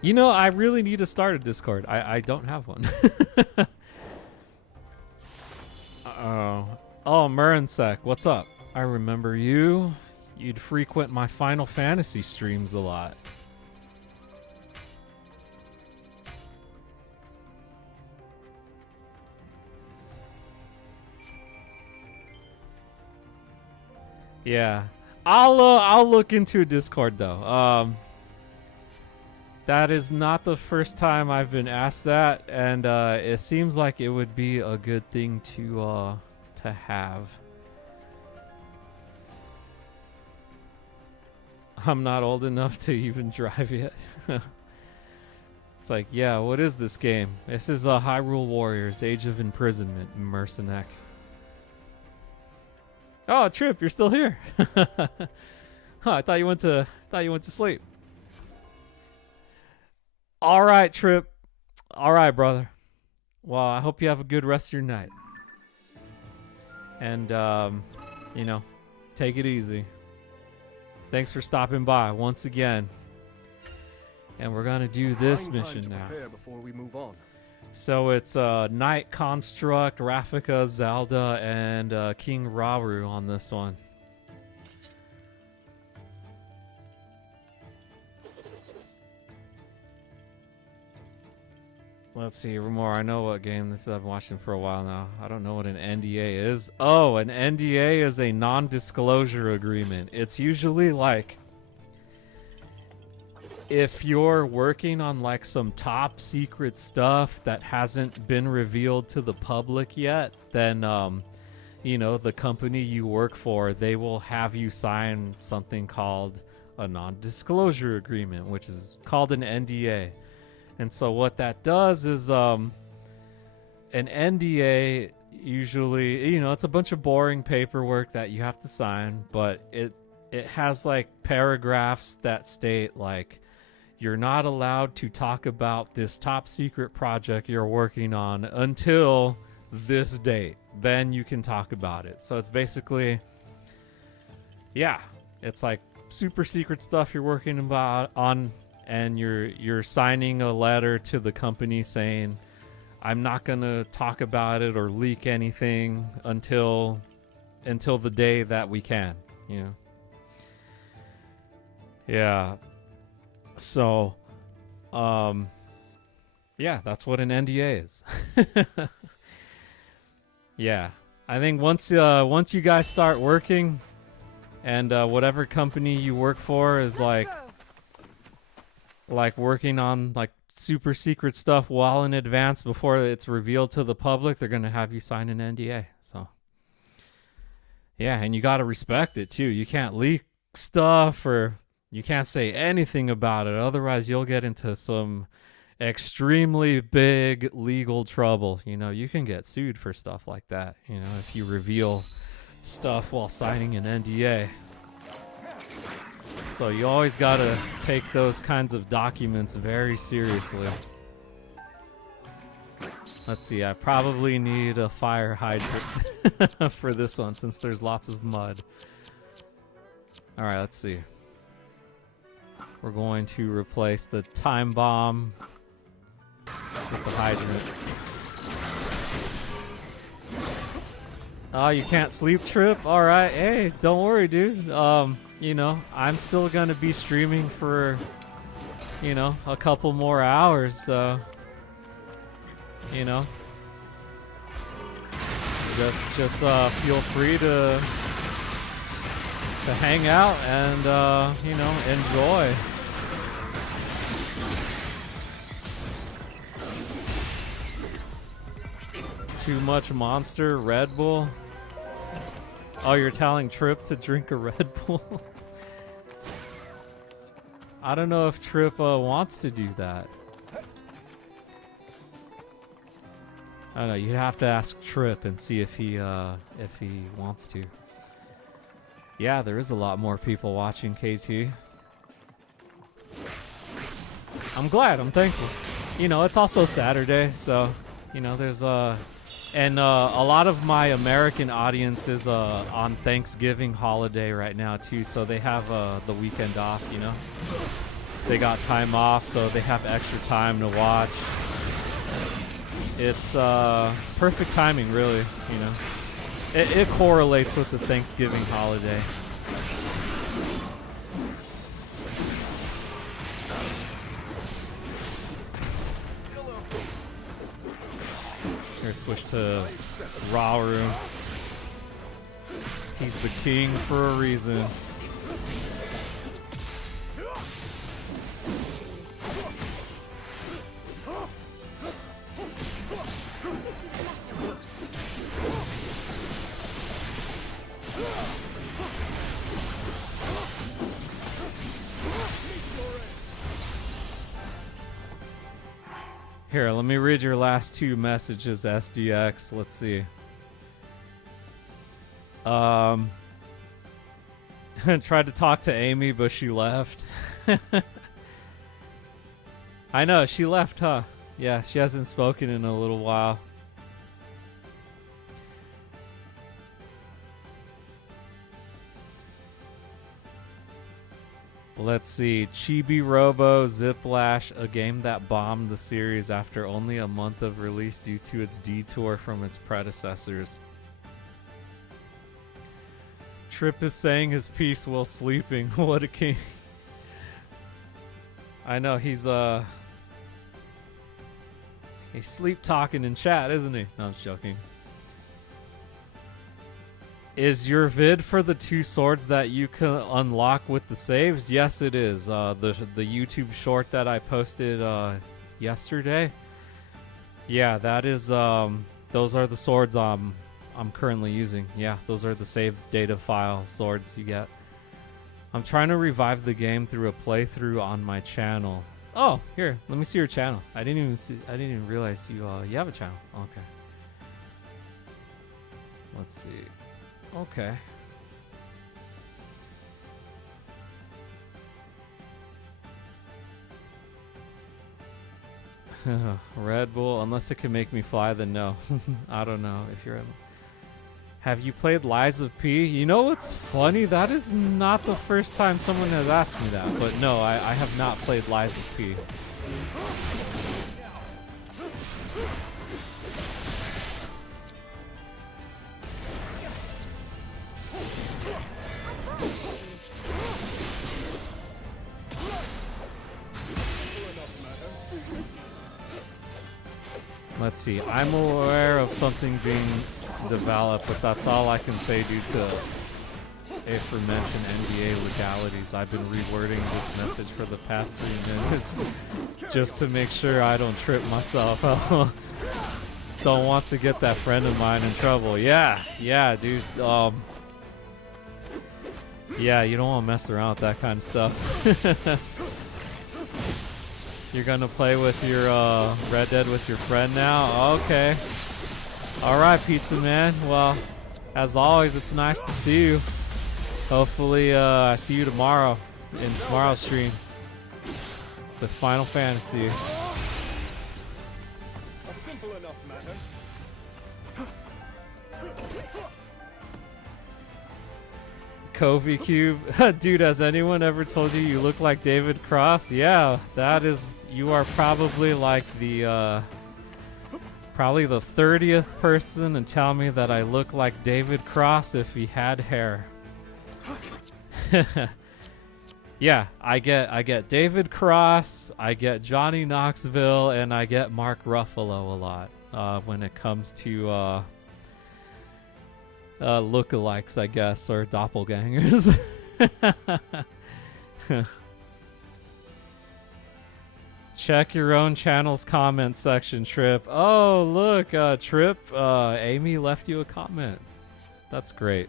You know, I really need to start a Discord. I don't have one. Uh-oh. Oh, Murinsec, what's up? I remember you. You'd frequent my Final Fantasy streams a lot. Yeah, I'll look into a Discord though. That is not the first time I've been asked that, and it seems like it would be a good thing to have. I'm not old enough to even drive yet. It's like, yeah, what is this game? This is Hyrule Warriors, Age of Imprisonment, Mercenac. Oh, Trip, you're still here. Huh, I thought you went to sleep. All right, Trip. All right, brother. Well, I hope you have a good rest of your night. And you know, take it easy. Thanks for stopping by once again. And we're gonna do this mission now. Before we move on. So it's Knight Construct, Rafika, Zelda, and King Rauru on this one. Let's see, Ramor, I know what game this is. I've been watching for a while now. I don't know what an NDA is. Oh, an NDA is a non-disclosure agreement. It's usually like if you're working on like some top secret stuff that hasn't been revealed to the public yet, then you know, the company you work for, they will have you sign something called a non-disclosure agreement, which is called an NDA. And so what that does is an NDA usually, you know, it's a bunch of boring paperwork that you have to sign, but it has like paragraphs that state like you're not allowed to talk about this top secret project you're working on until this date. Then you can talk about it. So it's basically, yeah, it's like super secret stuff you're working on, and you're signing a letter to the company saying, I'm not gonna talk about it or leak anything until the day that we can, you know. Yeah. So, yeah, that's what an NDA is. Yeah, I think once you guys start working, and whatever company you work for is like working on like super secret stuff well in advance before it's revealed to the public, they're gonna have you sign an NDA. So, yeah, and you gotta respect it too. You can't leak stuff or you can't say anything about it, otherwise you'll get into some extremely big legal trouble. You know, you can get sued for stuff like that, you know, if you reveal stuff while signing an NDA. So you always gotta take those kinds of documents very seriously. Let's see, I probably need a fire hydrant for this one since there's lots of mud. Alright, let's see. We're going to replace the time bomb with the hydrant. Oh, you can't sleep, Trip? Alright, hey, don't worry, dude. You know, I'm still gonna be streaming for, you know, a couple more hours, so, you know, just feel free to hang out and, you know, enjoy. Too much Monster, Red Bull. Oh, you're telling Trip to drink a Red Bull? I don't know if Trip wants to do that. I don't know. You'd have to ask Trip and see if he wants to. Yeah, there is a lot more people watching KT. I'm glad. I'm thankful. You know, it's also Saturday, so you know there's and a lot of my American audience is on Thanksgiving holiday right now too, so they have the weekend off, you know. They got time off, so they have extra time to watch. It's perfect timing, really, you know. It correlates with the Thanksgiving holiday. Here, switch to Raw Room. He's the king for a reason. Here, let me read your last two messages, SDX. Let's see. Tried to talk to Amy, but she left. I know, she left, huh? Yeah, she hasn't spoken in a little while. Let's see. Chibi Robo Ziplash, a game that bombed the series after only a month of release due to its detour from its predecessors. Trip is saying his piece while sleeping. What a king. I know, he's sleep talking in chat, isn't he? No, I'm just joking. Is your vid for the two swords that you can unlock with the saves? Yes, it is. The YouTube short that I posted yesterday. Yeah, that is. Those are the swords I'm currently using. Yeah, those are the save data file swords you get. I'm trying to revive the game through a playthrough on my channel. Oh, here, let me see your channel. I didn't even realize you have a channel. Okay. Let's see. Okay. Red Bull, unless it can make me fly, then no. I don't know if you're able. Have you played Lies of P? You know what's funny? That is not the first time someone has asked me that. But no, I have not played Lies of P. Let's see. I'm aware of something being developed, but that's all I can say due to aforementioned NDA legalities. I've been rewording this message for the past 3 minutes just to make sure I don't trip myself. Don't want to get that friend of mine in trouble. Yeah, dude. Yeah, you don't want to mess around with that kind of stuff. You're gonna play with your Red Dead with your friend now? Okay. Alright, Pizza Man. Well, as always, it's nice to see you. Hopefully, I see you tomorrow in tomorrow's stream. The Final Fantasy. A simple enough matter. Kobe Cube. Dude, has anyone ever told you you look like David Cross? Yeah, that is, you are probably like the, probably the 30th person to tell me that I look like David Cross if he had hair. Yeah, I get David Cross, I get Johnny Knoxville, and I get Mark Ruffalo a lot, when it comes to, lookalikes, I guess, or doppelgangers. Check your own channel's comment section, Trip. Oh, look, Trip, Amy left you a comment. That's great.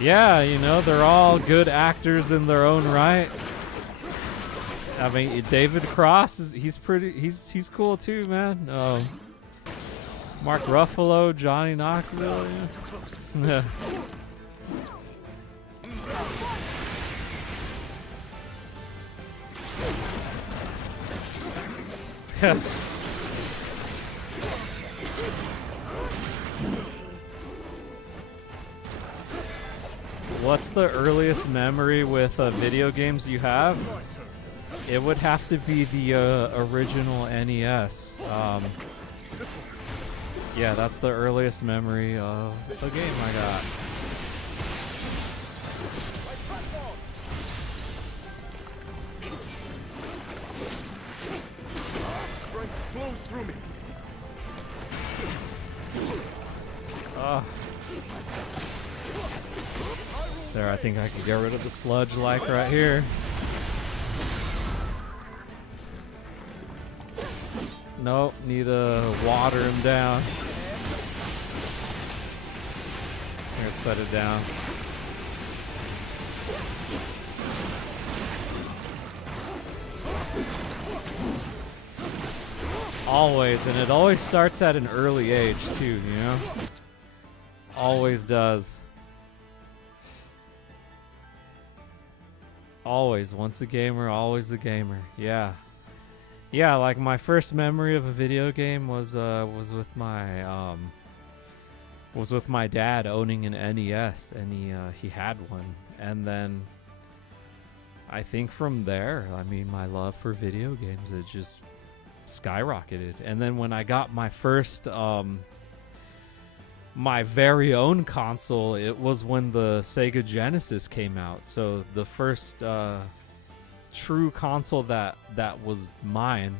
Yeah, you know, they're all good actors in their own right. I mean, David Cross he's cool too, man. Mark Ruffalo, Johnny Knoxville, yeah. What's the earliest memory with video games you have? It would have to be the original NES. Yeah, that's the earliest memory of a game I got. Strength flows through me. There, I think I can get rid of the sludge like right here. Nope, need to water him down. Here, let's set it down. Always, and it always starts at an early age too, you know? Always does. Always, once a gamer, always a gamer. Yeah. Yeah, like my first memory of a video game was with my dad owning an NES, and he had one. And then I think from there, I mean, my love for video games, it just skyrocketed. And then when I got my first my very own console, it was when the Sega Genesis came out. So the first true console that was mine,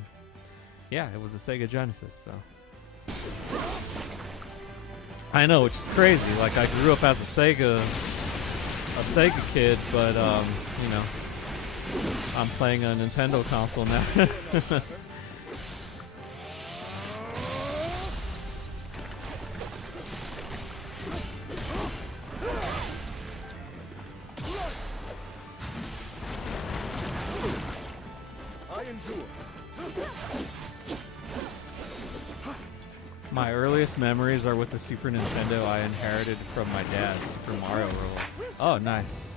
yeah, it was a Sega Genesis. So I know, which is crazy. Like, I grew up as a Sega kid, but you know, I'm playing a Nintendo console now. My earliest memories are with the Super Nintendo I inherited from my dad, Super Mario World. Oh, nice.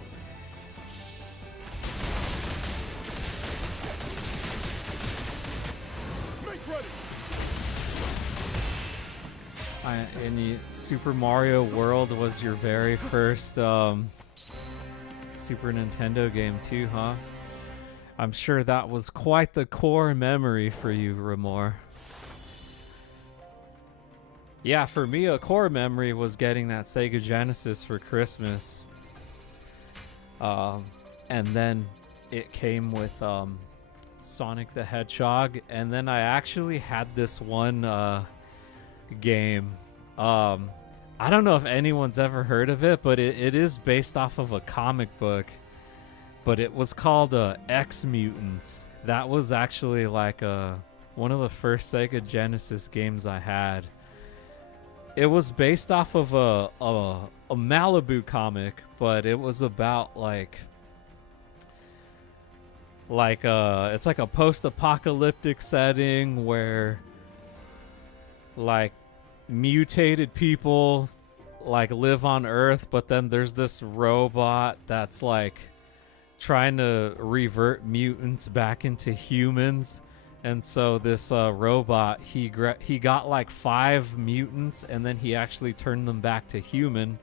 And Super Mario World was your very first Super Nintendo game too, huh? I'm sure that was quite the core memory for you, Ramor. Yeah, for me, a core memory was getting that Sega Genesis for Christmas. And then it came with Sonic the Hedgehog, and then I actually had this one game. I don't know if anyone's ever heard of it, but it is based off of a comic book, but it was called X Mutants. That was actually like one of the first Sega Genesis games I had. It was based off of a Malibu comic, but it was about it's like a post-apocalyptic setting where like mutated people like live on Earth, but then there's this robot that's like trying to revert mutants back into humans. And so this robot, he got like 5 mutants, and then he actually turned them back to human.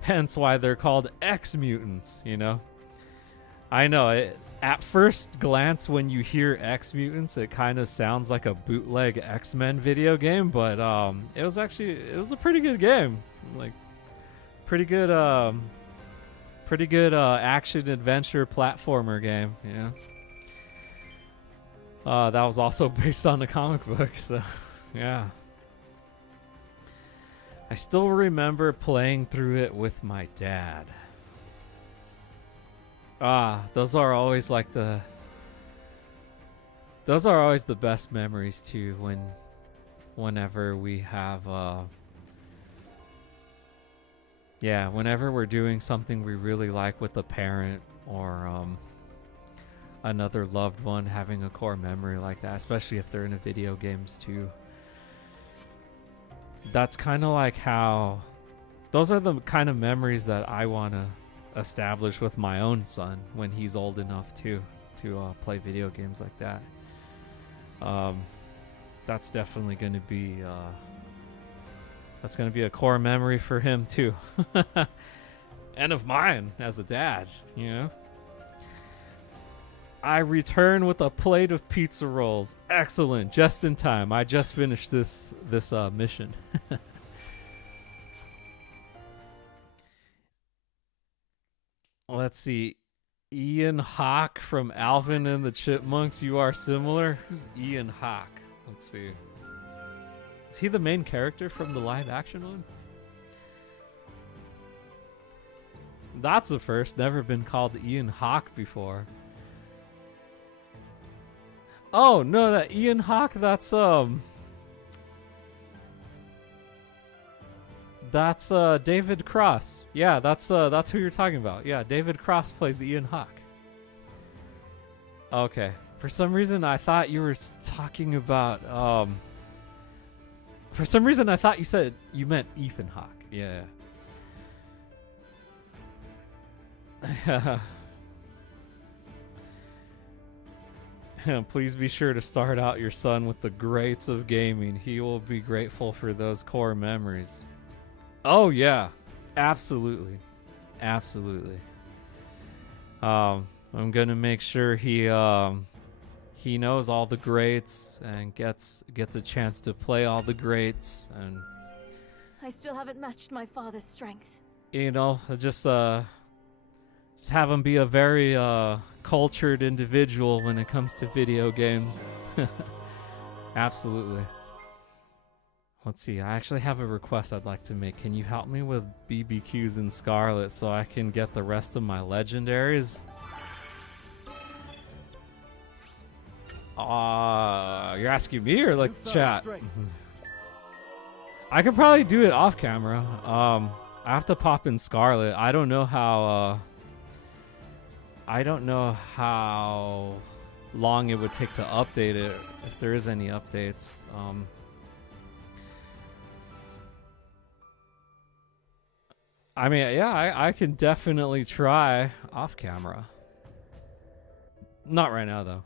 Hence why they're called X Mutants, you know? I know, at first glance when you hear X Mutants, it kind of sounds like a bootleg X-Men video game, but it was a pretty good game. Like, pretty good action adventure platformer game, you know? That was also based on the comic book, so yeah. I still remember playing through it with my dad. Those are always the best memories too, whenever we have whenever we're doing something we really like with a parent or another loved one, having a core memory like that, especially if they're in video games too. That's kind of like how those are the kind of memories that I want to establish with my own son when he's old enough to play video games like that. That's definitely going to be a core memory for him too. And of mine as a dad, you know. I return with a plate of pizza rolls. Excellent, just in time. I just finished this mission. Let's see. Ian Hawk from Alvin and the Chipmunks. You are similar. Who's Ian Hawk? Let's see. Is he the main character from the live action one? That's a first. Never been called Ian Hawk before. Oh no, that Ian Hawk. That's David Cross. Yeah, that's who you're talking about. Yeah, David Cross plays Ian Hawk. Okay. For some reason, I thought you were talking about for some reason, I thought you meant Ethan Hawke. Yeah. Please be sure to start out your son with the greats of gaming. He will be grateful for those core memories. Oh yeah, absolutely, absolutely. I'm gonna make sure he knows all the greats and gets a chance to play all the greats, and I still haven't matched my father's strength. You know, just have him be a very cultured individual when it comes to video games. Absolutely. Let's see, I actually have a request I'd like to make. Can you help me with BBQs and Scarlet so I can get the rest of my legendaries? You're asking me or like chat? I could probably do it off camera. I have to pop in Scarlet. I don't know how long it would take to update it, if there is any updates. I mean, yeah, I can definitely try off camera. Not right now, though.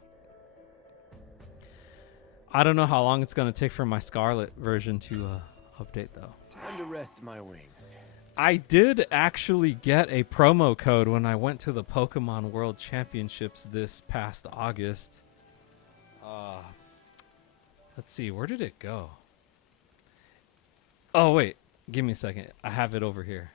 I don't know how long it's going to take for my Scarlet version to update, though. Time to rest my wings. I did actually get a promo code when I went to the Pokemon World Championships this past August. Let's see, where did it go? Oh, wait. Give me a second. I have it over here.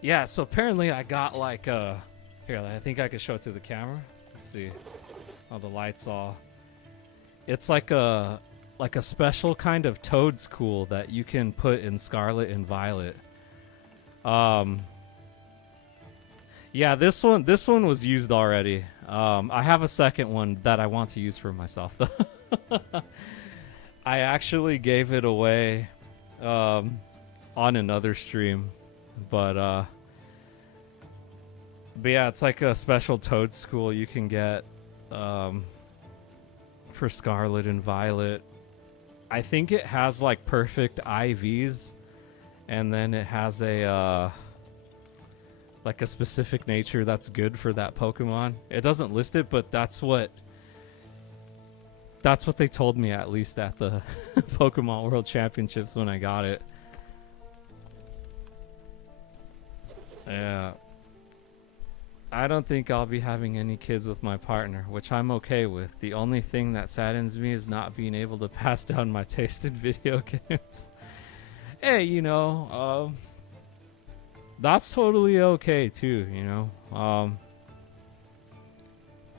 Yeah, so apparently I got like here, I think I could show it to the camera. Let's see. Oh, the lights all. It's like a special kind of Toad School that you can put in Scarlet and Violet. Yeah, this one was used already. I have a second one that I want to use for myself though. I actually gave it away on another stream, but yeah, it's like a special Toad School you can get for Scarlet and Violet. I think it has like perfect IVs, and then it has a like a specific nature that's good for that Pokemon. It doesn't list it, but that's what they told me, at least at the Pokemon World Championships when I got it. Yeah. I don't think I'll be having any kids with my partner, which I'm okay with. The only thing that saddens me is not being able to pass down my taste in video games. Hey, you know, that's totally okay too, you know.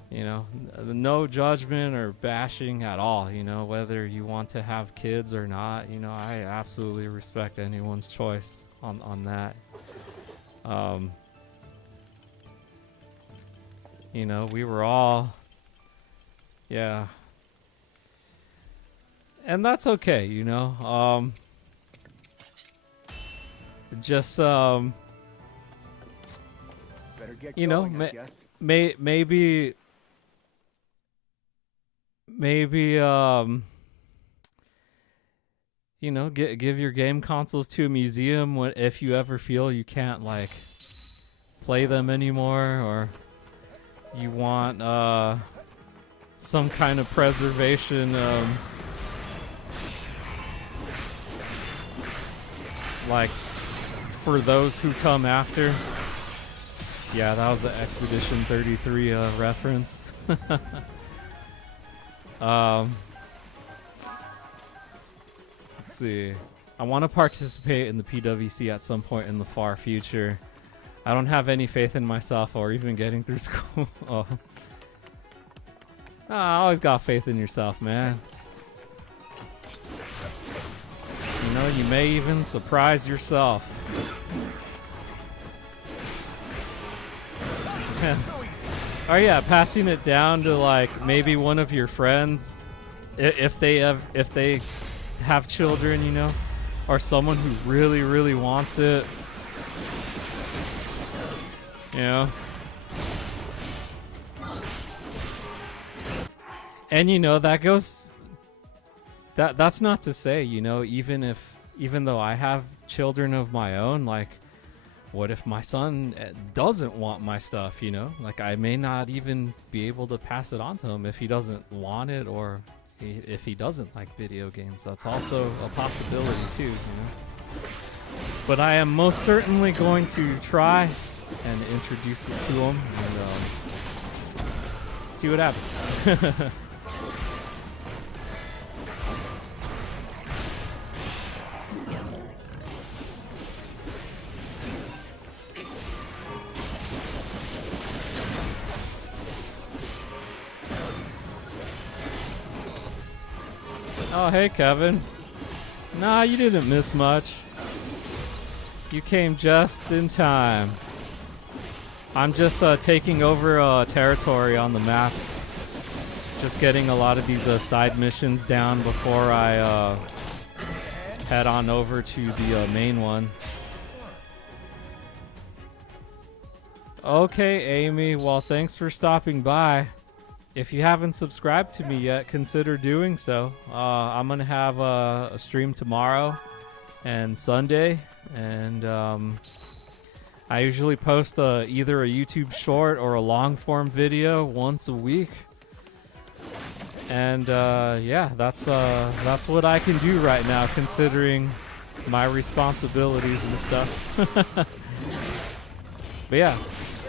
You know, no judgment or bashing at all, you know, whether you want to have kids or not. You know, I absolutely respect anyone's choice on that. You know, we were all, yeah. And that's okay, you know. Just, Better get you going, know, I guess. maybe, you know, give your game consoles to a museum if you ever feel you can't, like, play them anymore, or you want some kind of preservation, like for those who come after. Yeah, that was an Expedition 33 reference. Let's see. I want to participate in the PWC at some point in the far future. I don't have any faith in myself or even getting through school. Oh. I always got faith in yourself, man. You know, you may even surprise yourself. Oh yeah, passing it down to like maybe one of your friends, if they have children, you know, or someone who really, really wants it. You know? And you know, that goes, that's not to say, you know, even though I have children of my own, like, what if my son doesn't want my stuff, you know? Like, I may not even be able to pass it on to him if he doesn't want it, or if he doesn't like video games. That's also a possibility too, you know? But I am most certainly going to try and introduce it to him and see what happens. Oh, hey, Kevin. Nah, you didn't miss much. You came just in time. I'm just taking over territory on the map. Just getting a lot of these side missions down before I head on over to the main one. Okay, Amy. Well, thanks for stopping by. If you haven't subscribed to me yet, consider doing so. I'm going to have a stream tomorrow and Sunday, and I usually post either a YouTube short or a long-form video once a week. And yeah, that's what I can do right now, considering my responsibilities and stuff. But yeah,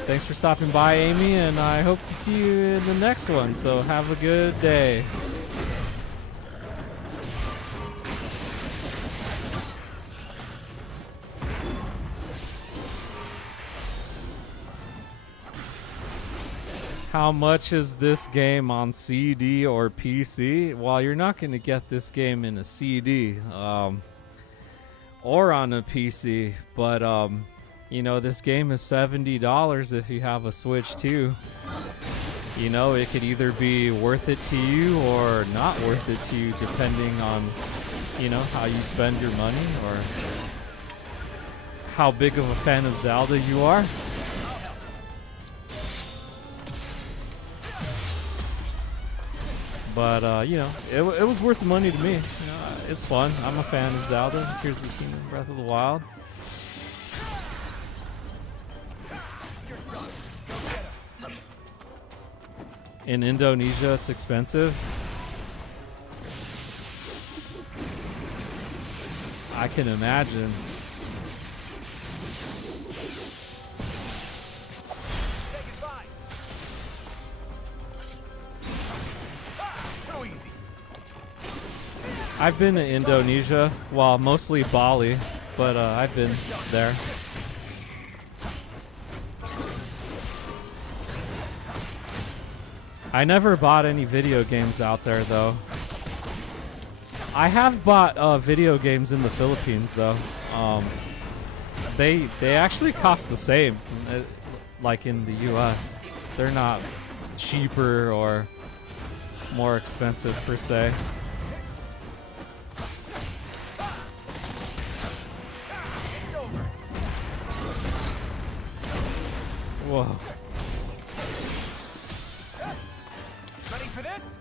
Thanks for stopping by, Amy, and I hope to see you in the next one. So have a good day. How much is this game on CD or PC? Well, you're not going to get this game in a CD or on a PC, but you know, this game is $70 if you have a Switch too. You know, it could either be worth it to you or not worth it to you, depending on, you know, how you spend your money or how big of a fan of Zelda you are. But, you know, it was worth the money to me. You know, it's fun. I'm a fan of Zelda. Tears of the Kingdom, Breath of the Wild. In Indonesia, it's expensive. I can imagine. I've been to Indonesia, well, mostly Bali, but I've been there. I never bought any video games out there, though. I have bought video games in the Philippines, though. They actually cost the same, like in the U.S. They're not cheaper or more expensive per se. Whoa. Ready for this?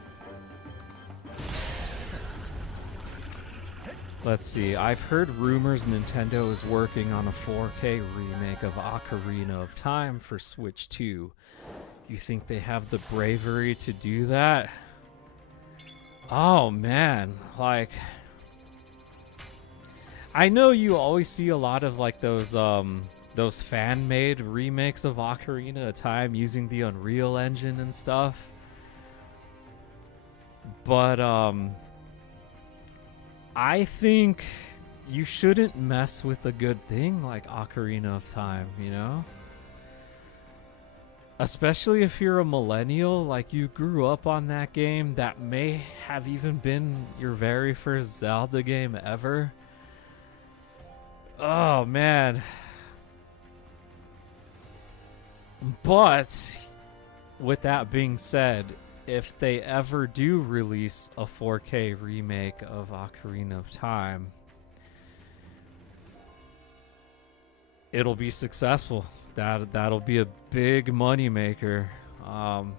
Let's see. I've heard rumors Nintendo is working on a 4K remake of Ocarina of Time for Switch 2. You think they have the bravery to do that? Oh man, like, I know you always see a lot of like those fan-made remakes of Ocarina of Time using the Unreal Engine and stuff. But I think you shouldn't mess with a good thing like Ocarina of Time, you know? Especially if you're a millennial, like you grew up on that game, that may have even been your very first Zelda game ever. Oh man. But with that being said, if they ever do release a 4K remake of Ocarina of Time, it'll be successful. That'll be a big money maker. And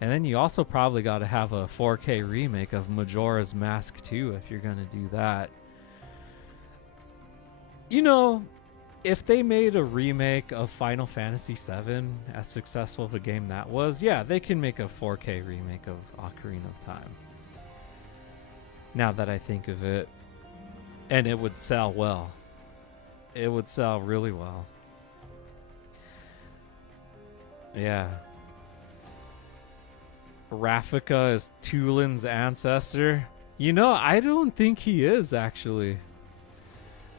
then you also probably got to have a 4K remake of Majora's Mask 2 if you're going to do that. You know, if they made a remake of Final Fantasy VII, as successful of a game that was, yeah, they can make a 4K remake of Ocarina of Time. Now that I think of it. And it would sell well. It would sell really well. Yeah. Rafika is Tulin's ancestor. You know, I don't think he is, actually.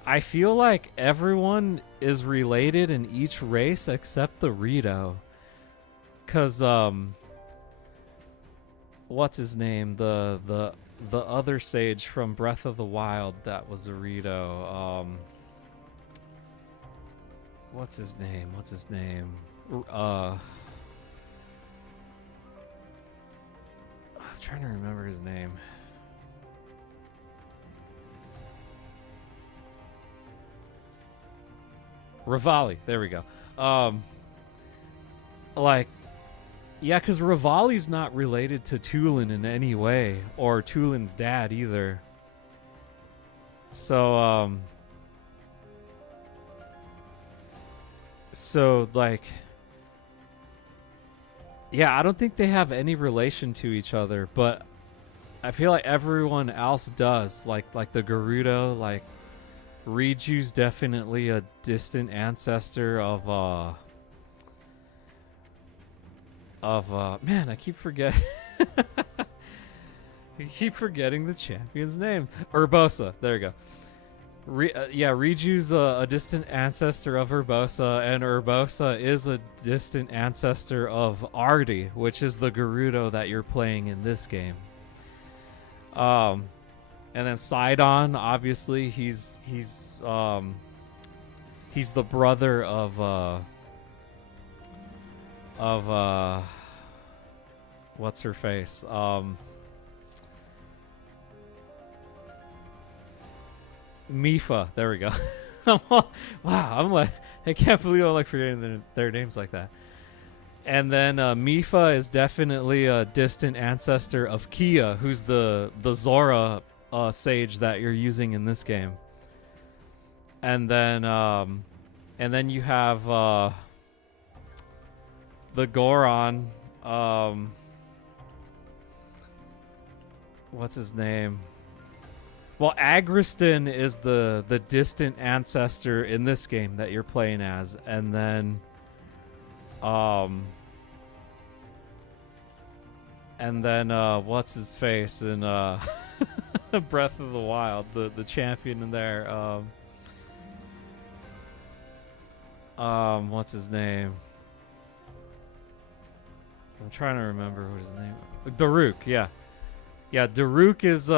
I feel like everyone is related in each race except the Rito. Cause what's his name? The other sage from Breath of the Wild that was a Rito. What's his name? I'm trying to remember his name. Rivali, there we go. Like, yeah, because Rivali's not related to Tulin in any way, or Tulin's dad either. So, like, yeah, I don't think they have any relation to each other, but I feel like everyone else does. Like the Gerudo, like, Riju's definitely a distant ancestor of man, I keep forgetting. I keep forgetting the champion's name. Urbosa. There you go. Riju's a distant ancestor of Urbosa, and Urbosa is a distant ancestor of Ardi, which is the Gerudo that you're playing in this game. And then Sidon, obviously, he's the brother of what's her face? Mifa. There we go. Wow, I'm like, I can't believe I'm like forgetting their names like that. And then Mifa is definitely a distant ancestor of Kia, who's the Zora sage that you're using in this game. And then you have the Goron. What's his name? Well, Agriston is the distant ancestor in this game that you're playing as, and then what's his face in Breath of the Wild, the champion in there, what's his name? I'm trying to remember what his name is. Daruk, yeah. Yeah, Daruk is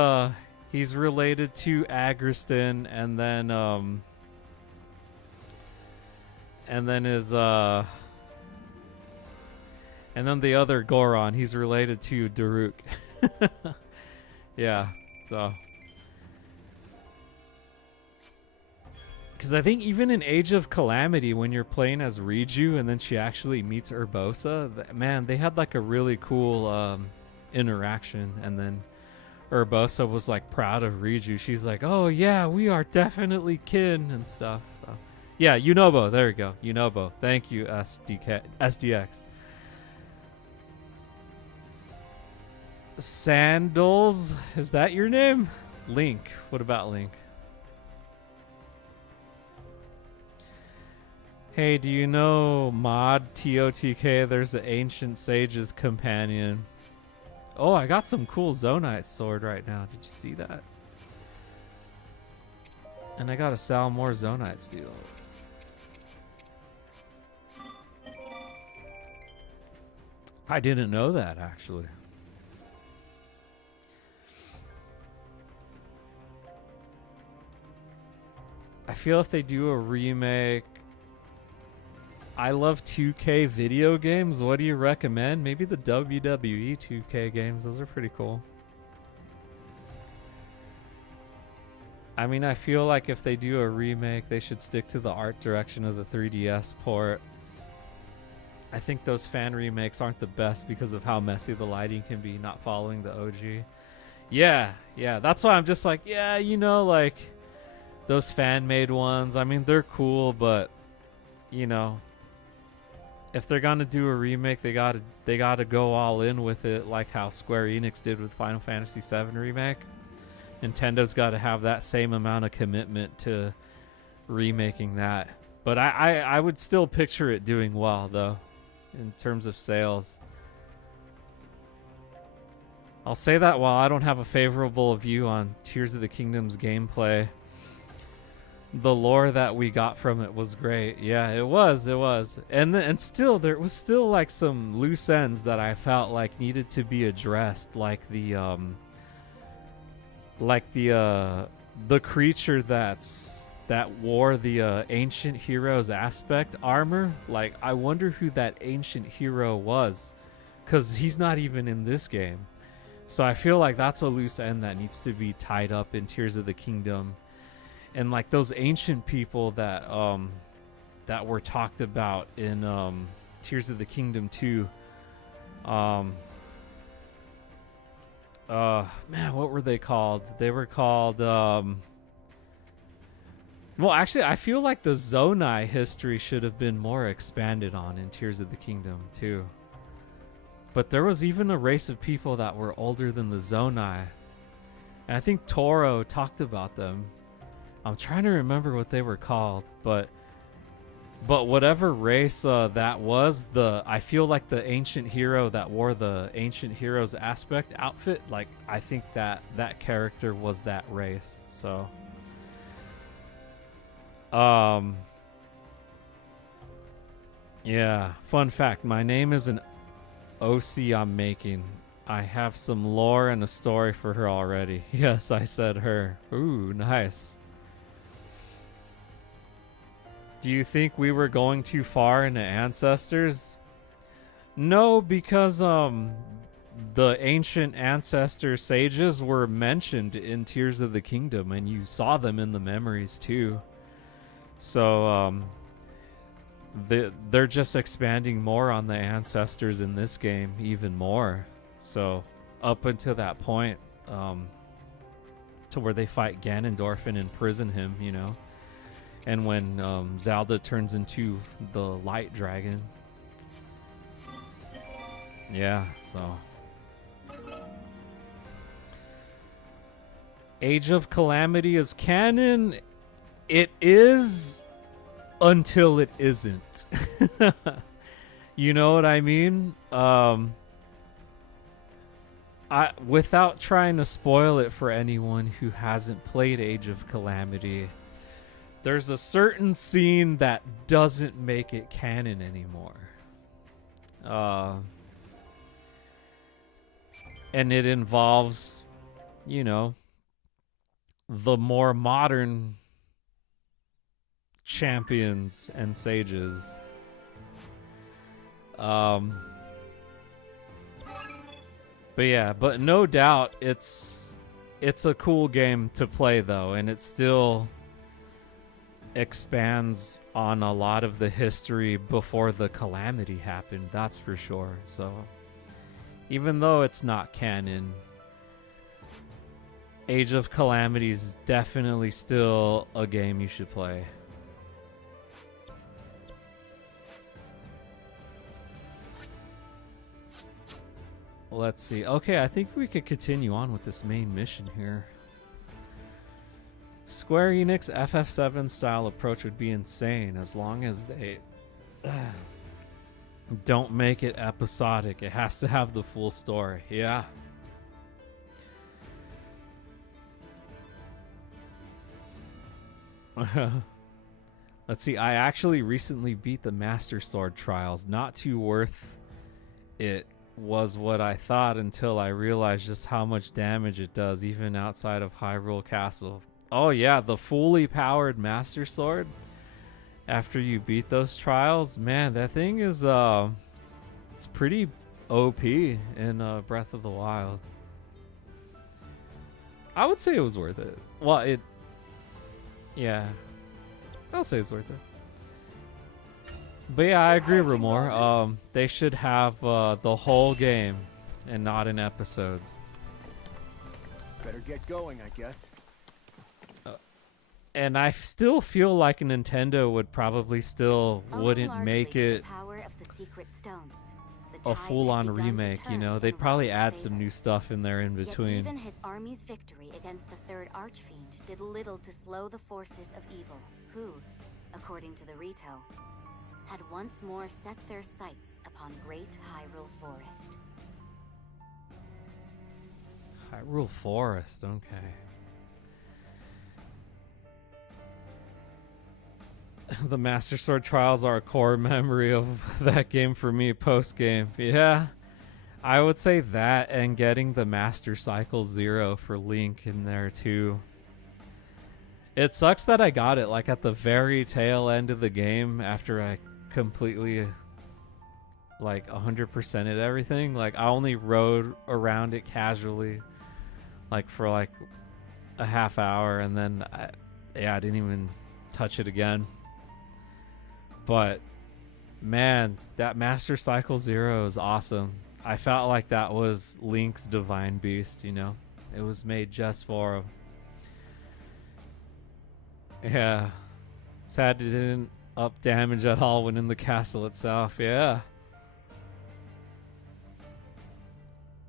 he's related to Agriston, and then the other Goron, he's related to Daruk. Yeah, so because I think even in Age of Calamity, when you're playing as Riju and then she actually meets Urbosa, man, they had like a really cool interaction, and then Urbosa was like proud of Riju. She's like, oh yeah, we are definitely kin and stuff. So yeah, Yunobo, there you go. Yunobo. Thank you, SDX. Sandals, is that your name? Link. What about Link? Hey, do you know mod TOTK? There's an Ancient Sage's Companion. Oh, I got some cool Zonite sword right now. Did you see that? And I gotta sell more Zonite steel. I didn't know that, actually. I feel if they do a remake... I love 2K video games. What do you recommend? Maybe the WWE 2K games. Those are pretty cool. I mean, I feel like if they do a remake, they should stick to the art direction of the 3DS port. I think those fan remakes aren't the best because of how messy the lighting can be, not following the OG. Yeah, that's why I'm just like, yeah, you know, like those fan-made ones, I mean, they're cool, but you know, if they're gonna do a remake, they gotta go all in with it, like how Square Enix did with Final Fantasy VII Remake. Nintendo's got to have that same amount of commitment to remaking that. But I would still picture it doing well, though, in terms of sales. I'll say that while I don't have a favorable view on Tears of the Kingdom's gameplay, the lore that we got from it was great. Yeah, it was. And still, there was still like some loose ends that I felt like needed to be addressed, like the creature that wore the ancient hero's aspect armor. Like, I wonder who that ancient hero was, because he's not even in this game. So I feel like that's a loose end that needs to be tied up in Tears of the Kingdom. And like those ancient people that were talked about in Tears of the Kingdom 2. Man, what were they called? They were called well, actually, I feel like the Zonai history should have been more expanded on in Tears of the Kingdom too. But there was even a race of people that were older than the Zonai. And I think Toro talked about them. I'm trying to remember what they were called, but But whatever race that was, I feel like the ancient hero that wore the ancient hero's aspect outfit, like I think that character was that race. So yeah, fun fact, my name is an OC I'm making. I have some lore and a story for her already. Yes, I said her. Ooh, nice. Do you think we were going too far into ancestors? No, because the ancient ancestor sages were mentioned in Tears of the Kingdom, and you saw them in the memories too. So they're just expanding more on the ancestors in this game, even more. So up until that point, to where they fight Ganondorf and imprison him, you know. And when Zelda turns into the light dragon. Yeah, so. Age of Calamity is canon. It is until it isn't. You know what I mean? Without trying to spoil it for anyone who hasn't played Age of Calamity, there's a certain scene that doesn't make it canon anymore. And it involves, you know, the more modern champions and sages. But yeah, but no doubt it's a cool game to play though, and it still expands on a lot of the history before the calamity happened, that's for sure. So even though it's not canon, Age of Calamity is definitely still a game you should play. Let's see. Okay, I think we could continue on with this main mission here. Square Enix FF7 style approach would be insane as long as they don't make it episodic. It has to have the full story. Yeah. Let's see. I actually recently beat the Master Sword Trials. Not too worth it was what I thought until I realized just how much damage it does even outside of Hyrule Castle. Oh yeah, the fully powered Master Sword after you beat those trials, man, that thing is it's pretty OP in Breath of the Wild. I would say it was worth it. Well, yeah, I'll say it's worth it. But yeah, I agree, Ramor. They should have the whole game and not in episodes. Better get going, I guess. And I still feel like Nintendo would probably still wouldn't make it a full-on remake, you know? They'd probably add some new stuff in there in between. Yet even his army's victory against the third Archfiend did little to slow the forces of evil, who, according to the Rito, had once more set their sights upon Great Hyrule Forest. Hyrule Forest, okay. The Master Sword Trials are a core memory of that game for me post-game. Yeah, I would say that and getting the Master Cycle 0 for Link in there too. It sucks that I got it like at the very tail end of the game after I completely like 100%ed everything. Like I only rode around it casually like for like a half hour and then I didn't even touch it again. But man, that Master Cycle 0 is awesome. I felt like that was Link's divine beast, you know? It was made just for him. Yeah. Sad it didn't up damage at all when in the castle itself, yeah.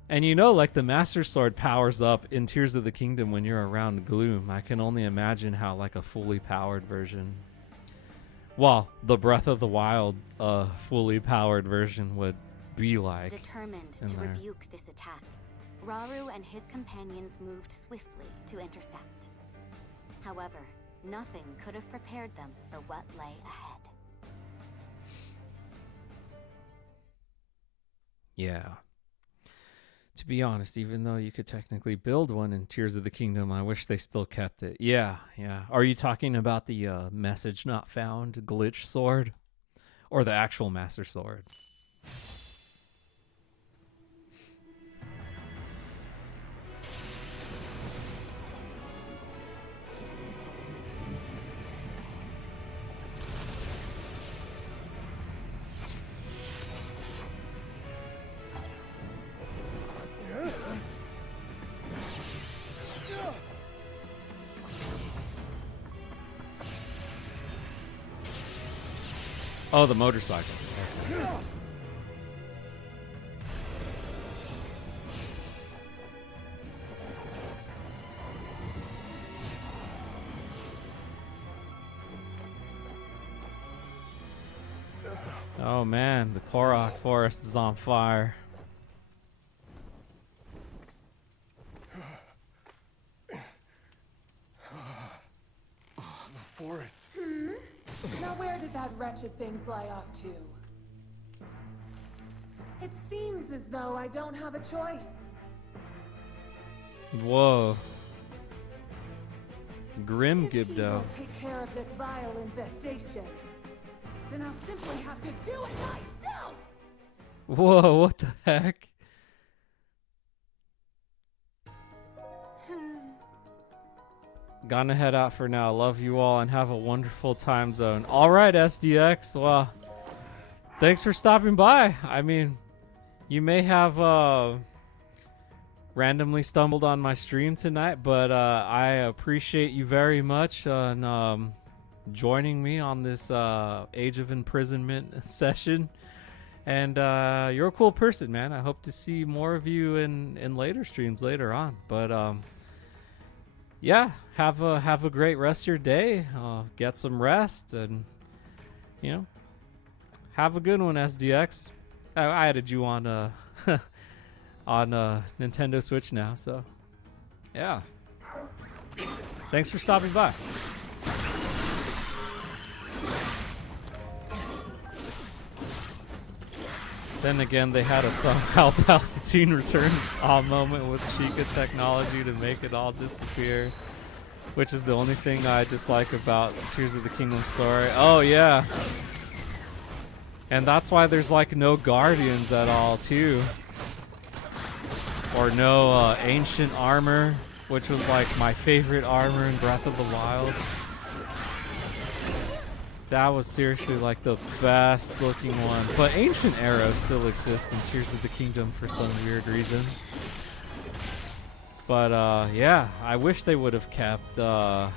And you know, like the Master Sword powers up in Tears of the Kingdom when you're around Gloom. I can only imagine how like a fully powered version well, the Breath of the Wild fully powered version would be like. Determined to rebuke this attack, Rauru and his companions moved swiftly to intercept. However, nothing could have prepared them for what lay ahead. Yeah. To be honest, even though you could technically build one in Tears of the Kingdom, I wish they still kept it. Yeah. Are you talking about the message not found glitch sword? Or the actual Master Sword? Oh, the motorcycle. Okay. Oh man, the Korok forest is on fire. The forest. Now where did that wretched thing fly off to? It seems as though I don't have a choice. Whoa. Grim If he Gibdo. won't take care of this vile infestation, then I'll simply have to do it myself! Whoa, what the heck? Gonna head out for now. Love you all and have a wonderful time zone. All right, SDX. Well, thanks for stopping by. I mean, you may have randomly stumbled on my stream tonight, but I appreciate you very much on joining me on this Age of Imprisonment session. And you're a cool person, man. I hope to see more of you in later streams later on. But yeah, have a great rest of your day. Get some rest, and have a good one, SDX. I added you on on Nintendo Switch now, so yeah. Thanks for stopping by. Then again, they had a somehow Palpatine return moment with Sheikah technology to make it all disappear, which is the only thing I dislike about Tears of the Kingdom story. Oh yeah, and that's why there's like no guardians at all too, or no ancient armor, which was like my favorite armor in Breath of the Wild. That was seriously like the best looking one. But ancient arrows still exist in Tears of the Kingdom for some weird reason. But yeah, I wish they would have kept the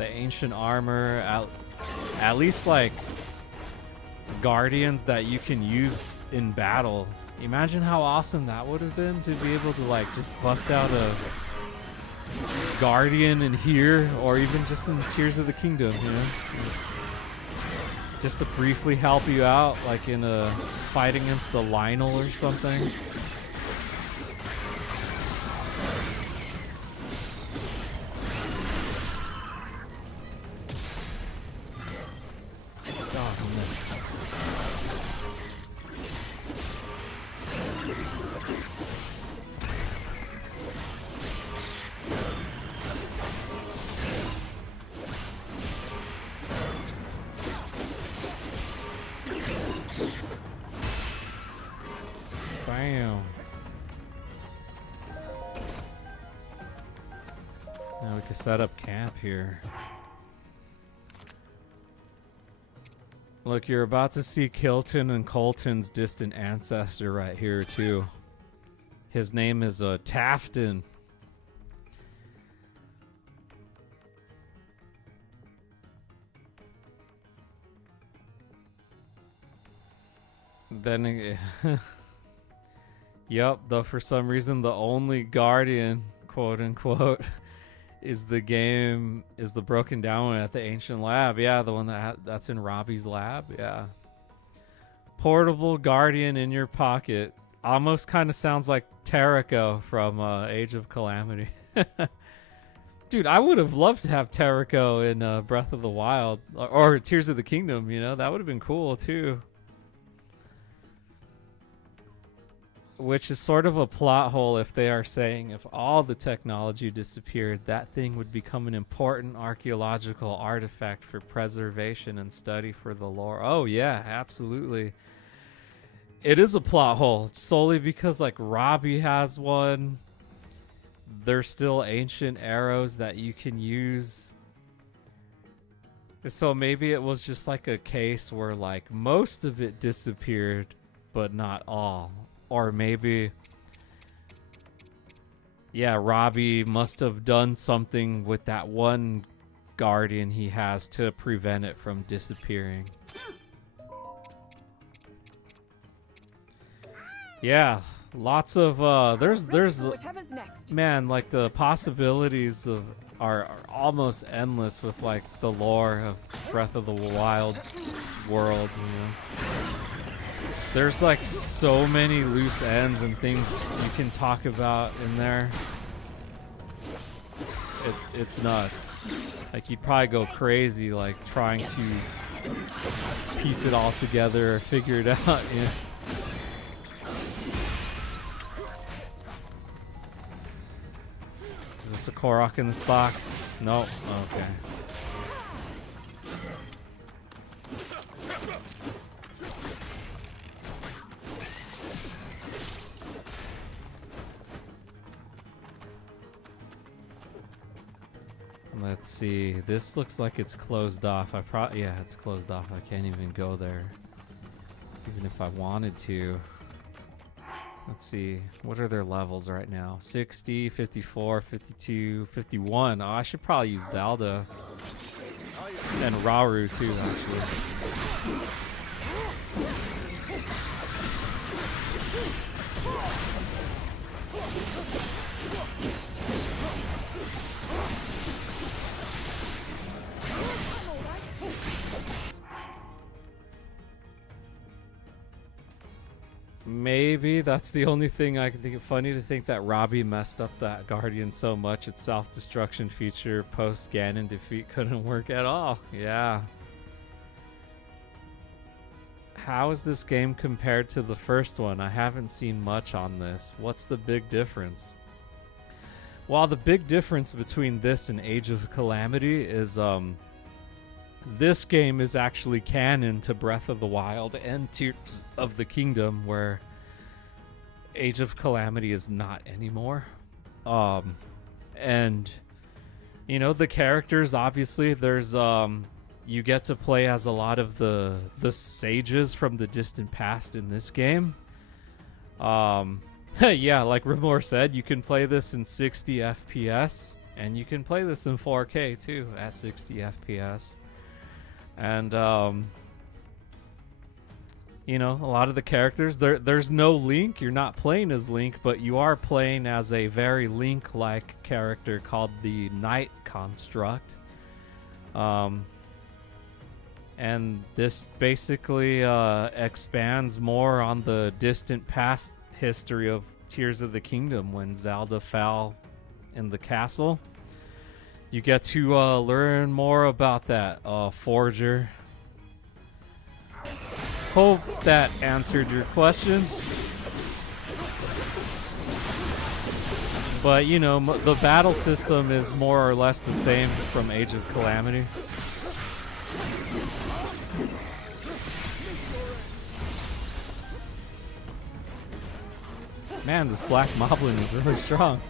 ancient armor, at least like guardians that you can use in battle. Imagine how awesome that would have been to be able to like just bust out a guardian in here, or even just in Tears of the Kingdom, you know? Just to briefly help you out, like in a fight against a Lionel or something. God, I missed. Bam. Now we can set up camp here. Look, you're about to see Kilton and Colton's distant ancestor right here too. His name is Tafton. Then yep, though for some reason the only guardian, quote unquote, is the broken down one at the ancient lab. Yeah, the one that's in Robbie's lab. Yeah. Portable guardian in your pocket. Almost kind of sounds like Terrico from Age of Calamity. Dude, I would have loved to have Terrico in Breath of the Wild or Tears of the Kingdom, you know? That would have been cool too. Which is sort of a plot hole if they are saying if all the technology disappeared, that thing would become an important archaeological artifact for preservation and study for the lore. Oh yeah, absolutely. It is a plot hole solely because like Robbie has one. There's still ancient arrows that you can use. So maybe it was just like a case where like most of it disappeared, but not all. Or maybe, yeah, Robbie must have done something with that one guardian he has to prevent it from disappearing. Yeah, lots of there's man, like the possibilities are almost endless with like the lore of Breath of the Wild world, you know. There's like so many loose ends and things you can talk about in there. It's nuts. Like you'd probably go crazy like trying to piece it all together or figure it out, you know. Is this a Korok in this box? No. Okay. Let's see. This looks like it's closed off. Yeah, it's closed off. I can't even go there, even if I wanted to. Let's see. What are their levels right now? 60, 54, 52, 51. Oh, I should probably use Zelda and Rauru too, actually. Maybe that's the only thing I can think of. Funny to think that Robbie messed up that Guardian so much its self-destruction feature post-Ganon defeat couldn't work at all. Yeah. How is this game compared to the first one? I haven't seen much on this. What's the big difference? Well, the big difference between this and Age of Calamity is this game is actually canon to Breath of the Wild and Tears of the Kingdom, where Age of Calamity is not anymore. And you know, the characters, obviously there's you get to play as a lot of the sages from the distant past in this game. Yeah, like Remor said, you can play this in 60 FPS and you can play this in 4K too at 60 FPS. And you know, a lot of the characters, there's no Link. You're not playing as Link, but you are playing as a very Link-like character called the Knight Construct. And this basically expands more on the distant past history of Tears of the Kingdom when Zelda fell in the castle. You get to learn more about that forger. Hope that answered your question. But you know, the battle system is more or less the same from Age of Calamity. Man, this Black Moblin is really strong.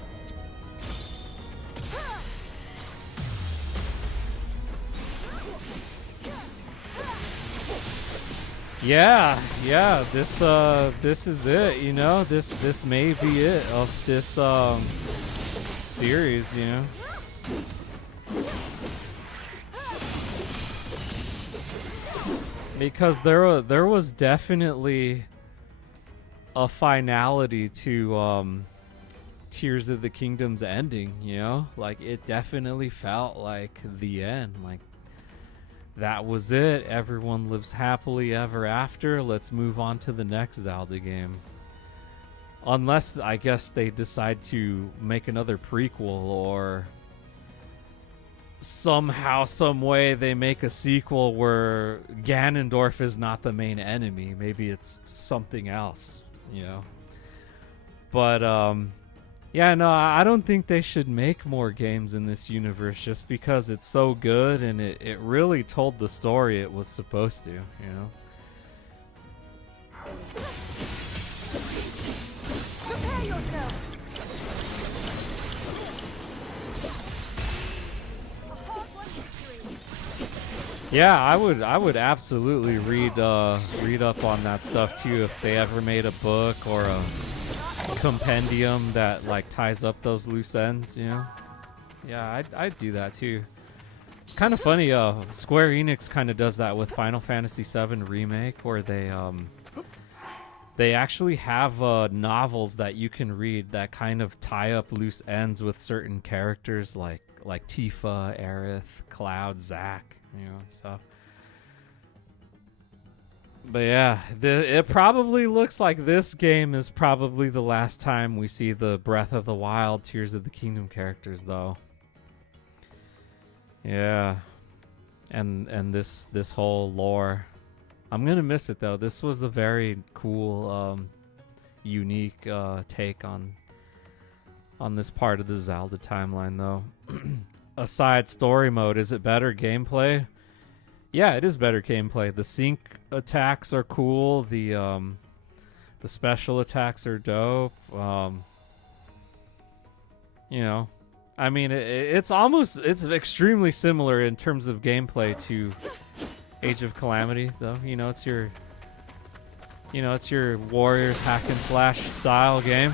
Yeah, this is it, you know, this may be it of this series, you know. Because there was definitely a finality to Tears of the Kingdom's ending, you know? Like, it definitely felt like the end. Like, that was it. Everyone lives happily ever after. Let's move on to the next Zelda game. Unless, I guess, they decide to make another prequel, or somehow, some way they make a sequel where Ganondorf is not the main enemy. Maybe it's something else, you know? But, yeah, no, I don't think they should make more games in this universe just because it's so good and it really told the story it was supposed to, you know? Prepare yourself. Yeah, I would absolutely read up on that stuff too if they ever made a book or a compendium that like ties up those loose ends, you know? Yeah, I'd do that too. It's kind of funny. Square Enix kind of does that with Final Fantasy VII Remake, where they actually have novels that you can read that kind of tie up loose ends with certain characters like Tifa, Aerith, Cloud, Zack, you know, so. But yeah, it probably looks like this game is probably the last time we see the Breath of the Wild, Tears of the Kingdom characters, though. Yeah, and this whole lore, I'm gonna miss it though. This was a very cool, unique take on this part of the Zelda timeline, though. Aside story mode, is it better gameplay? Yeah, it is better gameplay. The sync attacks are cool. The special attacks are dope. You know, I mean, it's extremely similar in terms of gameplay to Age of Calamity, though. You know, it's your Warriors hack and slash style game.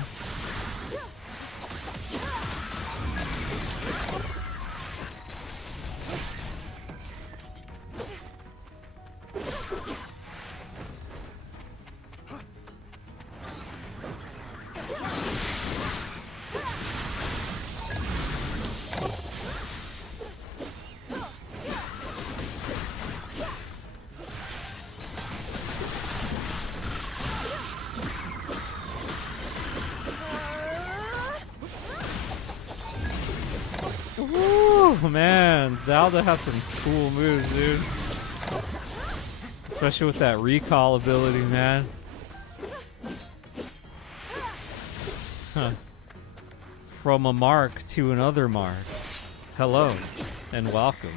Ooh, man, Zelda has some cool moves, dude. Especially with that recall ability, man. Huh. From a mark to another mark. Hello, and welcome.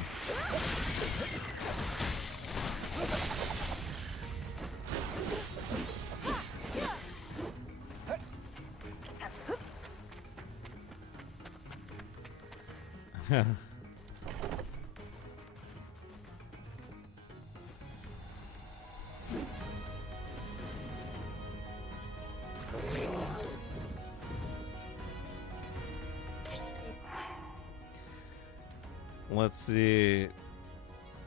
Let's see.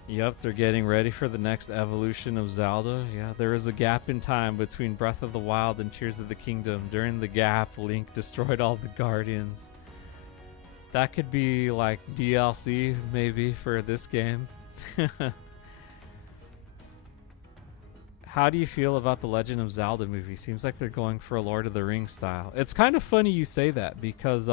Yep, they're getting ready for the next evolution of Zelda. Yeah, there is a gap in time between Breath of the Wild and Tears of the Kingdom. During the gap, Link destroyed all the Guardians. That could be like DLC maybe for this game. How do you feel about the Legend of Zelda movie? Seems like they're going for a Lord of the Rings style. It's kind of funny you say that because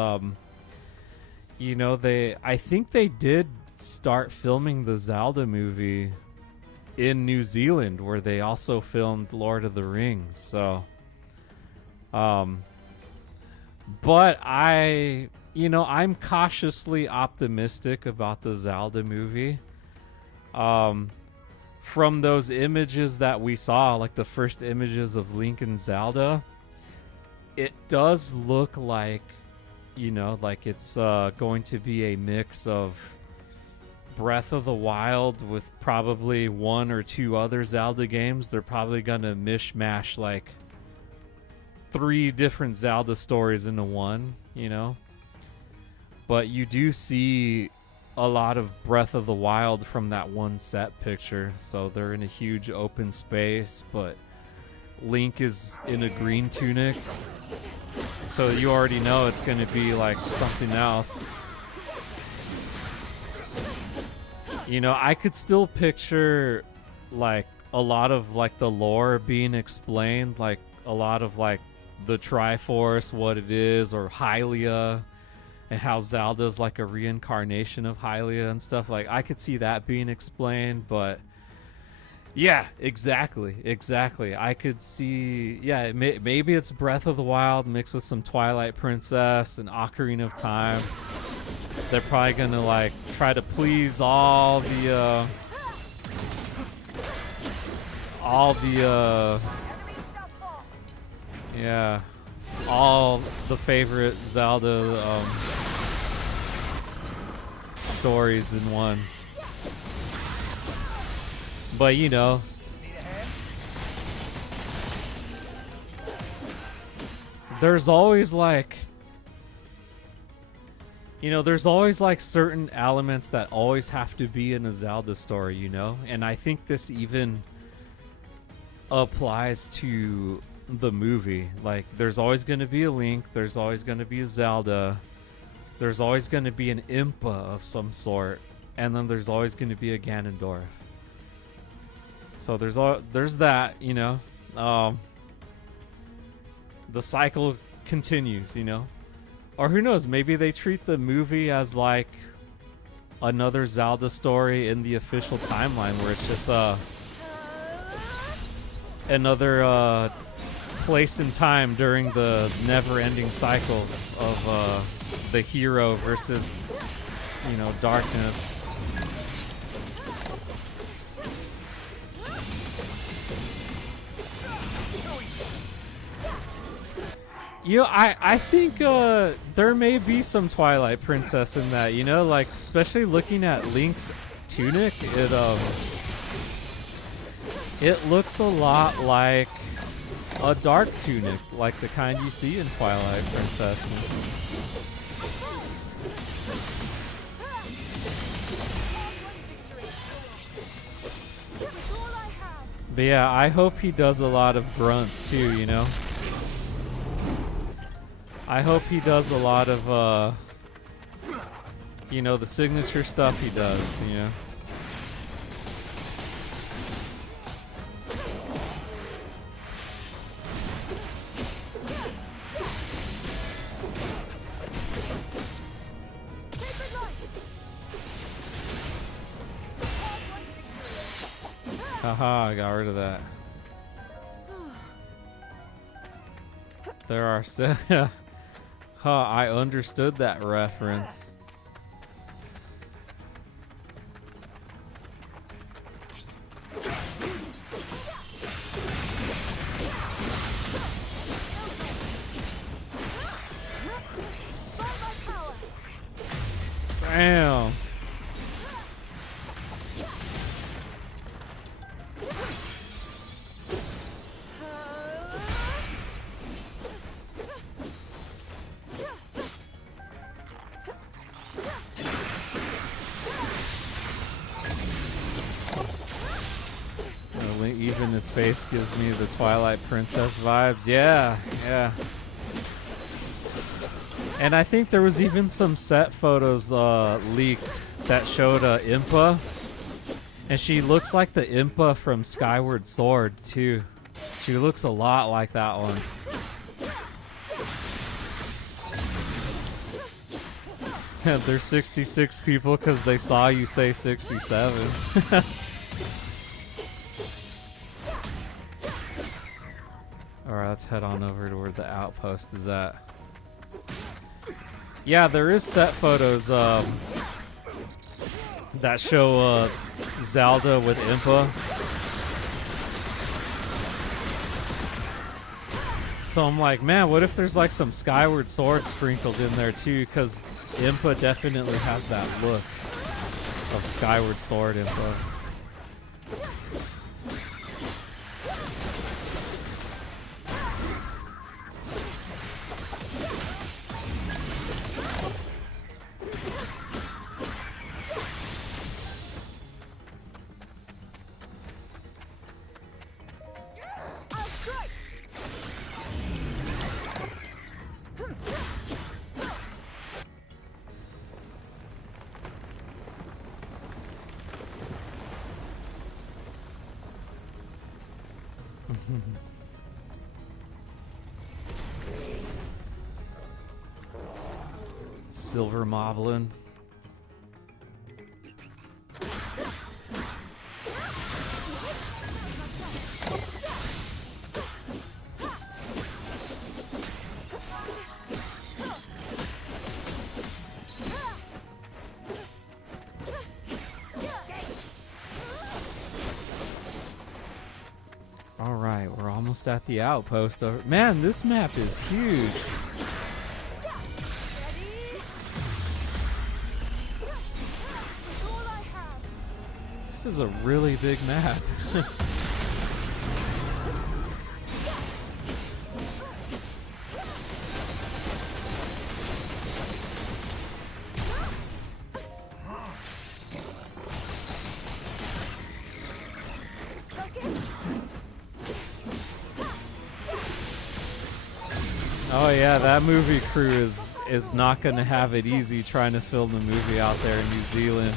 you know, I think they did start filming the Zelda movie in New Zealand, where they also filmed Lord of the Rings. So but I'm cautiously optimistic about the Zelda movie. From those images that we saw, like the first images of Link and Zelda, it does look like, like it's going to be a mix of Breath of the Wild with probably one or two other Zelda games. They're probably going to mishmash like 3 different Zelda stories into one, But you do see a lot of Breath of the Wild from that one set picture. So they're in a huge open space, but Link is in a green tunic. so you already know it's going to be like something else. You know, I could still picture like a lot of like the lore being explained, like a lot of like the Triforce, what it is, or Hylia, and how Zelda's like a reincarnation of Hylia and stuff. Like I could see that being explained, but yeah, exactly. I could see, yeah, maybe it's Breath of the Wild mixed with some Twilight Princess and Ocarina of Time. They're probably gonna like try to please all the yeah, all the favorite Zelda stories in one. But you know, there's always like, there's always like certain elements that always have to be in a Zelda story, you know? And I think this even applies to the movie. Like, there's always going to be a Link, there's always going to be a Zelda, there's always going to be an Impa of some sort, and then there's always going to be a Ganondorf. So there's that, you know. The cycle continues, you know. Or who knows, maybe they treat the movie as like another Zelda story in the official timeline, where it's just another place in time during the never-ending cycle of the hero versus, darkness. I think there may be some Twilight Princess in that, you know, like especially looking at Link's tunic, it looks a lot like a dark tunic, like the kind you see in Twilight Princess. But yeah, I hope he does a lot of grunts too, you know. I hope he does a lot of, the signature stuff he does, you know. Haha, I got rid of that. There are I understood that reference. Damn. Even his face gives me the Twilight Princess vibes. Yeah. And I think there was even some set photos leaked that showed Impa. And she looks like the Impa from Skyward Sword, too. She looks a lot like that one. There's 66 people because they saw you say 67. Alright, let's head on over to where the outpost is at. Yeah, there is set photos that show Zelda with Impa. So I'm like, man, what if there's like some Skyward Sword sprinkled in there too? Because Impa definitely has that look of Skyward Sword Impa. Silver moblin. All right, we're almost at the outpost. Man, this map is huge. This is a really big map. Oh yeah, that movie crew is not going to have it easy trying to film the movie out there in New Zealand.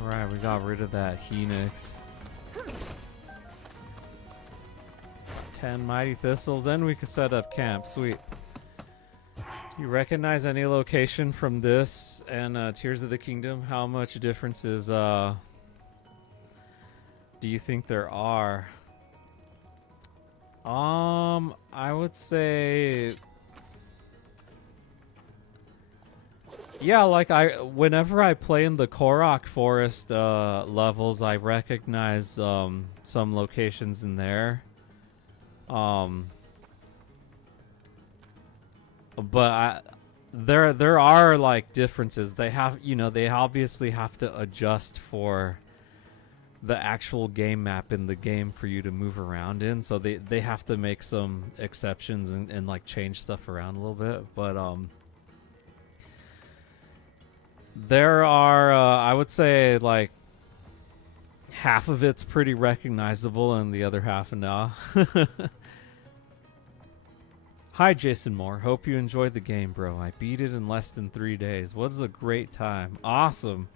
Alright, we got rid of that Phoenix. 10 mighty thistles, and we can set up camp. Sweet. Do you recognize any location from this and Tears of the Kingdom? How much differences do you think there are? I would say, yeah, like whenever I play in the Korok Forest levels, I recognize some locations in there. But there are like differences. They have, they obviously have to adjust for the actual game map in the game for you to move around in. So they have to make some exceptions and like change stuff around a little bit. But there are, I would say, like half of it's pretty recognizable and the other half no. Hi, Jason Moore. Hope you enjoyed the game, bro. I beat it in less than 3 days. Was a great time. Awesome.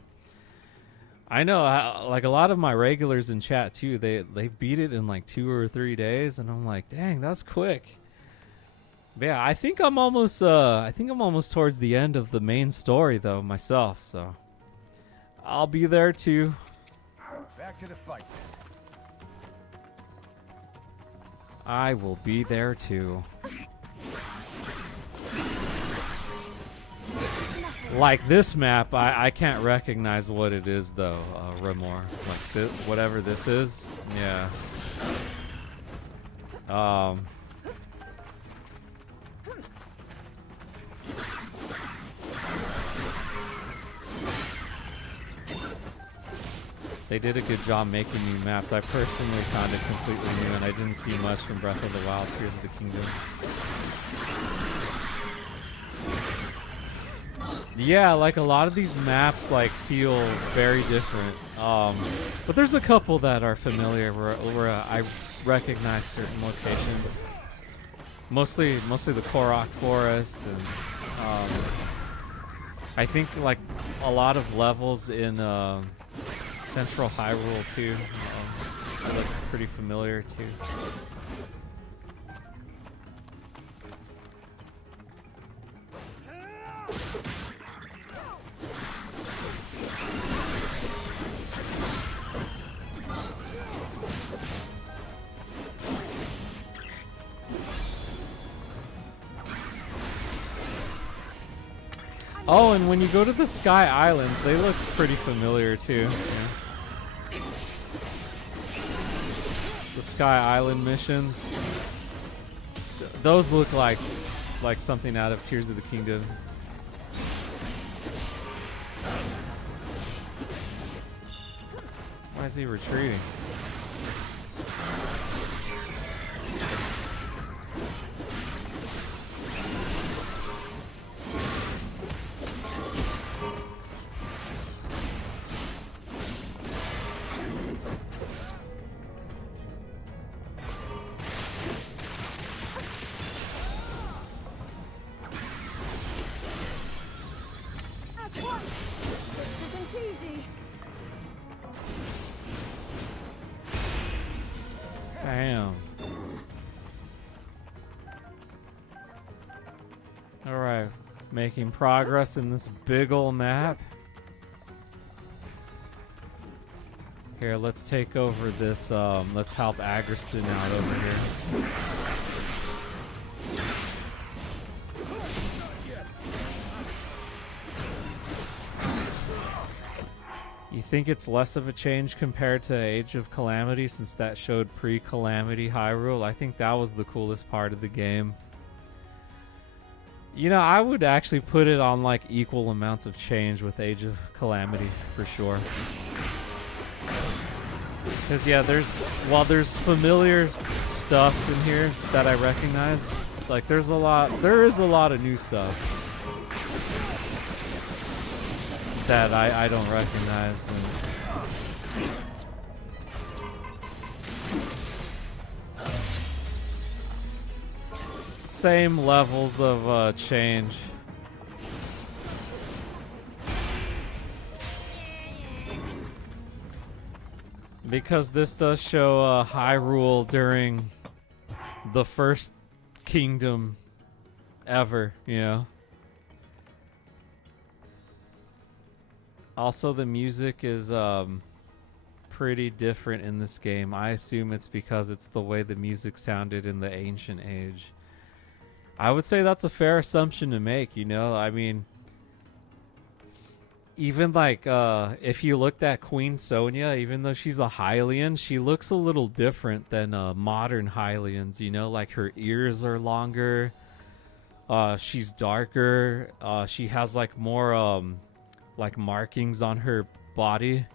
I know, like a lot of my regulars in chat too, they beat it in like 2 or 3 days, and I'm like, dang, that's quick. But yeah, I think I'm almost towards the end of the main story though myself, so I'll be there too. Back to the fight then. I will be there too. Like this map, I can't recognize what it is though, Ramor. Like whatever this is, yeah. They did a good job making new maps. I personally found it completely new, and I didn't see much from Breath of the Wild, Tears of the Kingdom. Yeah, like a lot of these maps like feel very different. But there's a couple that are familiar where I recognize certain locations. Mostly the Korok Forest, and I think like a lot of levels in Central Hyrule too. Look pretty familiar too. Oh, and when you go to the Sky Islands, they look pretty familiar too. Yeah. The Sky Island missions, those look like something out of Tears of the Kingdom. Why Why is he retreating? Damn. Alright, making progress in this big ol' map. Here, let's take over this, let's help Agriston out over here. You think it's less of a change compared to Age of Calamity since that showed pre-Calamity Hyrule? I think that was the coolest part of the game. You know, I would actually put it on like equal amounts of change with Age of Calamity for sure. Because yeah, there's familiar stuff in here that I recognize. Like there is a lot of new stuff that I don't recognize. Same levels of change. Because this does show Hyrule during the first kingdom ever, you know. Also, the music is pretty different in this game. I assume it's because it's the way the music sounded in the Ancient Age. I would say that's a fair assumption to make, you know? I mean, even like, if you looked at Queen Sonia, even though she's a Hylian, she looks a little different than modern Hylians, you know? Like, her ears are longer, she's darker, she has like more, like markings on her body.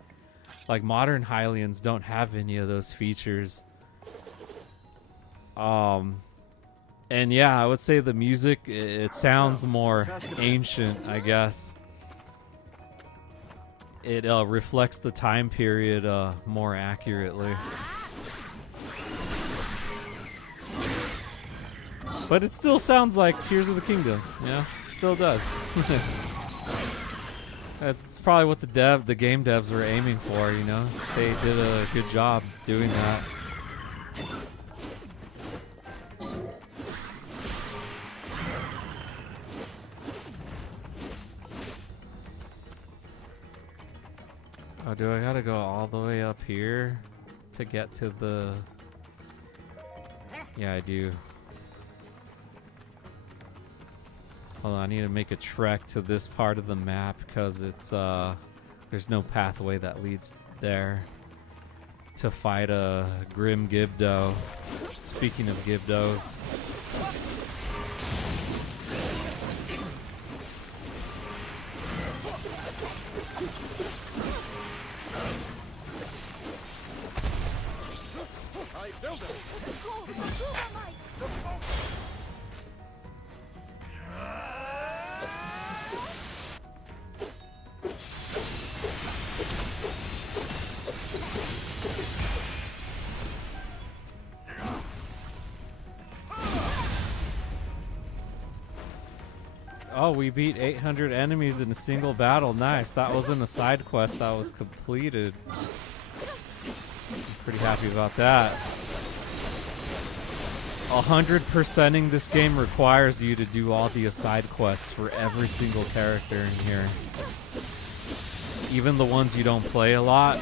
Like modern Hylians don't have any of those features. And yeah, I would say the music, it sounds more ancient, I guess. It reflects the time period more accurately. But it still sounds like Tears of the Kingdom, you know? It still does. That's probably what the game devs were aiming for, you know? They did a good job doing that. Oh, do I gotta go all the way up here to get to the... Yeah, I do. Hold on, I need to make a trek to this part of the map because it's, there's no pathway that leads there to fight a Grim Gibdo. Speaking of Gibdos. Oh, we beat 800 enemies in a single battle. Nice. That wasn't a side quest that was completed. I'm pretty happy about that. 100%ing this game requires you to do all the side quests for every single character in here. Even the ones you don't play a lot,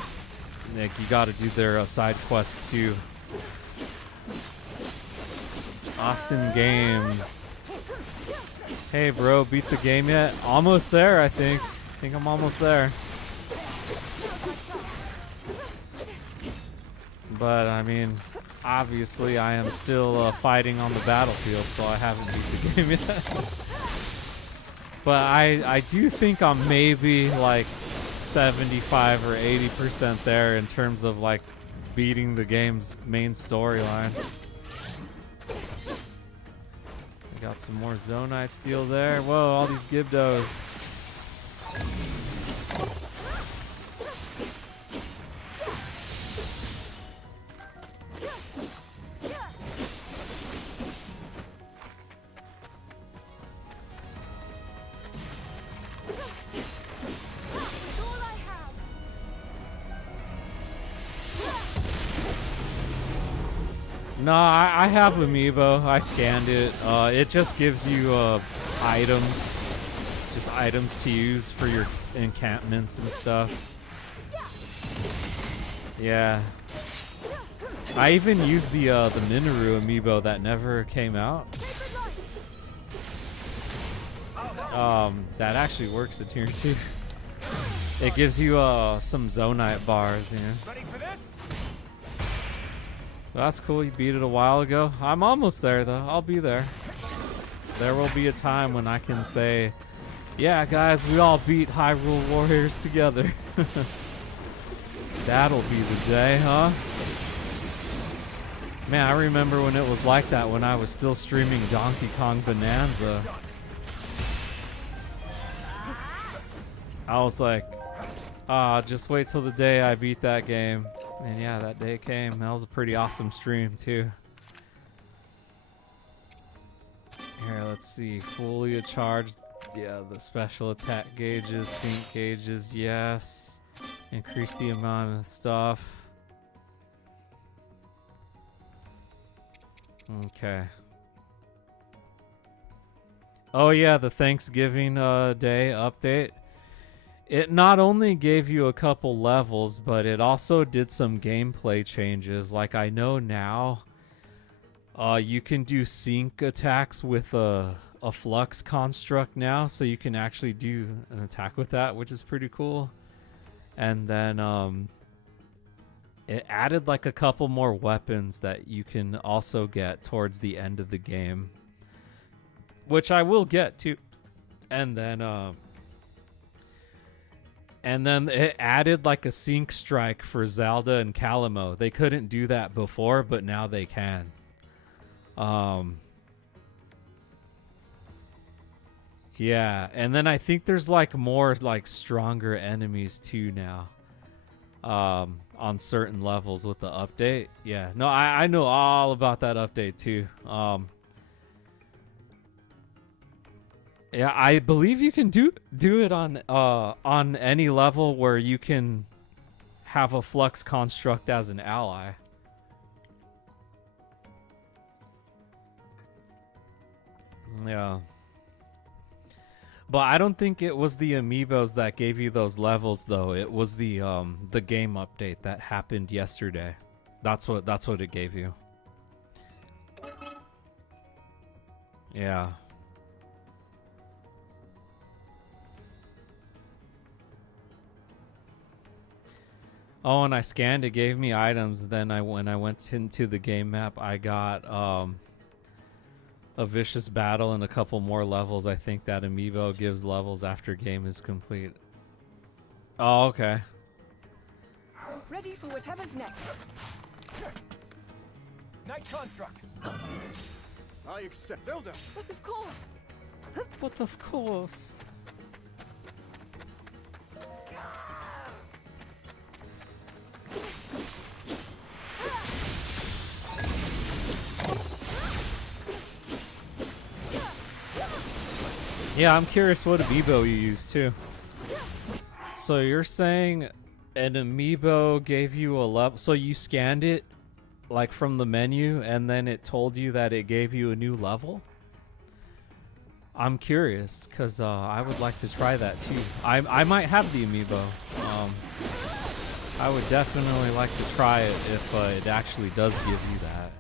like you gotta do their side quests too. Austin Games. Hey bro, beat the game yet? Almost there, I think. I think I'm almost there. But I mean, obviously I am still fighting on the battlefield, so I haven't beat the game yet. But I do think I'm maybe like 75 or 80% there in terms of like beating the game's main storyline. We got some more Zonite steel there. Whoa, all these Gibdos. No, I have Amiibo. I scanned it. It just gives you items. Just items to use for your encampments and stuff. Yeah. I even used the Minoru Amiibo that never came out. That actually works in here too. It gives you some Zonite bars, you know. Ready for this? That's cool. You beat it a while ago. I'm almost there, though. I'll be there. There will be a time when I can say, yeah, guys, we all beat Hyrule Warriors together. That'll be the day, huh? Man, I remember when it was like that when I was still streaming Donkey Kong Bonanza. I was like, just wait till the day I beat that game. And yeah, that day came. That was a pretty awesome stream too. Here, let's see. Fully charged. Yeah, the special attack gauges, sync gauges, yes. Increase the amount of stuff. Okay. Oh yeah, the Thanksgiving Day update. It not only gave you a couple levels, but it also did some gameplay changes. Like I know now, you can do sync attacks with a flux construct now, so you can actually do an attack with that, which is pretty cool. And then it added like a couple more weapons that you can also get towards the end of the game, which I will get to. And then it added like a sync strike for Zelda and Calimo. They couldn't do that before, but now they can. Yeah, and then I think there's like more like stronger enemies too now. On certain levels with the update. Yeah, no, I know all about that update too. Yeah, I believe you can do it on any level where you can have a flux construct as an ally. Yeah. But I don't think it was the amiibos that gave you those levels though. It was the game update that happened yesterday. That's what it gave you. Yeah. Oh, and I scanned, it gave me items. Then when I went into the game map, I got a vicious battle and a couple more levels. I think that amiibo gives levels after game is complete. Oh, okay. Ready for whatever's next. Night construct. I accept. Zelda. But of course. But of course. Yeah, I'm curious what amiibo you use too. So you're saying an amiibo gave you a level, so you scanned it like from the menu and then it told you that it gave you a new level? I'm curious because I would like to try that too. I might have the amiibo. I would definitely like to try it if it actually does give you that.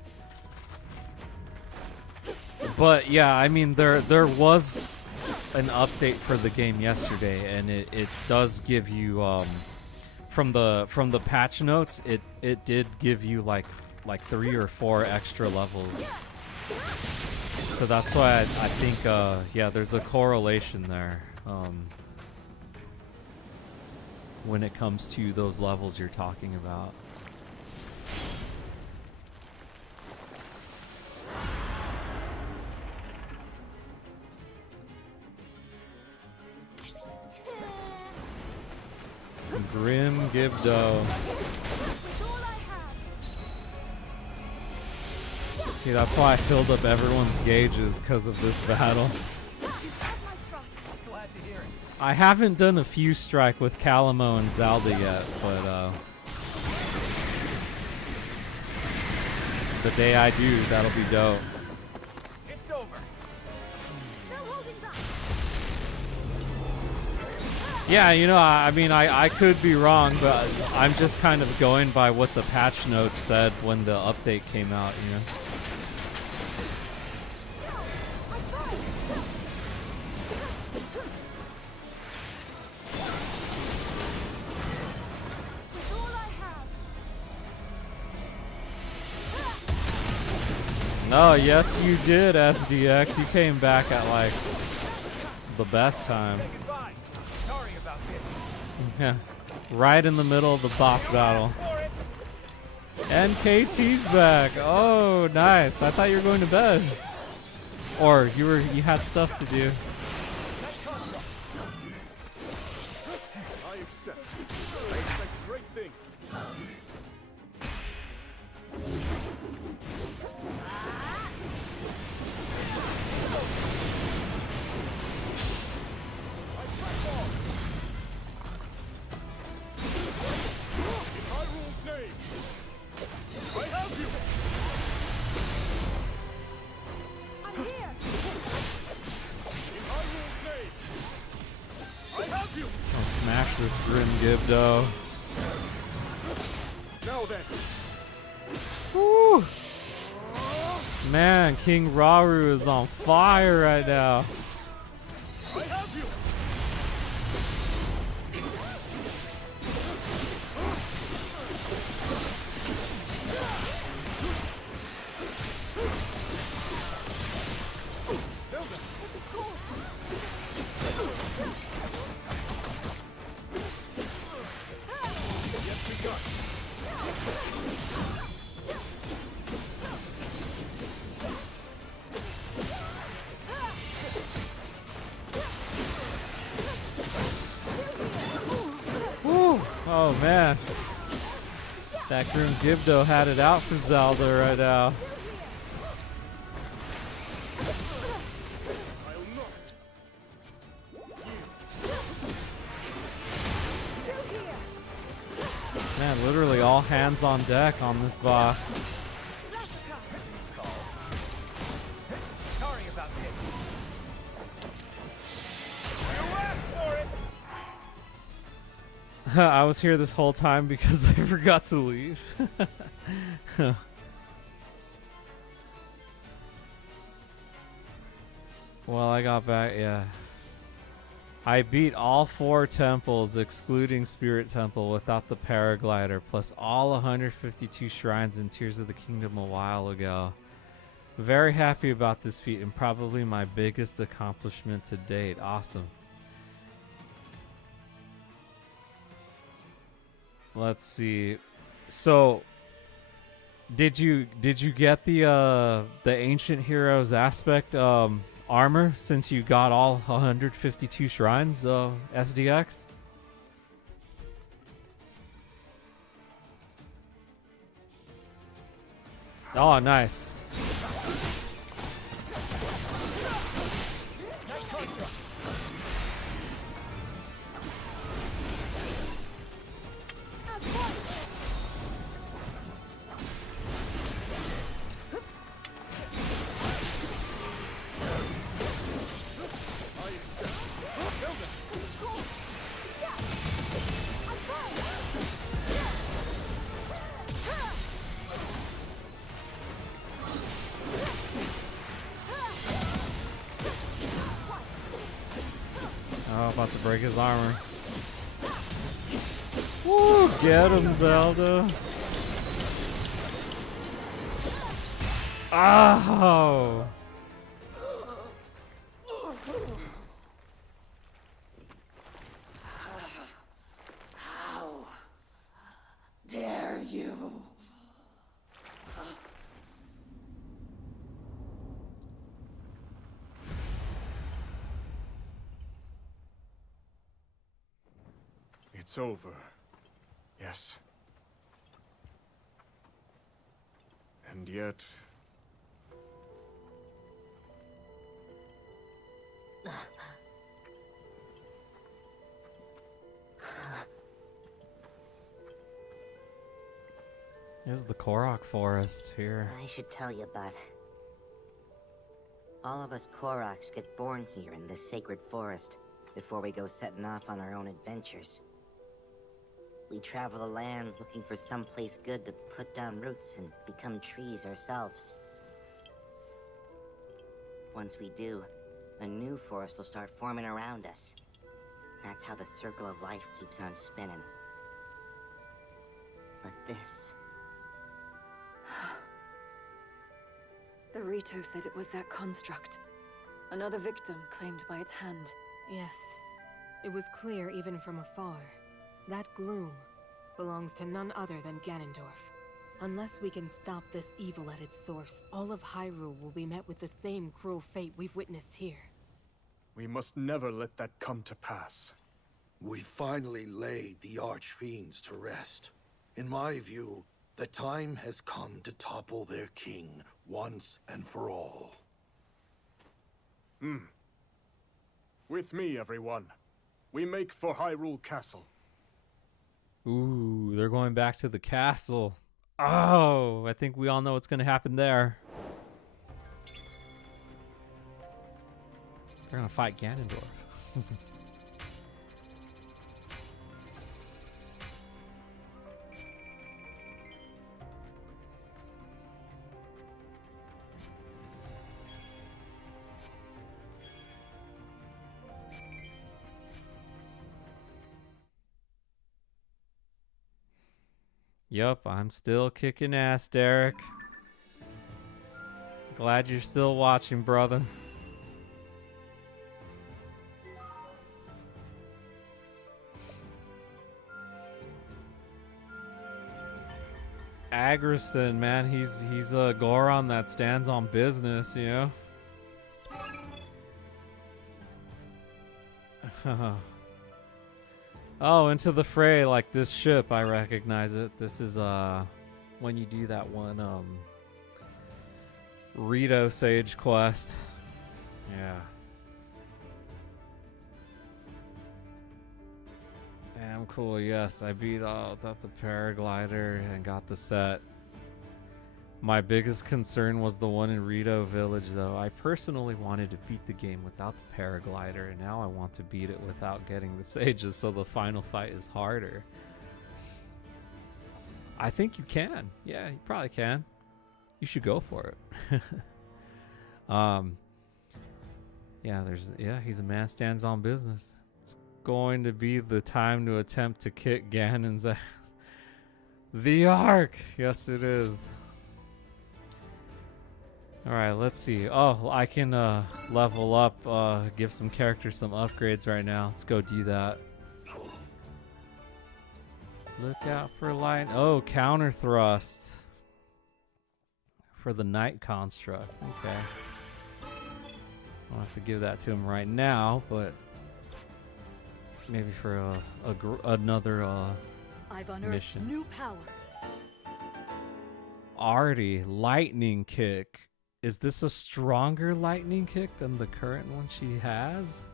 But yeah, I mean there was an update for the game yesterday, and it does give you from the patch notes, it did give you like 3 or 4 extra levels. So that's why I think yeah, there's a correlation there. when it comes to those levels you're talking about. Grim Gibdo. See, that's why I filled up everyone's gauges because of this battle. I haven't done a few strike with Calamo and Zelda yet, but the day I do, that'll be dope. It's over. Yeah, you know, I mean, I could be wrong, but I'm just kind of going by what the patch notes said when the update came out, you know? No, yes you did, SDX. You came back at, like, the best time. Sorry about this. Yeah, right in the middle of the boss battle. And KT's back. Oh, nice. I thought you were going to bed. Or you had stuff to do. I accept. I expect great things. I'll smash this Grim Gibdo. Now then. Woo! Man, King Rauru is on fire right now. I have you. Zelda. Yes, we got. Woo! Oh man, that Grim Gibdo had it out for Zelda right now. Man, literally all hands on deck on this boss. Sorry about this. You asked for it. I was here this whole time because I forgot to leave. Well, I got back, yeah. I beat all 4 temples, excluding Spirit Temple, without the paraglider, plus all 152 shrines in Tears of the Kingdom a while ago. Very happy about this feat, and probably my biggest accomplishment to date. Awesome. Let's see. So, did you get the Ancient Heroes aspect armor since you got all 152 shrines, SDX? Oh, nice. Oh, about to break his armor. Woo, get him, Zelda. Oh. It's over. Yes. And yet... Here's the Korok forest here. I should tell you, bud. All of us Koroks get born here in this sacred forest before we go setting off on our own adventures. We travel the lands looking for some place good to put down roots and become trees ourselves. Once we do, a new forest will start forming around us. That's how the circle of life keeps on spinning. But this... The Rito said it was that construct. Another victim claimed by its hand. Yes. It was clear even from afar. That gloom belongs to none other than Ganondorf. Unless we can stop this evil at its source, all of Hyrule will be met with the same cruel fate we've witnessed here. We must never let that come to pass. We finally laid the Archfiends to rest. In my view, the time has come to topple their king once and for all. With me, everyone. We make for Hyrule Castle. Ooh, they're going back to the castle. Oh, I think we all know what's going to happen there. They're going to fight Ganondorf. Yup, I'm still kicking ass, Derek. Glad you're still watching, brother. Agriston, man, he's a Goron that stands on business, you know? Oh, into the fray, like this ship, I recognize it. This is when you do that one Rito Sage quest. Yeah. Damn cool, yes. I beat out the paraglider and got the set. My biggest concern was the one in Rito Village, though. I personally wanted to beat the game without the paraglider, and now I want to beat it without getting the sages, so the final fight is harder. I think you can. Yeah, you probably can. You should go for it. Yeah, he's a man stands on business. It's going to be the time to attempt to kick Ganon's ass. The Ark! Yes, it is. Alright, let's see. Oh, I can level up, give some characters some upgrades right now. Let's go do that. Look out for light. Oh, counter thrust. For the Knight construct. Okay. I don't have to give that to him right now, but maybe for another I've unearthed mission. new power. Artie, lightning kick. Is this a stronger lightning kick than the current one she has?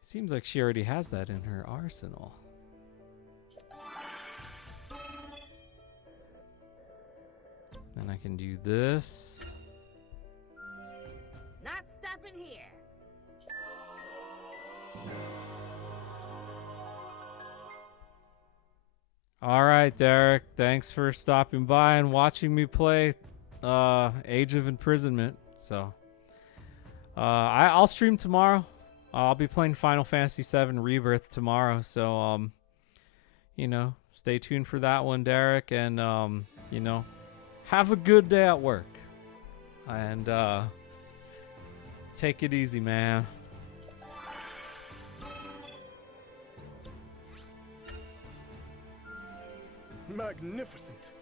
Seems like she already has that in her arsenal. Then I can do this. Not stopping here. All right, Derek. Thanks for stopping by and watching me play Age of Imprisonment. So I'll stream tomorrow. I'll be playing Final Fantasy VII Rebirth tomorrow. So you know, stay tuned for that one, Derek. And you know, have a good day at work. And take it easy, man. Magnificent.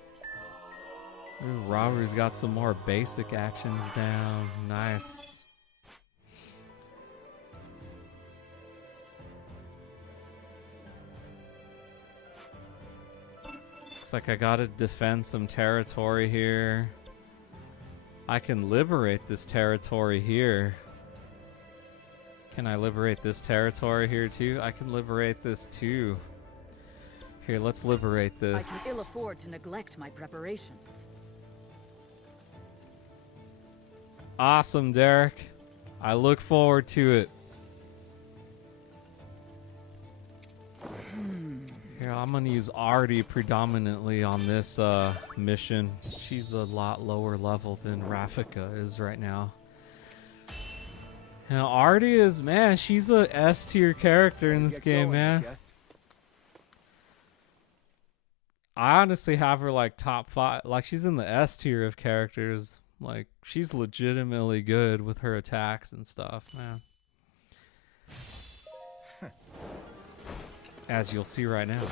Ooh, Robber's got some more basic actions down. Nice. Looks like I gotta defend some territory here. I can liberate this territory here. Can I liberate this territory here too? I can liberate this too. Here, let's liberate this. I can ill afford to neglect my preparations. Awesome, Derek. I look forward to it. Here, I'm gonna use Artie predominantly on this mission. She's a lot lower level than Rafika is right now. Now, Artie is, man, she's a S tier character in this game, man. I honestly have her like top 5. Like, she's in the S tier of characters. Like, she's legitimately good with her attacks and stuff, man. As you'll see right now.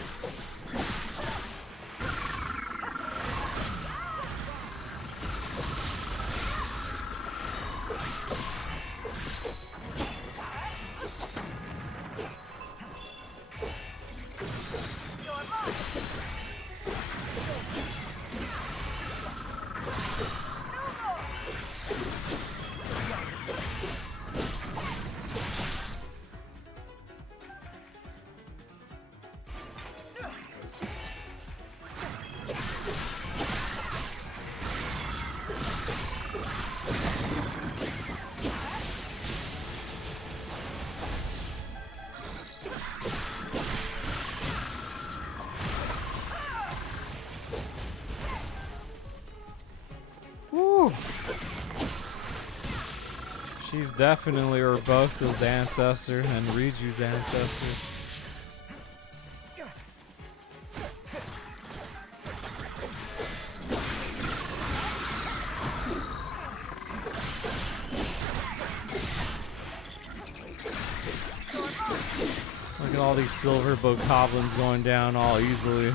She's definitely Urbosa's ancestor and Riju's ancestor. Look at all these silver bokoblins going down all easily.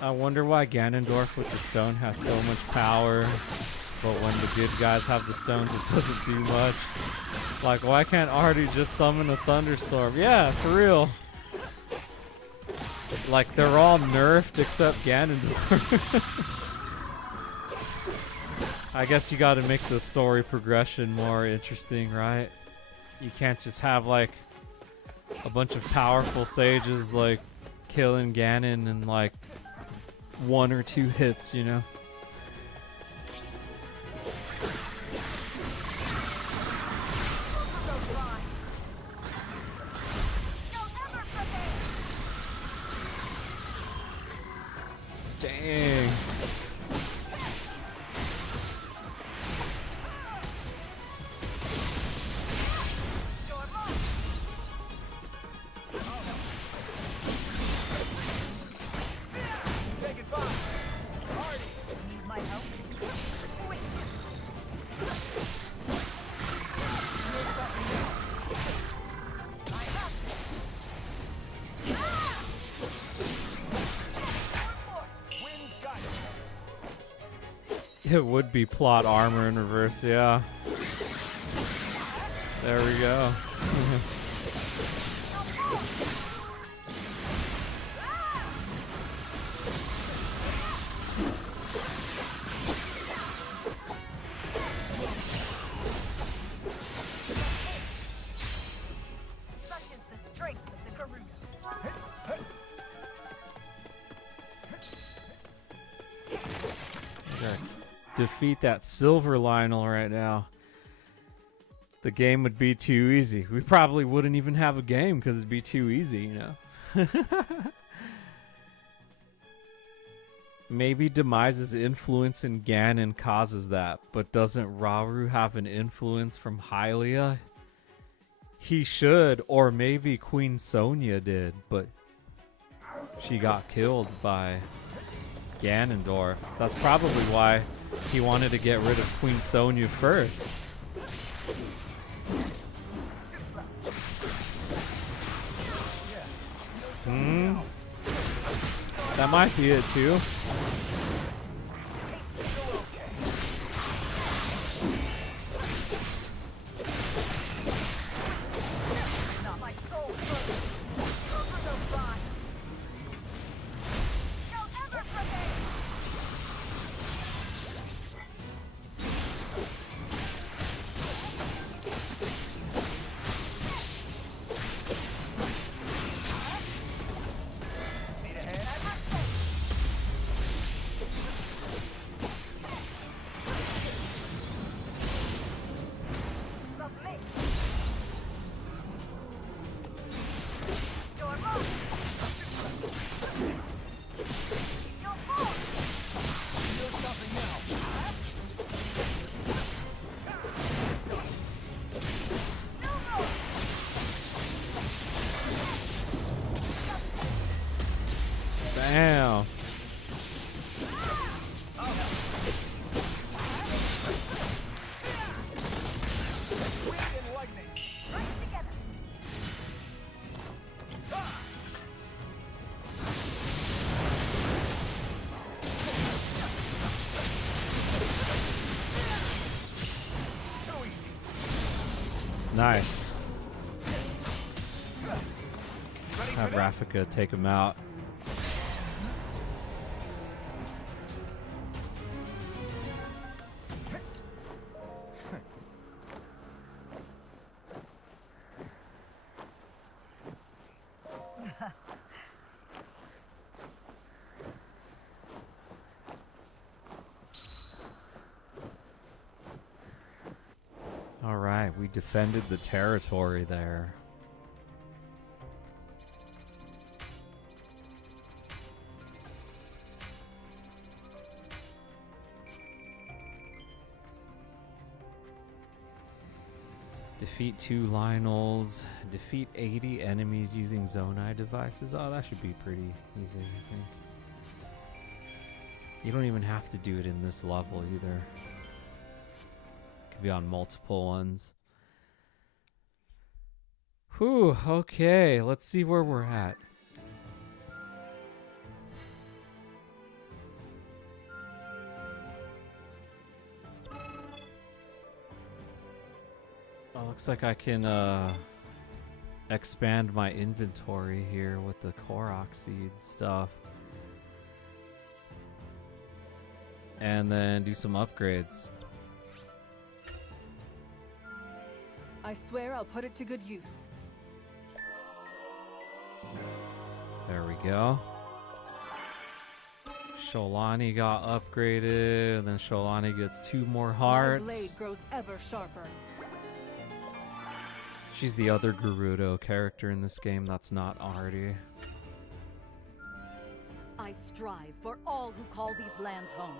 I wonder why Ganondorf with the stone has so much power, but when the good guys have the stones, it doesn't do much. Like, why can't Artie just summon a thunderstorm? Yeah, for real. Like, they're all nerfed except Ganondorf. I guess you gotta make the story progression more interesting, right? You can't just have, like, a bunch of powerful sages, like, killing Ganon in, like, 1 or 2 hits, you know? Dang. It would be plot armor in reverse, yeah. There we go. Such is the strength of the Gerudo. Defeat that silver Lionel right now. The game would be too easy. We probably wouldn't even have a game because it'd be too easy, you know? Maybe Demise's influence in Ganon causes that, but doesn't Rauru have an influence from Hylia? He should, or maybe Queen Sonia did, but she got killed by Ganondorf. That's probably why he wanted to get rid of Queen Sonya first. That might be it too. Damn. Nice. Have Rafika take him out. All right, we defended the territory there. Defeat 2 Lionels. Defeat 80 enemies using Zonai devices. Oh, that should be pretty easy, I think. You don't even have to do it in this level either. Could be on multiple ones. Whew, okay. Let's see where we're at. Oh, looks like I can expand my inventory here with the Korok seed stuff. And then do some upgrades. I swear I'll put it to good use. There we go. Sholani got upgraded, and then Sholani gets 2 more hearts. My blade grows ever sharper. She's the other Gerudo character in this game that's not Artie. I strive for all who call these lands home.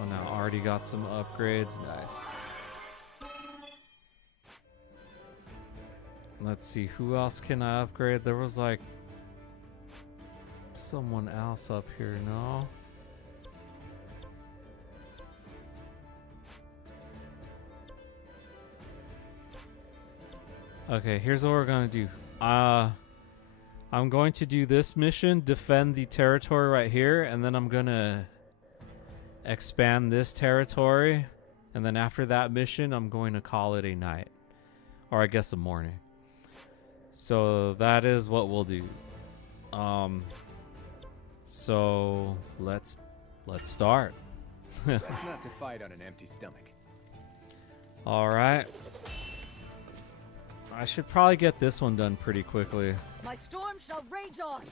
Oh, now Artie got some upgrades. Nice. Let's see, who else can I upgrade? There was like someone else up here, no? Okay, here's what we're gonna do. I'm going to do this mission, defend the territory right here, and then I'm gonna expand this territory, and then after that mission, I'm going to call it a night, or I guess a morning. So that is what we'll do. So let's start. Best not to fight on an empty stomach. All right. I should probably get this one done pretty quickly. My storm shall rage on.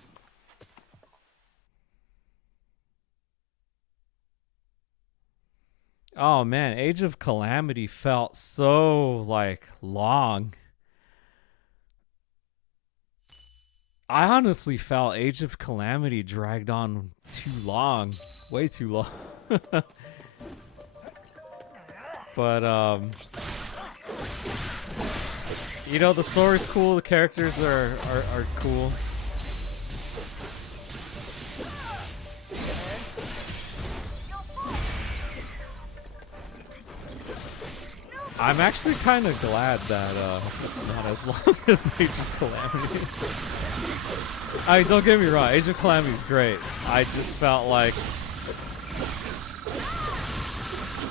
Oh man, Age of Calamity felt so like long. I honestly felt Age of Calamity dragged on too long. Way too long. But you know, the story's cool, the characters are cool. I'm actually kind of glad that it's not as long as Age of Calamity. I mean, don't get me wrong, Age of Calamity is great. I just felt like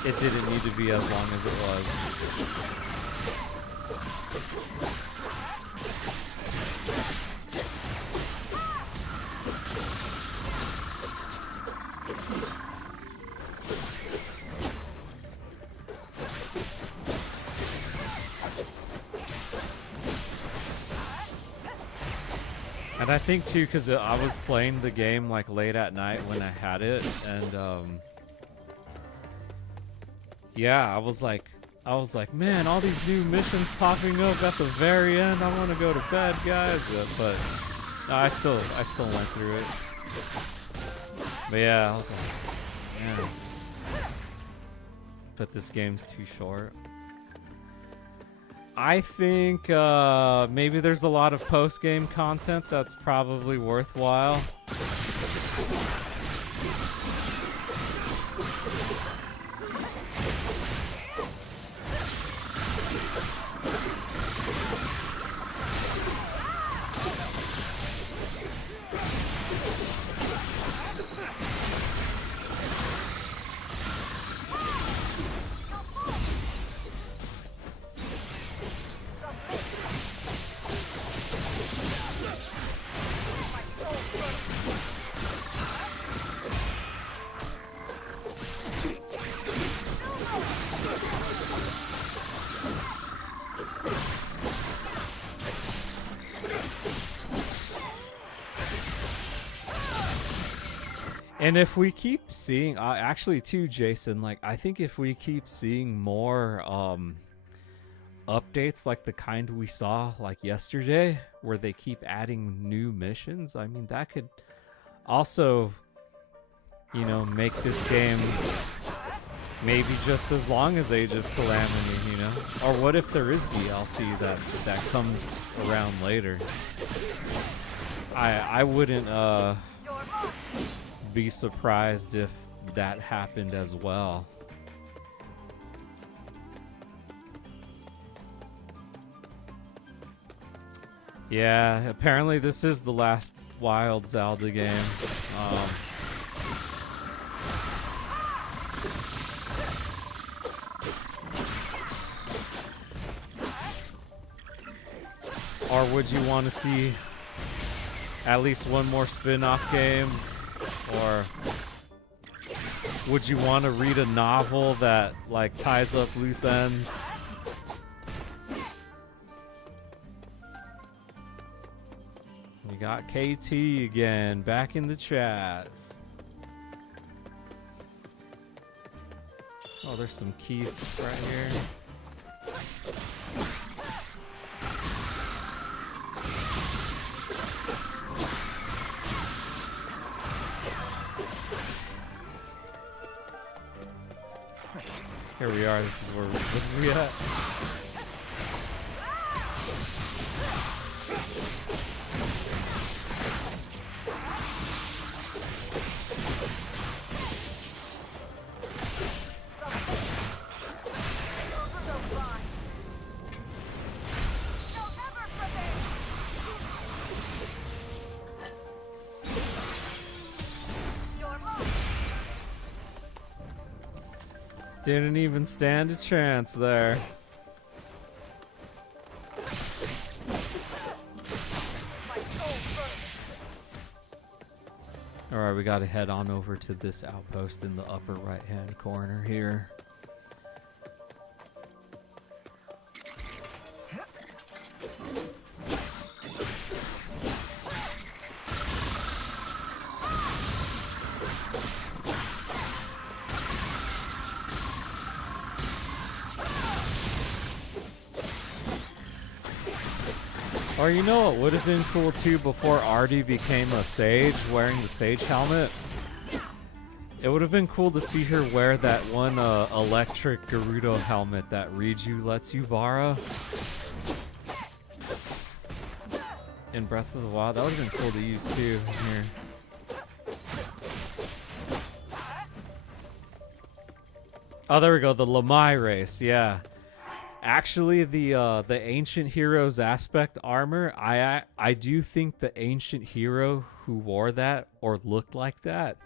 it didn't need to be as long as it was. And I think too, because I was playing the game like late at night when I had it, and yeah, I was like, man, all these new missions popping up at the very end. I want to go to bed, guys. But no, I still went through it. But yeah, I was like, man, but this game's too short. I think maybe there's a lot of post-game content that's probably worthwhile. And if we keep seeing, actually too, Jason, like, I think if we keep seeing more updates like the kind we saw like yesterday, where they keep adding new missions, I mean, that could also, you know, make this game maybe just as long as Age of Calamity, you know? Or what if there is DLC that comes around later? I wouldn't be surprised if that happened as well. Yeah, apparently this is the last Wild Zelda game. Or would you want to see at least one more spin-off game? Or would you want to read a novel that like ties up loose ends? We got KT again, back in the chat. Oh, there's some keys right here. Here we are, this is where we're supposed to be at. Didn't even stand a chance there. Alright, we gotta head on over to this outpost in the upper right hand corner here. Or you know what would have been cool too before Artie became a sage wearing the sage helmet? It would have been cool to see her wear that one electric Gerudo helmet that Riju lets you borrow in Breath of the Wild. That would have been cool to use too here. Oh, there we go, the Lamai race, yeah. Actually, the ancient hero's aspect armor, I do think the ancient hero who wore that or looked like that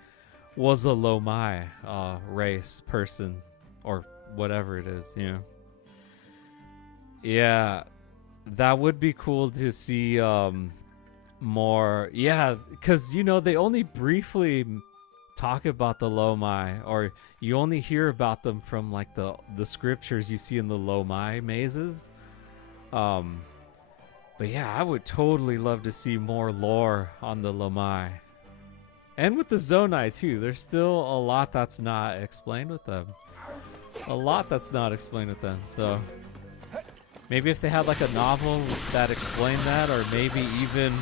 was a Lomai race person or whatever it is, you know. Yeah, that would be cool to see more. Yeah, because you know they only briefly talk about the Lomai, or you only hear about them from like the scriptures you see in the Lomai mazes. But yeah, I would totally love to see more lore on the Lomai. And with the Zonai too, there's still a lot that's not explained with them. A lot that's not explained with them. So maybe if they had like a novel that explained that, or maybe even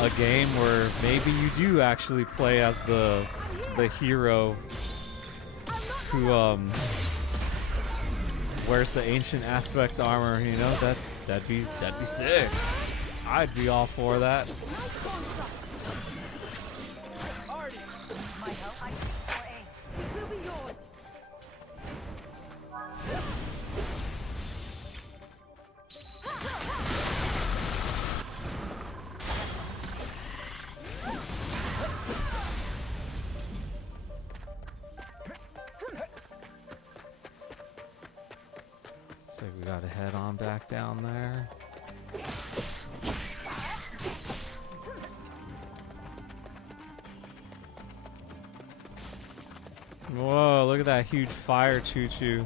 a game where maybe you do actually play as the hero who wears the ancient aspect armor, you know, that'd be sick. I'd be all for that. So we gotta head on back down there. Whoa, look at that huge fire choo-choo.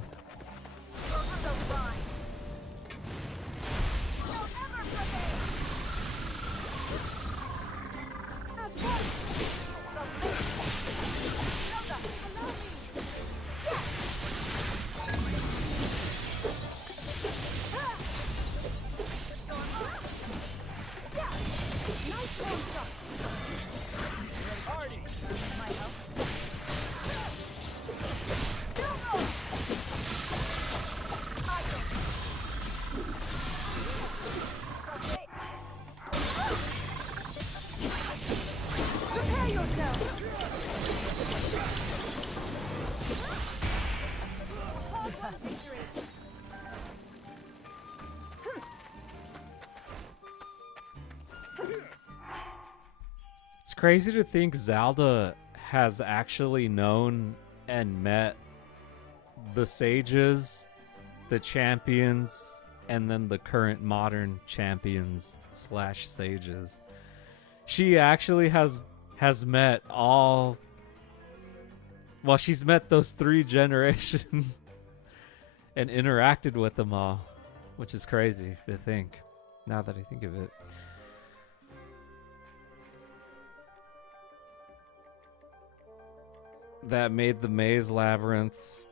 It's crazy to think Zelda has actually known and met the sages, the champions, and then the current modern champions / sages. She actually has met all... Well, she's met those 3 generations and interacted with them all, which is crazy to think, now that I think of it. That made the maze labyrinths.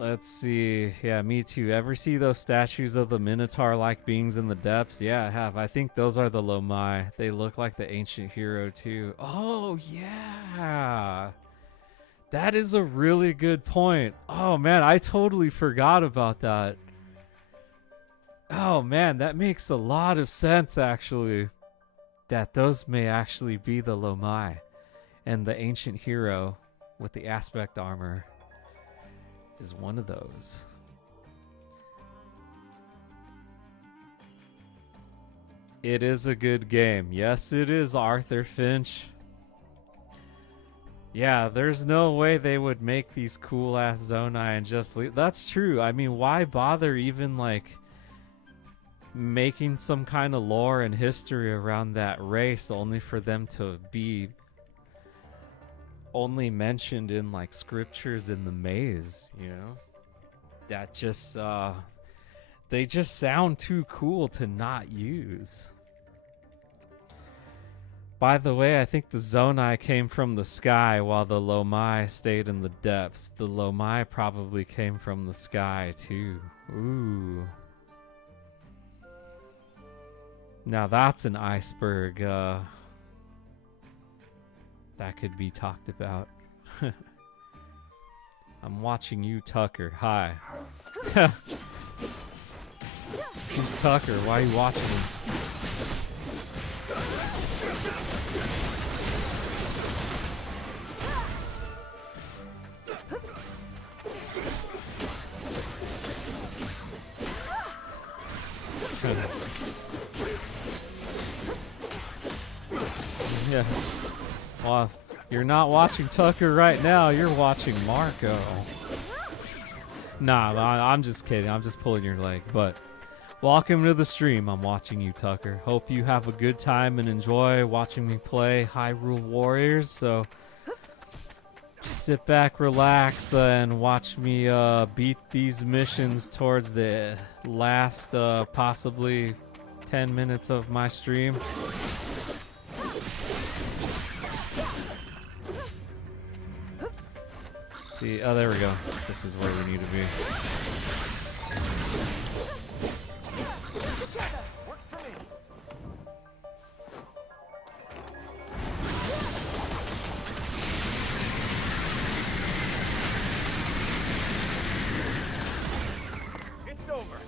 Let's see. Yeah, me too. Ever see those statues of the Minotaur-like beings in the depths? Yeah, I have. I think those are the Lomai. They look like the ancient hero too. Oh, yeah. That is a really good point. Oh, man, I totally forgot about that. Oh, man, that makes a lot of sense, actually. That those may actually be the Lomai. And the ancient hero with the aspect armor is one of those. It is a good game. Yes, it is, Arthur Finch. Yeah, there's no way they would make these cool-ass Zonai and just leave. That's true. I mean, why bother even, like, making some kind of lore and history around that race only for them to be only mentioned in like scriptures in the maze, you know? That just they just sound too cool to not use. By the way, I think the Zonai came from the sky while the Lomai stayed in the depths. The Lomai probably came from the sky too. Ooh. Now that's an iceberg that could be talked about. I'm watching you, Tucker. Hi. Who's Tucker? Why are you watching him? Yeah. Well, you're not watching Tucker right now. You're watching Marco. Nah, I'm just kidding. I'm just pulling your leg. But welcome to the stream. I'm watching you, Tucker. Hope you have a good time and enjoy watching me play Hyrule Warriors. So just sit back, relax, and watch me beat these missions towards the last possibly 10 minutes of my stream. See, oh, there we go. This is where we need to be. Works for me. It's over.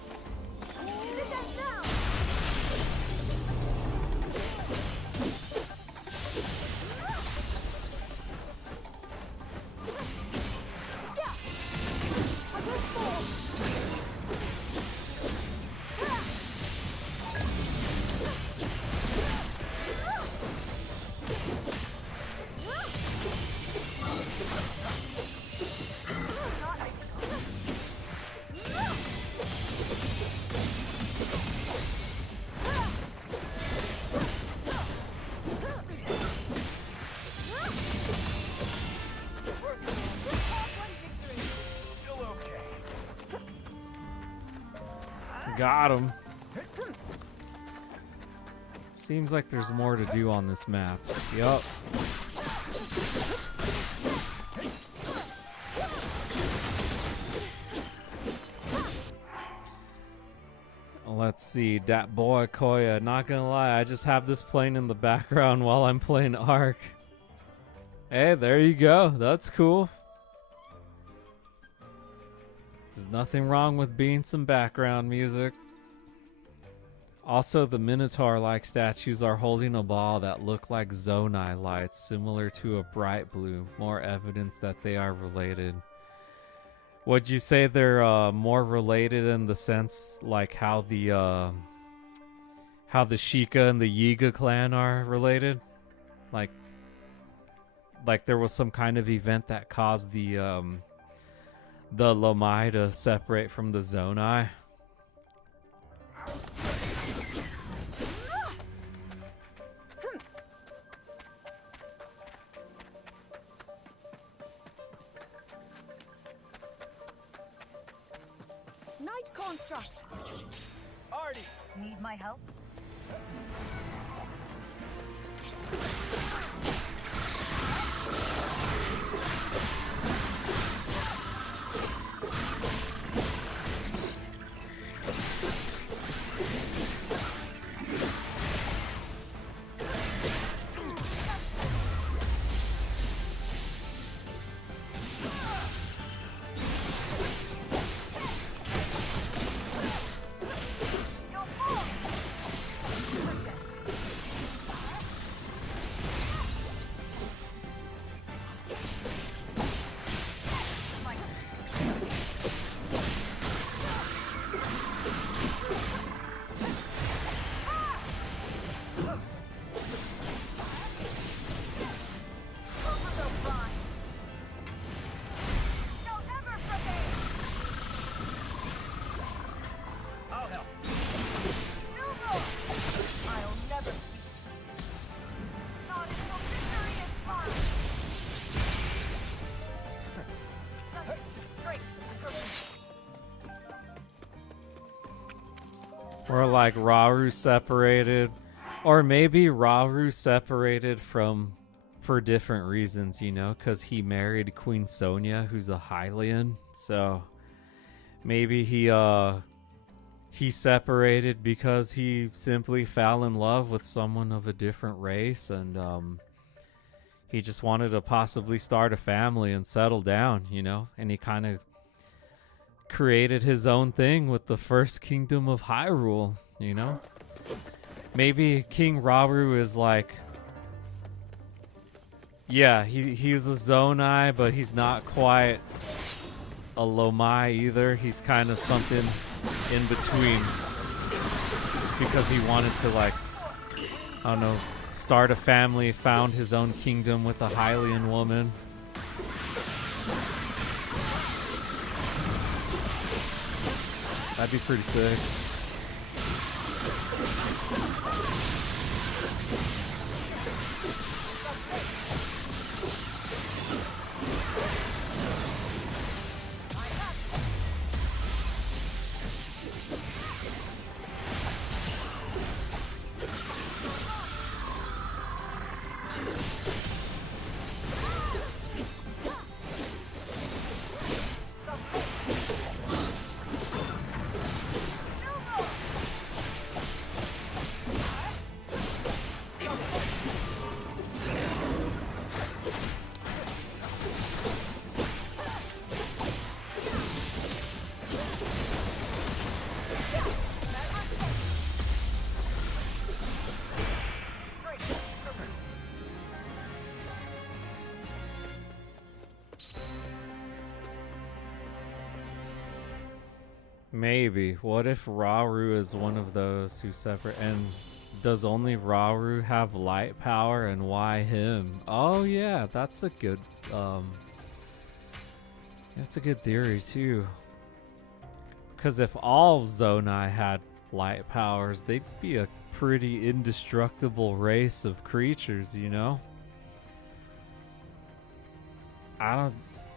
Got him. Seems like there's more to do on this map. Yup. Let's see. Dat boy Koya. Not gonna lie, I just have this playing in the background while I'm playing Ark. Hey, there you go. That's cool. There's nothing wrong with being some background music. Also, the Minotaur-like statues are holding a ball that look like Zonai lights, similar to a bright blue. More evidence that they are related. Would you say they're more related in the sense like how the Sheikah and the Yiga clan are related? Like there was some kind of event that caused the Lomai to separate from the Zonai. Night construct. Artie, need my help? Or like Rauru separated, or maybe Rauru separated for different reasons, you know, because he married Queen Sonia, who's a Hylian. So maybe he separated because he simply fell in love with someone of a different race, and he just wanted to possibly start a family and settle down, you know, and he kind of created his own thing with the first kingdom of Hyrule, you know? Maybe King Rauru is like, yeah, he's a Zonai, but he's not quite a Lomai either. He's kind of something in between. just because he wanted to, like, I don't know, start a family, found his own kingdom with a Hylian woman. That'd be pretty sick. Maybe. What if Rauru is one of those who separate? And does only Rauru have light power, and why him? Oh yeah, that's a good theory too. Because if all Zonai had light powers, they'd be a pretty indestructible race of creatures, you know? I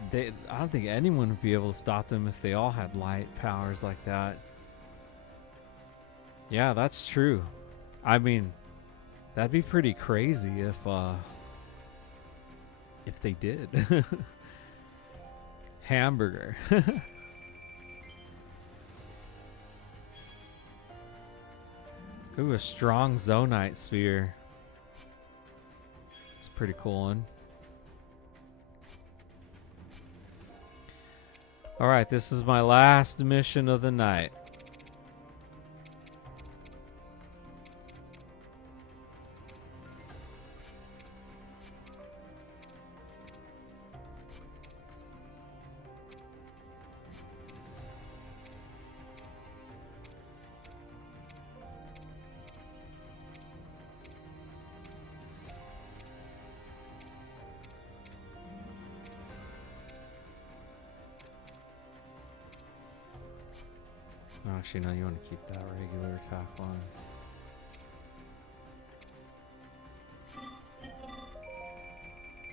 don't think anyone would be able to stop them if they all had light powers like that. Yeah, that's true. I mean, that'd be pretty crazy if they did. Hamburger. Ooh, a strong Zonite sphere. It's a pretty cool one. Alright, this is my last mission of the night. Actually, no, you want to keep that regular attack on.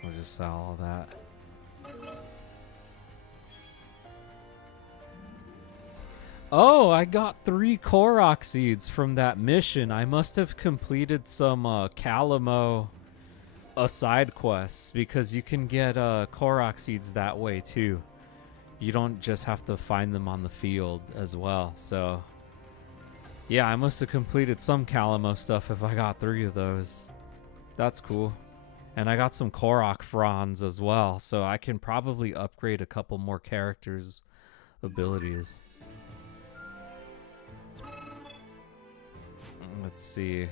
We'll just sell all that. Oh, I got 3 Korok seeds from that mission. I must have completed some Calamo side quests, because you can get Korok seeds that way too. You don't just have to find them on the field as well. So yeah, I must have completed some Calamo stuff if I got 3 of those. That's cool. And I got some Korok fronds as well, so I can probably upgrade a couple more characters' abilities. Let's see.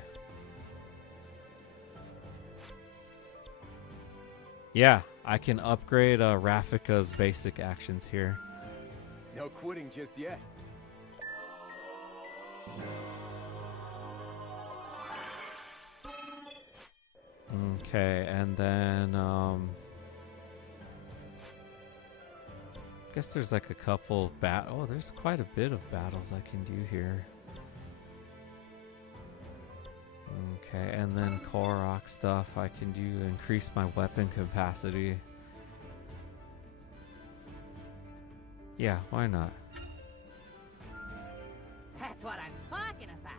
Yeah, I can upgrade Rafika's basic actions here. No quitting just yet. Okay, and then guess there's like a couple oh, there's quite a bit of battles I can do here. Okay, and then Korok stuff I can do, increase my weapon capacity. Yeah, why not? That's what I'm talking about.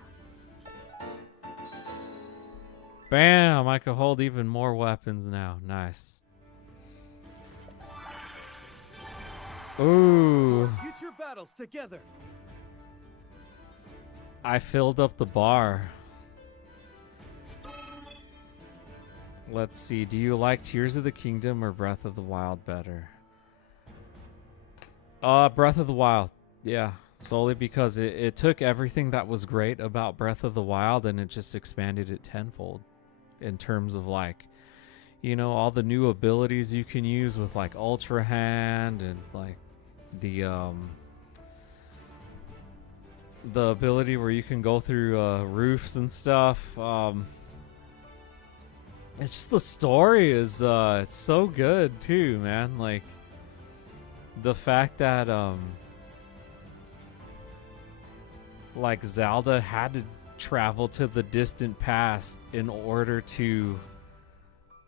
Bam! I can hold even more weapons now. Nice. Ooh. Future battles together. I filled up the bar. Let's see. Do you like Tears of the Kingdom or Breath of the Wild better? Breath of the Wild. Yeah. Solely because it took everything that was great about Breath of the Wild and it just expanded it tenfold. In terms of, like, you know, all the new abilities you can use with, like, Ultra Hand and, like, the the ability where you can go through roofs and stuff. It's just the story is it's so good too, man. Like the fact that like Zelda had to travel to the distant past in order to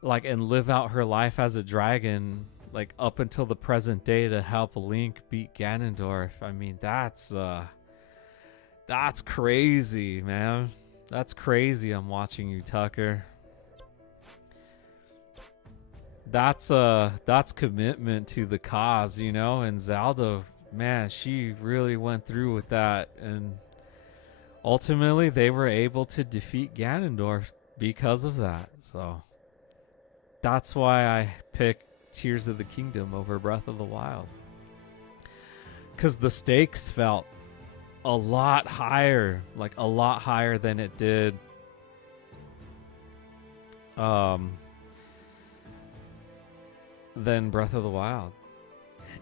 like and live out her life as a dragon, like up until the present day, to help Link beat Ganondorf. I mean, that's crazy, man. That's crazy. I'm watching you, Tucker. That's commitment to the cause, you know. And Zelda, man, she really went through with that, and ultimately they were able to defeat Ganondorf because of that. So that's why I picked Tears of the Kingdom over Breath of the Wild, because the stakes felt a lot higher, like a lot higher than it did than Breath of the Wild.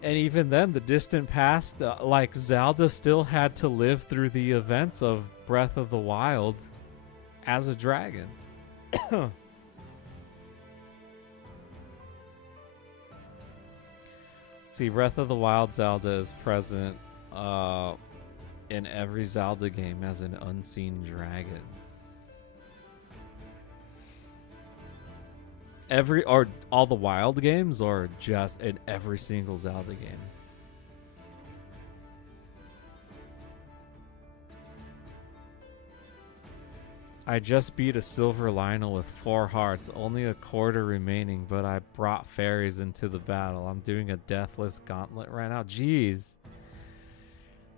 And even then, the distant past, like Zelda still had to live through the events of Breath of the Wild as a dragon. See, Breath of the Wild Zelda is present in every Zelda game as an unseen dragon. Or all the Wild games, or just in every single Zelda game? I just beat a silver Lionel with 4 hearts, only a quarter remaining, but I brought fairies into the battle. I'm doing a deathless gauntlet right now. Jeez.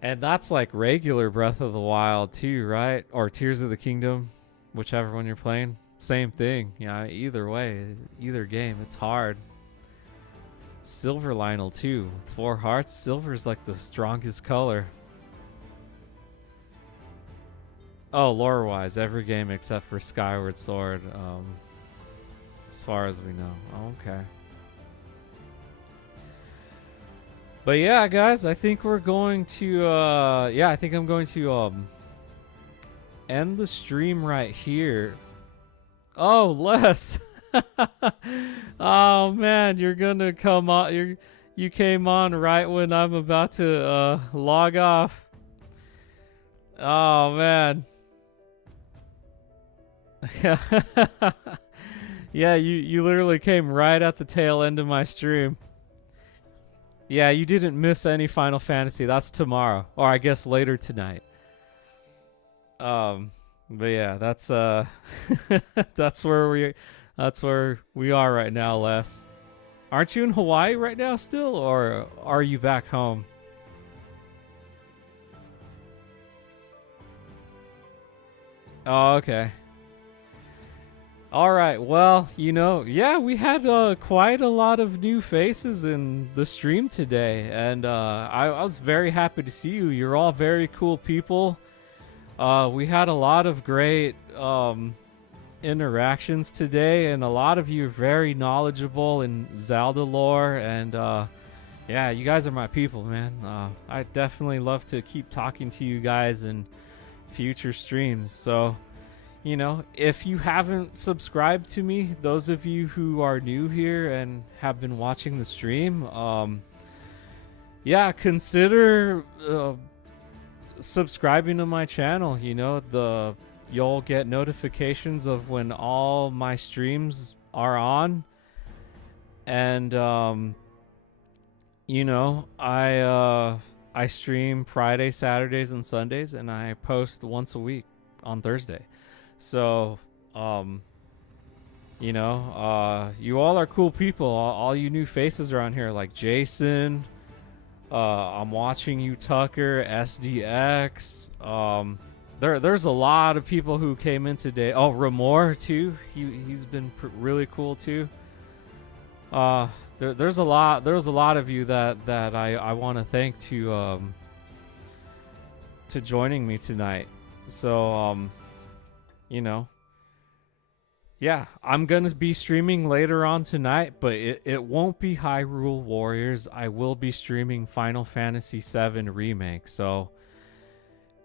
And that's like regular Breath of the Wild too, right? Or Tears of the Kingdom, whichever one you're playing. Same thing. Yeah, either way, either game, it's hard. Silver Lionel too, with 4 hearts. Silver is like the strongest color. Oh, lore-wise, every game except for Skyward Sword, as far as we know. Okay. But yeah, guys, I think we're going to, I think I'm going to, end the stream right here. Oh, Les! Oh, man, you're gonna come on, you came on right when I'm about to, log off. Oh, man. Yeah, you literally came right at the tail end of my stream. Yeah, you didn't miss any Final Fantasy. That's tomorrow, or I guess later tonight. But yeah, that's that's where we are right now, Les. Aren't you in Hawaii right now still, or are you back home? Oh, okay. All right, well, you know, yeah, we had quite a lot of new faces in the stream today, and I was very happy to see you. You're all very cool people. We had a lot of great interactions today, and a lot of you are very knowledgeable in Zelda lore, and yeah, you guys are my people, man. I definitely love to keep talking to you guys in future streams, so... You know, if you haven't subscribed to me, those of you who are new here and have been watching the stream, yeah, consider subscribing to my channel. You know, you'll get notifications of when all my streams are on, and you know, I stream Friday, Saturdays, and Sundays, and I post once a week on Thursday. So, you know, you all are cool people. All you new faces around here, like Jason. I'm watching you, Tucker, SDX. There's a lot of people who came in today. Oh, Ramor too. He's been really cool too. There's a lot of you that I want to thank to joining me tonight. So you know, yeah, I'm gonna be streaming later on tonight, but it won't be Hyrule Warriors. I will be streaming Final Fantasy VII Remake. So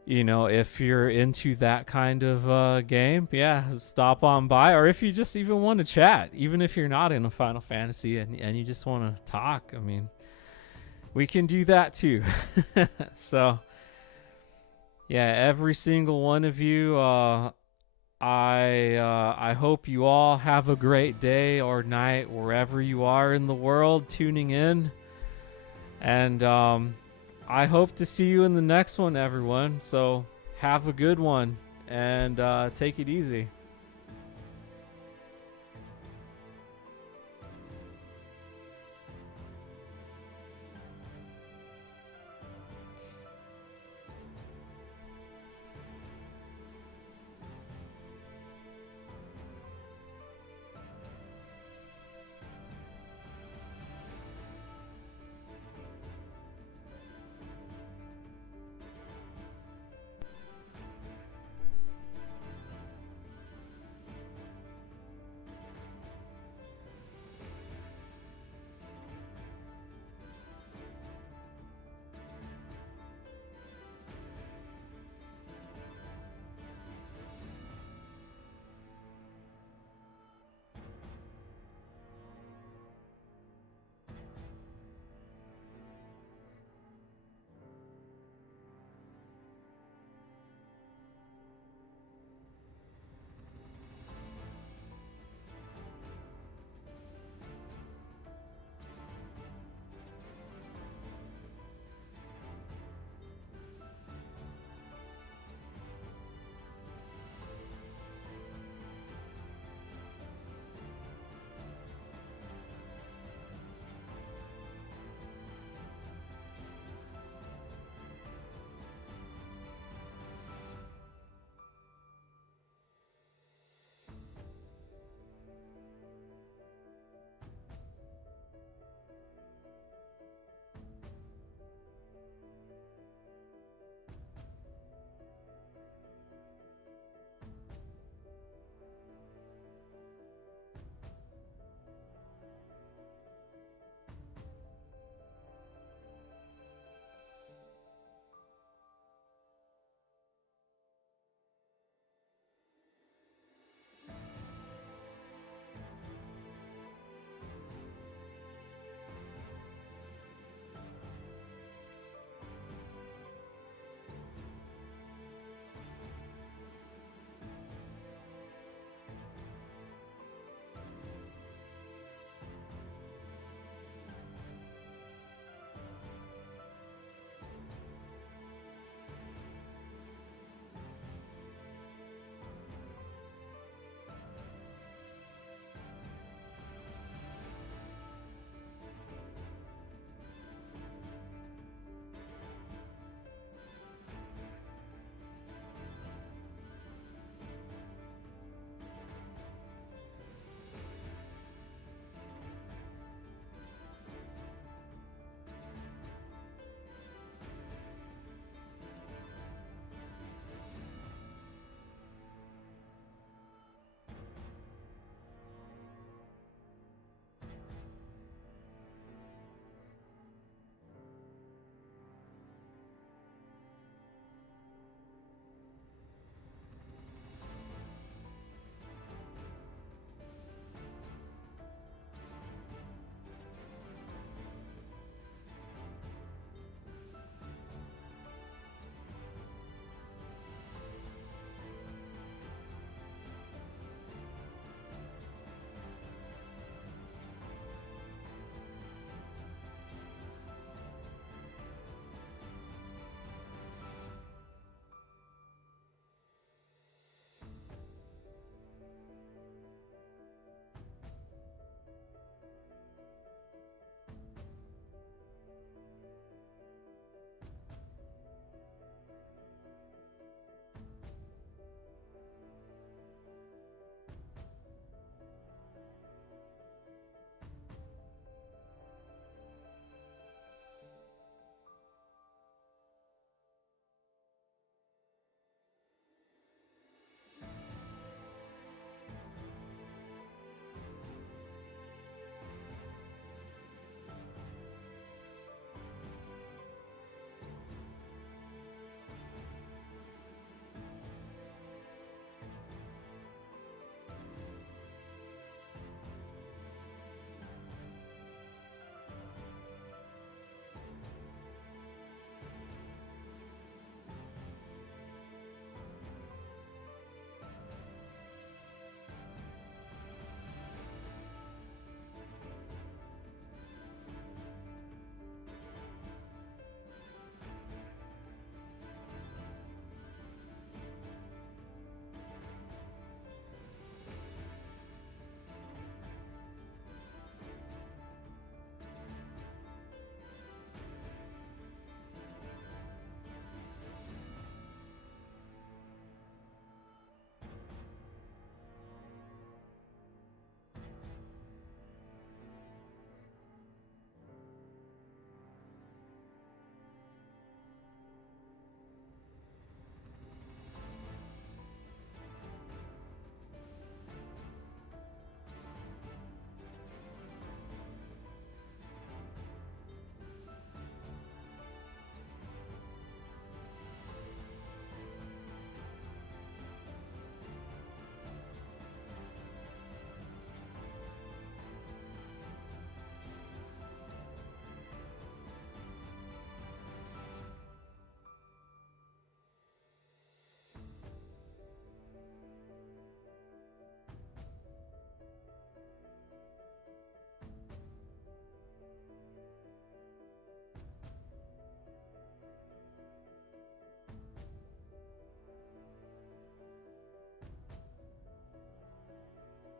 you know, if you're into that kind of game, yeah, stop on by. Or if you just even want to chat, even if you're not in a Final Fantasy and you just want to talk, I mean, we can do that too. So, yeah, every single one of you, I hope you all have a great day or night wherever you are in the world tuning in. And I hope to see you in the next one, everyone. So have a good one and take it easy.